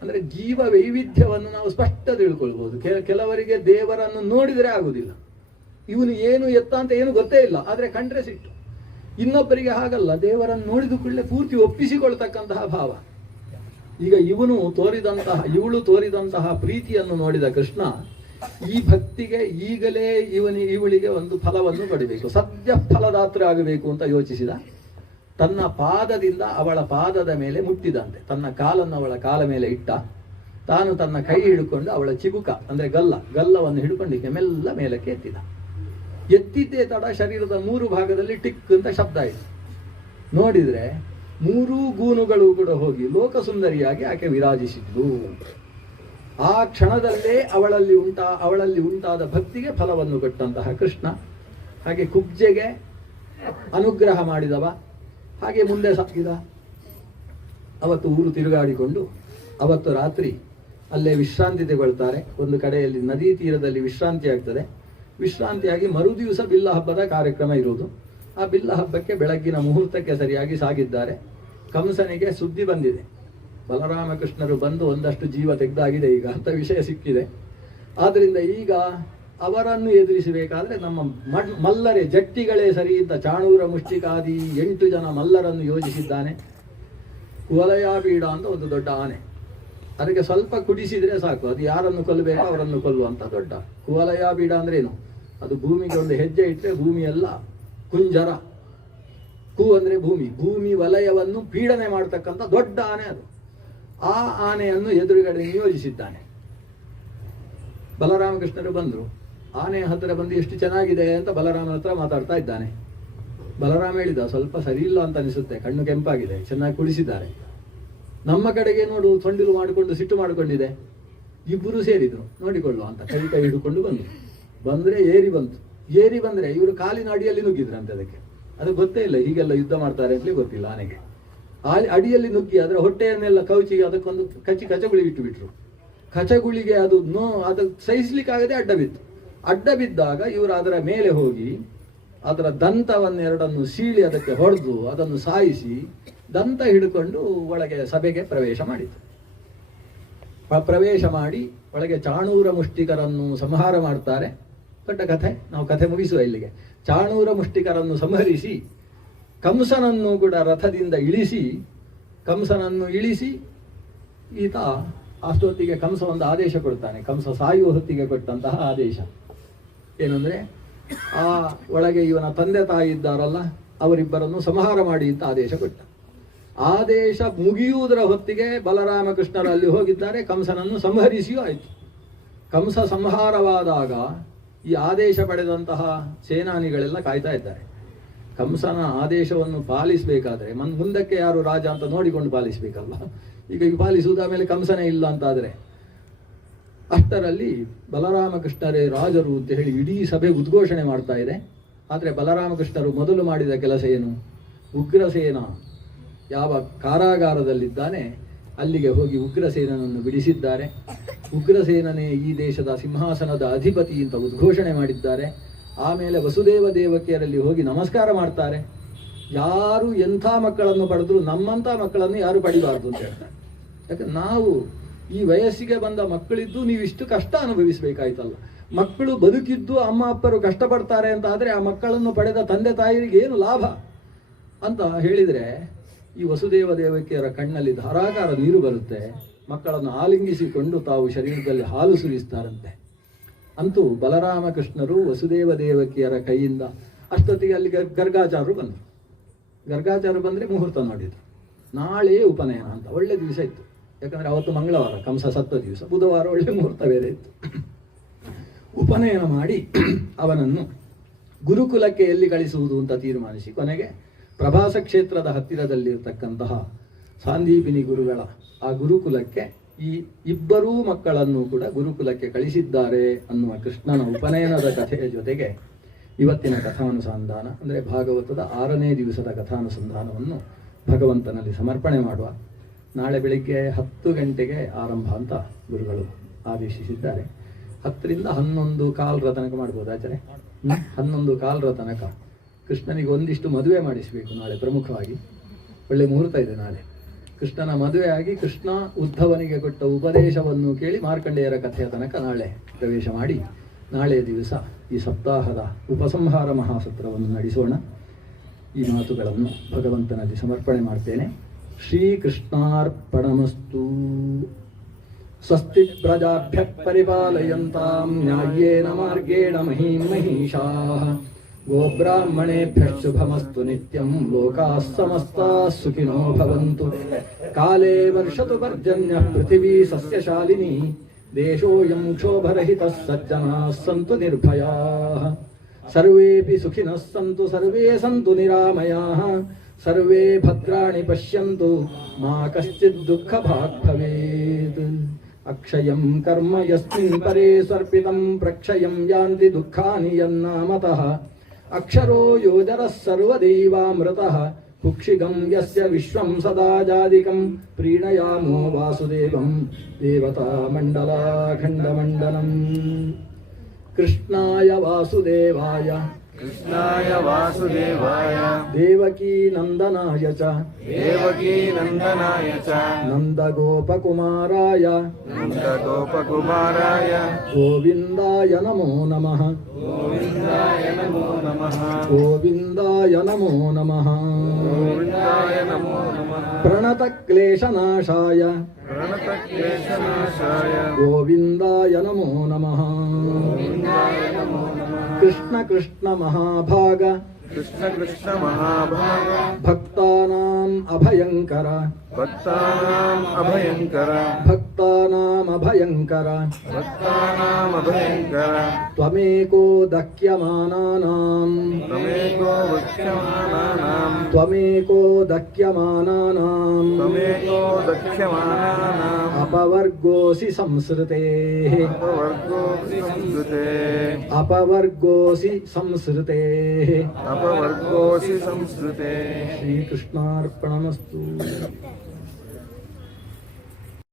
ಅಂದರೆ ಜೀವ ವೈವಿಧ್ಯವನ್ನು ನಾವು ಸ್ಪಷ್ಟ ತಿಳ್ಕೊಳ್ಬಹುದು. ಕೆಲವರಿಗೆ ದೇವರನ್ನು ನೋಡಿದರೆ ಆಗುವುದಿಲ್ಲ, ಇವನು ಏನು ಎತ್ತ ಅಂತ ಏನು ಗೊತ್ತೇ ಇಲ್ಲ, ಆದರೆ ಕಂಡ್ರೆ ಸಿಟ್ಟು. ಇನ್ನೊಬ್ಬರಿಗೆ ಹಾಗಲ್ಲ, ದೇವರನ್ನು ನೋಡಿದ ಕೂಡಲೇ ಪೂರ್ತಿ ಒಪ್ಪಿಸಿಕೊಳ್ತಕ್ಕಂತಹ ಭಾವ. ಈಗ ಇವಳು ತೋರಿದಂತಹ ಪ್ರೀತಿಯನ್ನು ನೋಡಿದ ಕೃಷ್ಣ ಈ ಭಕ್ತಿಗೆ ಈಗಲೇ ಇವಳಿಗೆ ಒಂದು ಫಲವನ್ನು ಕೊಡಬೇಕು, ಸದ್ಯ ಫಲದಾತ್ರ ಆಗಬೇಕು ಅಂತ ಯೋಚಿಸಿದ. ತನ್ನ ಪಾದದಿಂದ ಅವಳ ಪಾದದ ಮೇಲೆ ಮುಟ್ಟಿದಂತೆ, ತನ್ನ ಕಾಲನ್ನು ಅವಳ ಕಾಲ ಮೇಲೆ ಇಟ್ಟ. ತಾನು ತನ್ನ ಕೈ ಹಿಡ್ಕೊಂಡು ಅವಳ ಚಿಬುಕ ಅಂದರೆ ಗಲ್ಲವನ್ನು ಹಿಡ್ಕೊಂಡಿಕ್ಕೆ ಮೆಲ್ಲ ಮೇಲಕ್ಕೆ ಎತ್ತಿದ. ಎತ್ತಿದ್ದೇ ತಡ ಶರೀರದ 3 ಭಾಗದಲ್ಲಿ ಟಿಕ್ ಅಂತ ಶಬ್ದ ಆಯಿತು. ನೋಡಿದ್ರೆ 3 ಗೂನುಗಳು ಕೂಡ ಹೋಗಿ ಲೋಕಸುಂದರಿಯಾಗಿ ಆಕೆ ವಿರಾಜಿಸಿದ್ಲು. ಆ ಕ್ಷಣದಲ್ಲೇ ಅವಳಲ್ಲಿ ಉಂಟಾದ ಭಕ್ತಿಗೆ ಫಲವನ್ನು ಕೊಟ್ಟಂತಹ ಕೃಷ್ಣ ಹಾಗೆ ಕುಬ್ಜೆಗೆ ಅನುಗ್ರಹ ಮಾಡಿದವ. ಹಾಗೆ ಮುಂದೆ ಸಾಗಿದ. ಅವತ್ತು ಊರು ತಿರುಗಾಡಿಕೊಂಡು ಅವತ್ತು ರಾತ್ರಿ ಅಲ್ಲೇ ವಿಶ್ರಾಂತಿ ತಗೊಳ್ತಾರೆ. ಒಂದು ಕಡೆಯಲ್ಲಿ ನದಿ ತೀರದಲ್ಲಿ ವಿಶ್ರಾಂತಿ ಆಗ್ತದೆ. ವಿಶ್ರಾಂತಿಯಾಗಿ ಮರುದಿವಸ ಬಿಲ್ಲ ಹಬ್ಬದ ಕಾರ್ಯಕ್ರಮ ಇರುವುದು. ಆ ಬಿಲ್ಲ ಹಬ್ಬಕ್ಕೆ ಬೆಳಗ್ಗಿನ ಮುಹೂರ್ತಕ್ಕೆ ಸರಿಯಾಗಿ ಸಾಗಿದ್ದಾರೆ. ಕಂಸನಿಗೆ ಸುದ್ದಿ ಬಂದಿದೆ, ಬಲರಾಮಕೃಷ್ಣರು ಬಂದು ಒಂದಷ್ಟು ಜೀವ ತೆಗೆದಾಗಿದೆ ಈಗ ಅಂತ ವಿಷಯ ಸಿಕ್ಕಿದೆ. ಆದ್ದರಿಂದ ಈಗ ಅವರನ್ನು ಎದುರಿಸಬೇಕಾದ್ರೆ ನಮ್ಮ ಮಲ್ಲರೇ ಜಟ್ಟಿಗಳೇ ಸರಿ ಅಂತ ಚಾಣೂರ ಮುಷ್ಟಿಕಾದಿ 8 ಜನ ಮಲ್ಲರನ್ನು ಯೋಜಿಸಿದ್ದಾನೆ. ಕುವಲಯಾಬೀಡ ಅಂತ ಒಂದು ದೊಡ್ಡ ಆನೆ, ಅದಕ್ಕೆ ಸ್ವಲ್ಪ ಕುಡಿಸಿದ್ರೆ ಸಾಕು, ಅದು ಯಾರನ್ನು ಕೊಲ್ಲಬೇಕು ಅವರನ್ನು ಕೊಲ್ಲುವಂತ ದೊಡ್ಡ ಕುವಲಯಾಬೀಡ ಅಂದ್ರೆ ಏನು, ಅದು ಭೂಮಿಗೆ ಒಂದು ಹೆಜ್ಜೆ ಇಟ್ಟರೆ ಭೂಮಿಯೆಲ್ಲ ಕುಂಜರ. ಕು ಅಂದ್ರೆ ಭೂಮಿ ವಲಯವನ್ನು ಪೀಡನೆ ಮಾಡತಕ್ಕಂಥ ದೊಡ್ಡ ಆನೆ ಅದು. ಆ ಆನೆಯನ್ನು ಎದುರುಗಡೆ ನಿಯೋಜಿಸಿದ್ದಾನೆ. ಬಲರಾಮಕೃಷ್ಣರು ಬಂದರು. ಆನೆ ಹತ್ತಿರ ಬಂದು ಎಷ್ಟು ಚೆನ್ನಾಗಿದೆ ಅಂತ ಬಲರಾಮನ ಹತ್ರ ಮಾತಾಡ್ತಾ ಇದ್ದಾನೆ. ಬಲರಾಮ ಹೇಳಿದ, ಸ್ವಲ್ಪ ಸರಿ ಇಲ್ಲ ಅಂತ ಅನಿಸುತ್ತೆ, ಕಣ್ಣು ಕೆಂಪಾಗಿದೆ, ಚೆನ್ನಾಗಿ ಕುಡಿಸಿದ್ದಾರೆ. ನಮ್ಮ ಕಡೆಗೆ ನೋಡು ಸೊಂಡಿಲು ಮಾಡಿಕೊಂಡು ಸಿಟ್ಟು ಮಾಡಿಕೊಂಡಿದೆ. ಇಬ್ಬರು ಸೇರಿದ್ರು ನೋಡಿಕೊಳ್ಳುವ ಅಂತ ಕೈ ಹಿಡ್ಕೊಂಡು ಬಂದ್ರೆ ಏರಿ ಬಂದ್ರೆ ಇವರು ಕಾಲಿನ ಅಡಿಯಲ್ಲಿ ನುಗ್ಗಿದ್ರಂತೆ. ಅದು ಗೊತ್ತೇ ಇಲ್ಲ, ಹೀಗೆಲ್ಲ ಯುದ್ಧ ಮಾಡ್ತಾರೆ ಅಂತಲೇ ಗೊತ್ತಿಲ್ಲ ಆನೆಗೆ. ಅಡಿಯಲ್ಲಿ ನುಗ್ಗಿ ಅದರ ಹೊಟ್ಟೆಯನ್ನೆಲ್ಲ ಕೌಚಿ ಅದಕ್ಕೊಂದು ಕಚಗುಳಿ ಇಟ್ಟುಬಿಟ್ರು. ಕಚಗುಳಿಗೆ ಅದು ಸಹಿಸ್ಲಿಕ್ಕಾಗದೆ ಅಡ್ಡ ಬಿದ್ದಾಗ ಇವರು ಅದರ ಮೇಲೆ ಹೋಗಿ ಅದರ ದಂತವನ್ನೆರಡನ್ನು ಸೀಳಿ ಅದಕ್ಕೆ ಹೊಡೆದು ಅದನ್ನು ಸಾಯಿಸಿ ದಂತ ಹಿಡ್ಕೊಂಡು ಒಳಗೆ ಸಭೆಗೆ ಪ್ರವೇಶ ಮಾಡಿ ಒಳಗೆ ಚಾಣೂರ ಮುಷ್ಟಿಕರನ್ನು ಸಂಹಾರ ಮಾಡ್ತಾರೆ. ದೊಡ್ಡ ಕಥೆ, ನಾವು ಕಥೆ ಮುಗಿಸುವ ಇಲ್ಲಿಗೆ. ಚಾಣೂರ ಮುಷ್ಟಿಕರನ್ನು ಸಂಹರಿಸಿ ಕಂಸನನ್ನು ಕೂಡ ರಥದಿಂದ ಇಳಿಸಿ ಈತ ಅಷ್ಟೊತ್ತಿಗೆ ಕಂಸ ಒಂದು ಆದೇಶ ಕೊಡ್ತಾನೆ. ಕಂಸ ಸಾಯುವ ಹೊತ್ತಿಗೆ ಕೊಟ್ಟಂತಹ ಆದೇಶ ಏನಂದ್ರೆ, ಆ ಒಳಗೆ ಇವನ ತಂದೆ ತಾಯಿ ಇದ್ದಾರಲ್ಲ ಅವರಿಬ್ಬರನ್ನು ಸಂಹಾರ ಮಾಡಿ ಅಂತ ಆದೇಶ ಕೊಟ್ಟ. ಆದೇಶ ಮುಗಿಯುವುದರ ಹೊತ್ತಿಗೆ ಬಲರಾಮಕೃಷ್ಣರಲ್ಲಿ ಹೋಗಿದ್ದಾರೆ. ಕಂಸನನ್ನು ಸಂಹರಿಸಿಯೂ ಆಯಿತು. ಕಂಸ ಸಂಹಾರವಾದಾಗ ಈ ಆದೇಶ ಪಡೆದಂತಹ ಸೇನಾನಿಗಳೆಲ್ಲ ಕಾಯ್ತಾ ಇದ್ದಾರೆ. ಕಂಸನ ಆದೇಶವನ್ನು ಪಾಲಿಸಬೇಕಾದ್ರೆ ಮುಂದಕ್ಕೆ ಯಾರು ರಾಜ ಅಂತ ನೋಡಿಕೊಂಡು ಪಾಲಿಸಬೇಕಲ್ವ. ಈಗ ಪಾಲಿಸುವುದು ಆಮೇಲೆ ಕಂಸನೇ ಇಲ್ಲ ಅಂತಾದರೆ, ಅಷ್ಟರಲ್ಲಿ ಬಲರಾಮಕೃಷ್ಣರೇ ರಾಜರು ಅಂತ ಹೇಳಿ ಇಡೀ ಸಭೆ ಉದ್ಘೋಷಣೆ ಮಾಡ್ತಾ ಇದೆ. ಆದರೆ ಬಲರಾಮಕೃಷ್ಣರು ಮೊದಲು ಮಾಡಿದ ಕೆಲಸ ಏನು? ಉಗ್ರಸೇನ ಯಾವ ಕಾರಾಗಾರದಲ್ಲಿದ್ದಾನೆ ಅಲ್ಲಿಗೆ ಹೋಗಿ ಉಗ್ರಸೇನನನ್ನು ಬಿಡಿಸಿದ್ದಾರೆ. ಉಗ್ರಸೇನನೇ ಈ ದೇಶದ ಸಿಂಹಾಸನದ ಅಧಿಪತಿ ಅಂತ ಉದ್ಘೋಷಣೆ ಮಾಡಿದ್ದಾರೆ. ಆಮೇಲೆ ವಸುದೇವ ದೇವಕಿಯರಲ್ಲಿ ಹೋಗಿ ನಮಸ್ಕಾರ ಮಾಡ್ತಾರೆ. ಯಾರು ಎಂಥ ಮಕ್ಕಳನ್ನು ಪಡೆದ್ರು ನಮ್ಮಂಥ ಮಕ್ಕಳನ್ನು ಯಾರು ಪಡಿಬಾರ್ದು ಅಂತ ಹೇಳ್ತಾರೆ. ಯಾಕಂದ್ರೆ ನಾವು ಈ ವಯಸ್ಸಿಗೆ ಬಂದ ಮಕ್ಕಳಿದ್ದು ನೀವಿಷ್ಟು ಕಷ್ಟ ಅನುಭವಿಸಬೇಕಾಯ್ತಲ್ಲ. ಮಕ್ಕಳು ಬದುಕಿದ್ದು ಅಮ್ಮ ಅಪ್ಪರು ಕಷ್ಟಪಡ್ತಾರೆ ಅಂತ ಆದರೆ ಆ ಮಕ್ಕಳನ್ನು ಪಡೆದ ತಂದೆ ತಾಯಿಗೆ ಏನು ಲಾಭ ಅಂತ ಹೇಳಿದರೆ, ಈ ವಸುದೇವ ದೇವಕಿಯರ ಕಣ್ಣಲ್ಲಿ ಧಾರಾಕಾರ ನೀರು ಬರುತ್ತೆ. ಮಕ್ಕಳನ್ನು ಆಲಿಂಗಿಸಿಕೊಂಡು ತಾವು ಶರೀರದಲ್ಲಿ ಹಾಲು ಸುರಿಸ್ತಾರಂತೆ. ಅಂತೂ ಬಲರಾಮಕೃಷ್ಣರು ವಸುದೇವ ದೇವಕಿಯರ ಕೈಯಿಂದ ಅಷ್ಟೊತ್ತಿಗೆ ಅಲ್ಲಿ ಗರ್ಗಾಚಾರ್ಯರು ಬಂದರು. ಗರ್ಗಾಚಾರ್ಯರು ಬಂದರೆ ಮುಹೂರ್ತ ನೋಡಿದ್ರು. ನಾಳೆ ಉಪನಯನ ಅಂತ ಒಳ್ಳೆ ದಿವಸ ಇತ್ತು. ಯಾಕಂದರೆ ಅವತ್ತು ಮಂಗಳವಾರ, ಕಂಸ ಸತ್ತ ದಿವಸ. ಬುಧವಾರ ಒಳ್ಳೆ ಮುಹೂರ್ತ ಬೇರೆ ಇತ್ತು. ಉಪನಯನ ಮಾಡಿ ಅವನನ್ನು ಗುರುಕುಲಕ್ಕೆ ಎಲ್ಲಿ ಕಳಿಸುವುದು ಅಂತ ತೀರ್ಮಾನಿಸಿ ಕೊನೆಗೆ ಪ್ರಭಾಸ ಕ್ಷೇತ್ರದ ಹತ್ತಿರದಲ್ಲಿರ್ತಕ್ಕಂತಹ ಸಾಂದೀಪಿನಿ ಗುರುಗಳ ಆ ಗುರುಕುಲಕ್ಕೆ ಈ ಇಬ್ಬರೂ ಮಕ್ಕಳನ್ನು ಕೂಡ ಗುರುಕುಲಕ್ಕೆ ಕಳಿಸಿದ್ದಾರೆ ಅನ್ನುವ ಕೃಷ್ಣನ ಉಪನಯನದ ಕಥೆಯ ಜೊತೆಗೆ ಇವತ್ತಿನ ಕಥಾನುಸಂಧಾನ ಅಂದರೆ ಭಾಗವತದ 6ನೇ ದಿವಸದ ಕಥಾನುಸಂಧಾನವನ್ನು ಭಗವಂತನಲ್ಲಿ ಸಮರ್ಪಣೆ ಮಾಡುವ. ನಾಳೆ ಬೆಳಿಗ್ಗೆ 10 ಗಂಟೆಗೆ ಆರಂಭ ಅಂತ ಗುರುಗಳು ಆದೇಶಿಸಿದ್ದಾರೆ. 10ರಿಂದ 11:15 ತನಕ ಮಾಡ್ಬೋದು ಆಚಾರ್ಯ. 11:15 ತನಕ ಕೃಷ್ಣನಿಗೆ ಒಂದಿಷ್ಟು ಮದುವೆ ಮಾಡಿಸಬೇಕು ನಾಳೆ. ಪ್ರಮುಖವಾಗಿ ಒಳ್ಳೆ ಮುಹೂರ್ತ ಇದೆ ನಾಳೆ. ಕೃಷ್ಣನ ಮದುವೆ ಆಗಿ ಕೃಷ್ಣ ಉದ್ಧವನಿಗೆ ಕೊಟ್ಟ ಉಪದೇಶವನ್ನು ಕೇಳಿ ಮಾರ್ಕಂಡೇಯರ ಕಥೆಯ ತನಕ ನಾಳೆ ಪ್ರವೇಶ ಮಾಡಿ ನಾಳೆಯ ದಿವಸ ಈ ಸಪ್ತಾಹದ ಉಪಸಂಹಾರ ಮಹಾಸತ್ರವನ್ನು ನಡೆಸೋಣ. ಈ ಮಾತುಗಳನ್ನು ಭಗವಂತನಲ್ಲಿ ಸಮರ್ಪಣೆ ಮಾಡ್ತೇನೆ. ಶ್ರೀಕೃಷ್ಣಾರ್ಪಣಮಸ್ತು. ಸ್ವಸ್ತಿ ಪ್ರಜಾಭ್ಯಃ ಪರಿಪಾಲಯಂತಾಂ ನ್ಯಾಯೇನ ಮಾರ್ಗೇಣ ಮಹೀಂ ಮಹೀಷಾಃ. ಗೋಬ್ರಾಹ್ಮಣೇಭ್ಯಃ ಶುಭಮಸ್ತು ನಿತ್ಯಂ. ಲೋಕಾಃ ಸಮಸ್ತಾಃ ಸುಖಿನೋ ಭವಂತು. ಕಾಲೇ ವರ್ಷತು ಪರ್ಜನ್ಯಃ ಪೃಥಿವೀ ಸಸ್ಯಶಾಲಿನಿ. ದೇಶೋऽಯಂ ಕ್ಷೋಭರಹಿತಃ ಸಜ್ಜನಾಃ ಸಂತು ನಿರ್ಭಯಾಃ. ಸರ್ವೇಪಿ ಸುಖಿನಃ ಸಂತು ಸರ್ವೇ ಸಂತು ನಿರಾಮಯಾಃ. ಸರ್ವೇ ಭದ್ರಾಣಿ ಪಶ್ಯಂತು ಮಾ ಕಶ್ಚಿತ್ ದುಃಖಭಾಗ್ ಭವೇತ್. ಅಕ್ಷಯಂ ಕರ್ಮ ಯಸ್ಮಿನ್ ಪರೇ ಸ್ವರ್ಪಿತಂ ಪ್ರಕ್ಷಯಂ ಯಾಂತಿ ದುಃಖಾನಿ ಯನ್ನಾಮತಃ. ಅಕ್ಷರೋ ಯೋಜರಃ ಸರ್ವದೇವಾಮೃತಃ. ಕುಕ್ಷಿಗಂ ಯಸ್ಯ ವಿಶ್ವಂ ಸದಾ ಜಾದಿಕಂ. ಪ್ರೀಣಯಾಮೋ ವಾಸುದೇವಂ ದೇವತಾ ಮಂಡಲಾಖಂಡಮಂಡಲಂ. ಕೃಷ್ಣಾಯ ವಾಸುದೇವಾಯ ಕೃಷ್ಣಾಯ ವಾಸುದೇವಾಯ ದೇವಕೀ ನಂದನಾಯ ಚ ದೇವಕೀ ನಂದನಾಯ ಚ ನಂದಗೋಪಕುಮಾರಾಯ ನಂದಗೋಪಕುಮಾರಾಯ ಗೋವಿಂದಾಯ ನಮೋ ನಮಃ. ಗೋವಿಂದಾಯ ನಮೋ ನಮಃ. ಗೋವಿಂದಾಯ ನಮೋ ನಮಃ. ಗೋವಿಂದಾಯ ನಮೋ ನಮಃ. ಪ್ರಣತಕ್ಲೇಶನಾಶಾಯ ಪ್ರಣತಕ್ಲೇಶನಾಶಾಯ ಗೋವಿಂದಾಯ ನಮೋ ನಮಃ. ಗೋವಿಂದಾಯ ನಮೋ ನಮಃ. ಕೃಷ್ಣ ಕೃಷ್ಣ ಮಹಾಭಾಗ ಕೃಷ್ಣ ಕೃಷ್ಣ ಮಹಾಭಾಗ ಭಕ್ತಾನಾಂ ಅಭಯಂಕರ ಭಕ್ತಾನಾಂ ಅಭಯಂಕರ ಭಕ್ತಾನಾಂ ಅಭಯಂಕರ ಭಕ್ತಾನಾಂ ಅಭಯಂಕರ ತ್ವಮೇಕೋ ದಕ್ಯಮಾನಾನಾಂ ತಮೇಕೋ ವಕ್ಷ್ಯಮಾನಾನಾಂ ತ್ವಮೇಕೋ ದಕ್ಯಮಾನಾನಾಂ ತಮೇಕೋ ದಕ್ಷ್ಯಮಾನಾನಾಂ ಅಪವರ್ಗೋಸಿ ಸಂಸ್ಕೃತೇಃ ಅಪವರ್ಗೋಸಿ ಸಂಸ್ಕೃತೆ ಅಪವರ್ಗೋಸಿ ಸಂಸ್ಕೃತೇಃ. ಅಪವರ್ಗೋಸಿ ಸಂಸ್ಕೃತೆ. ಶ್ರೀಕೃಷ್ಣಾರ್ಪಣಮಸ್ತು.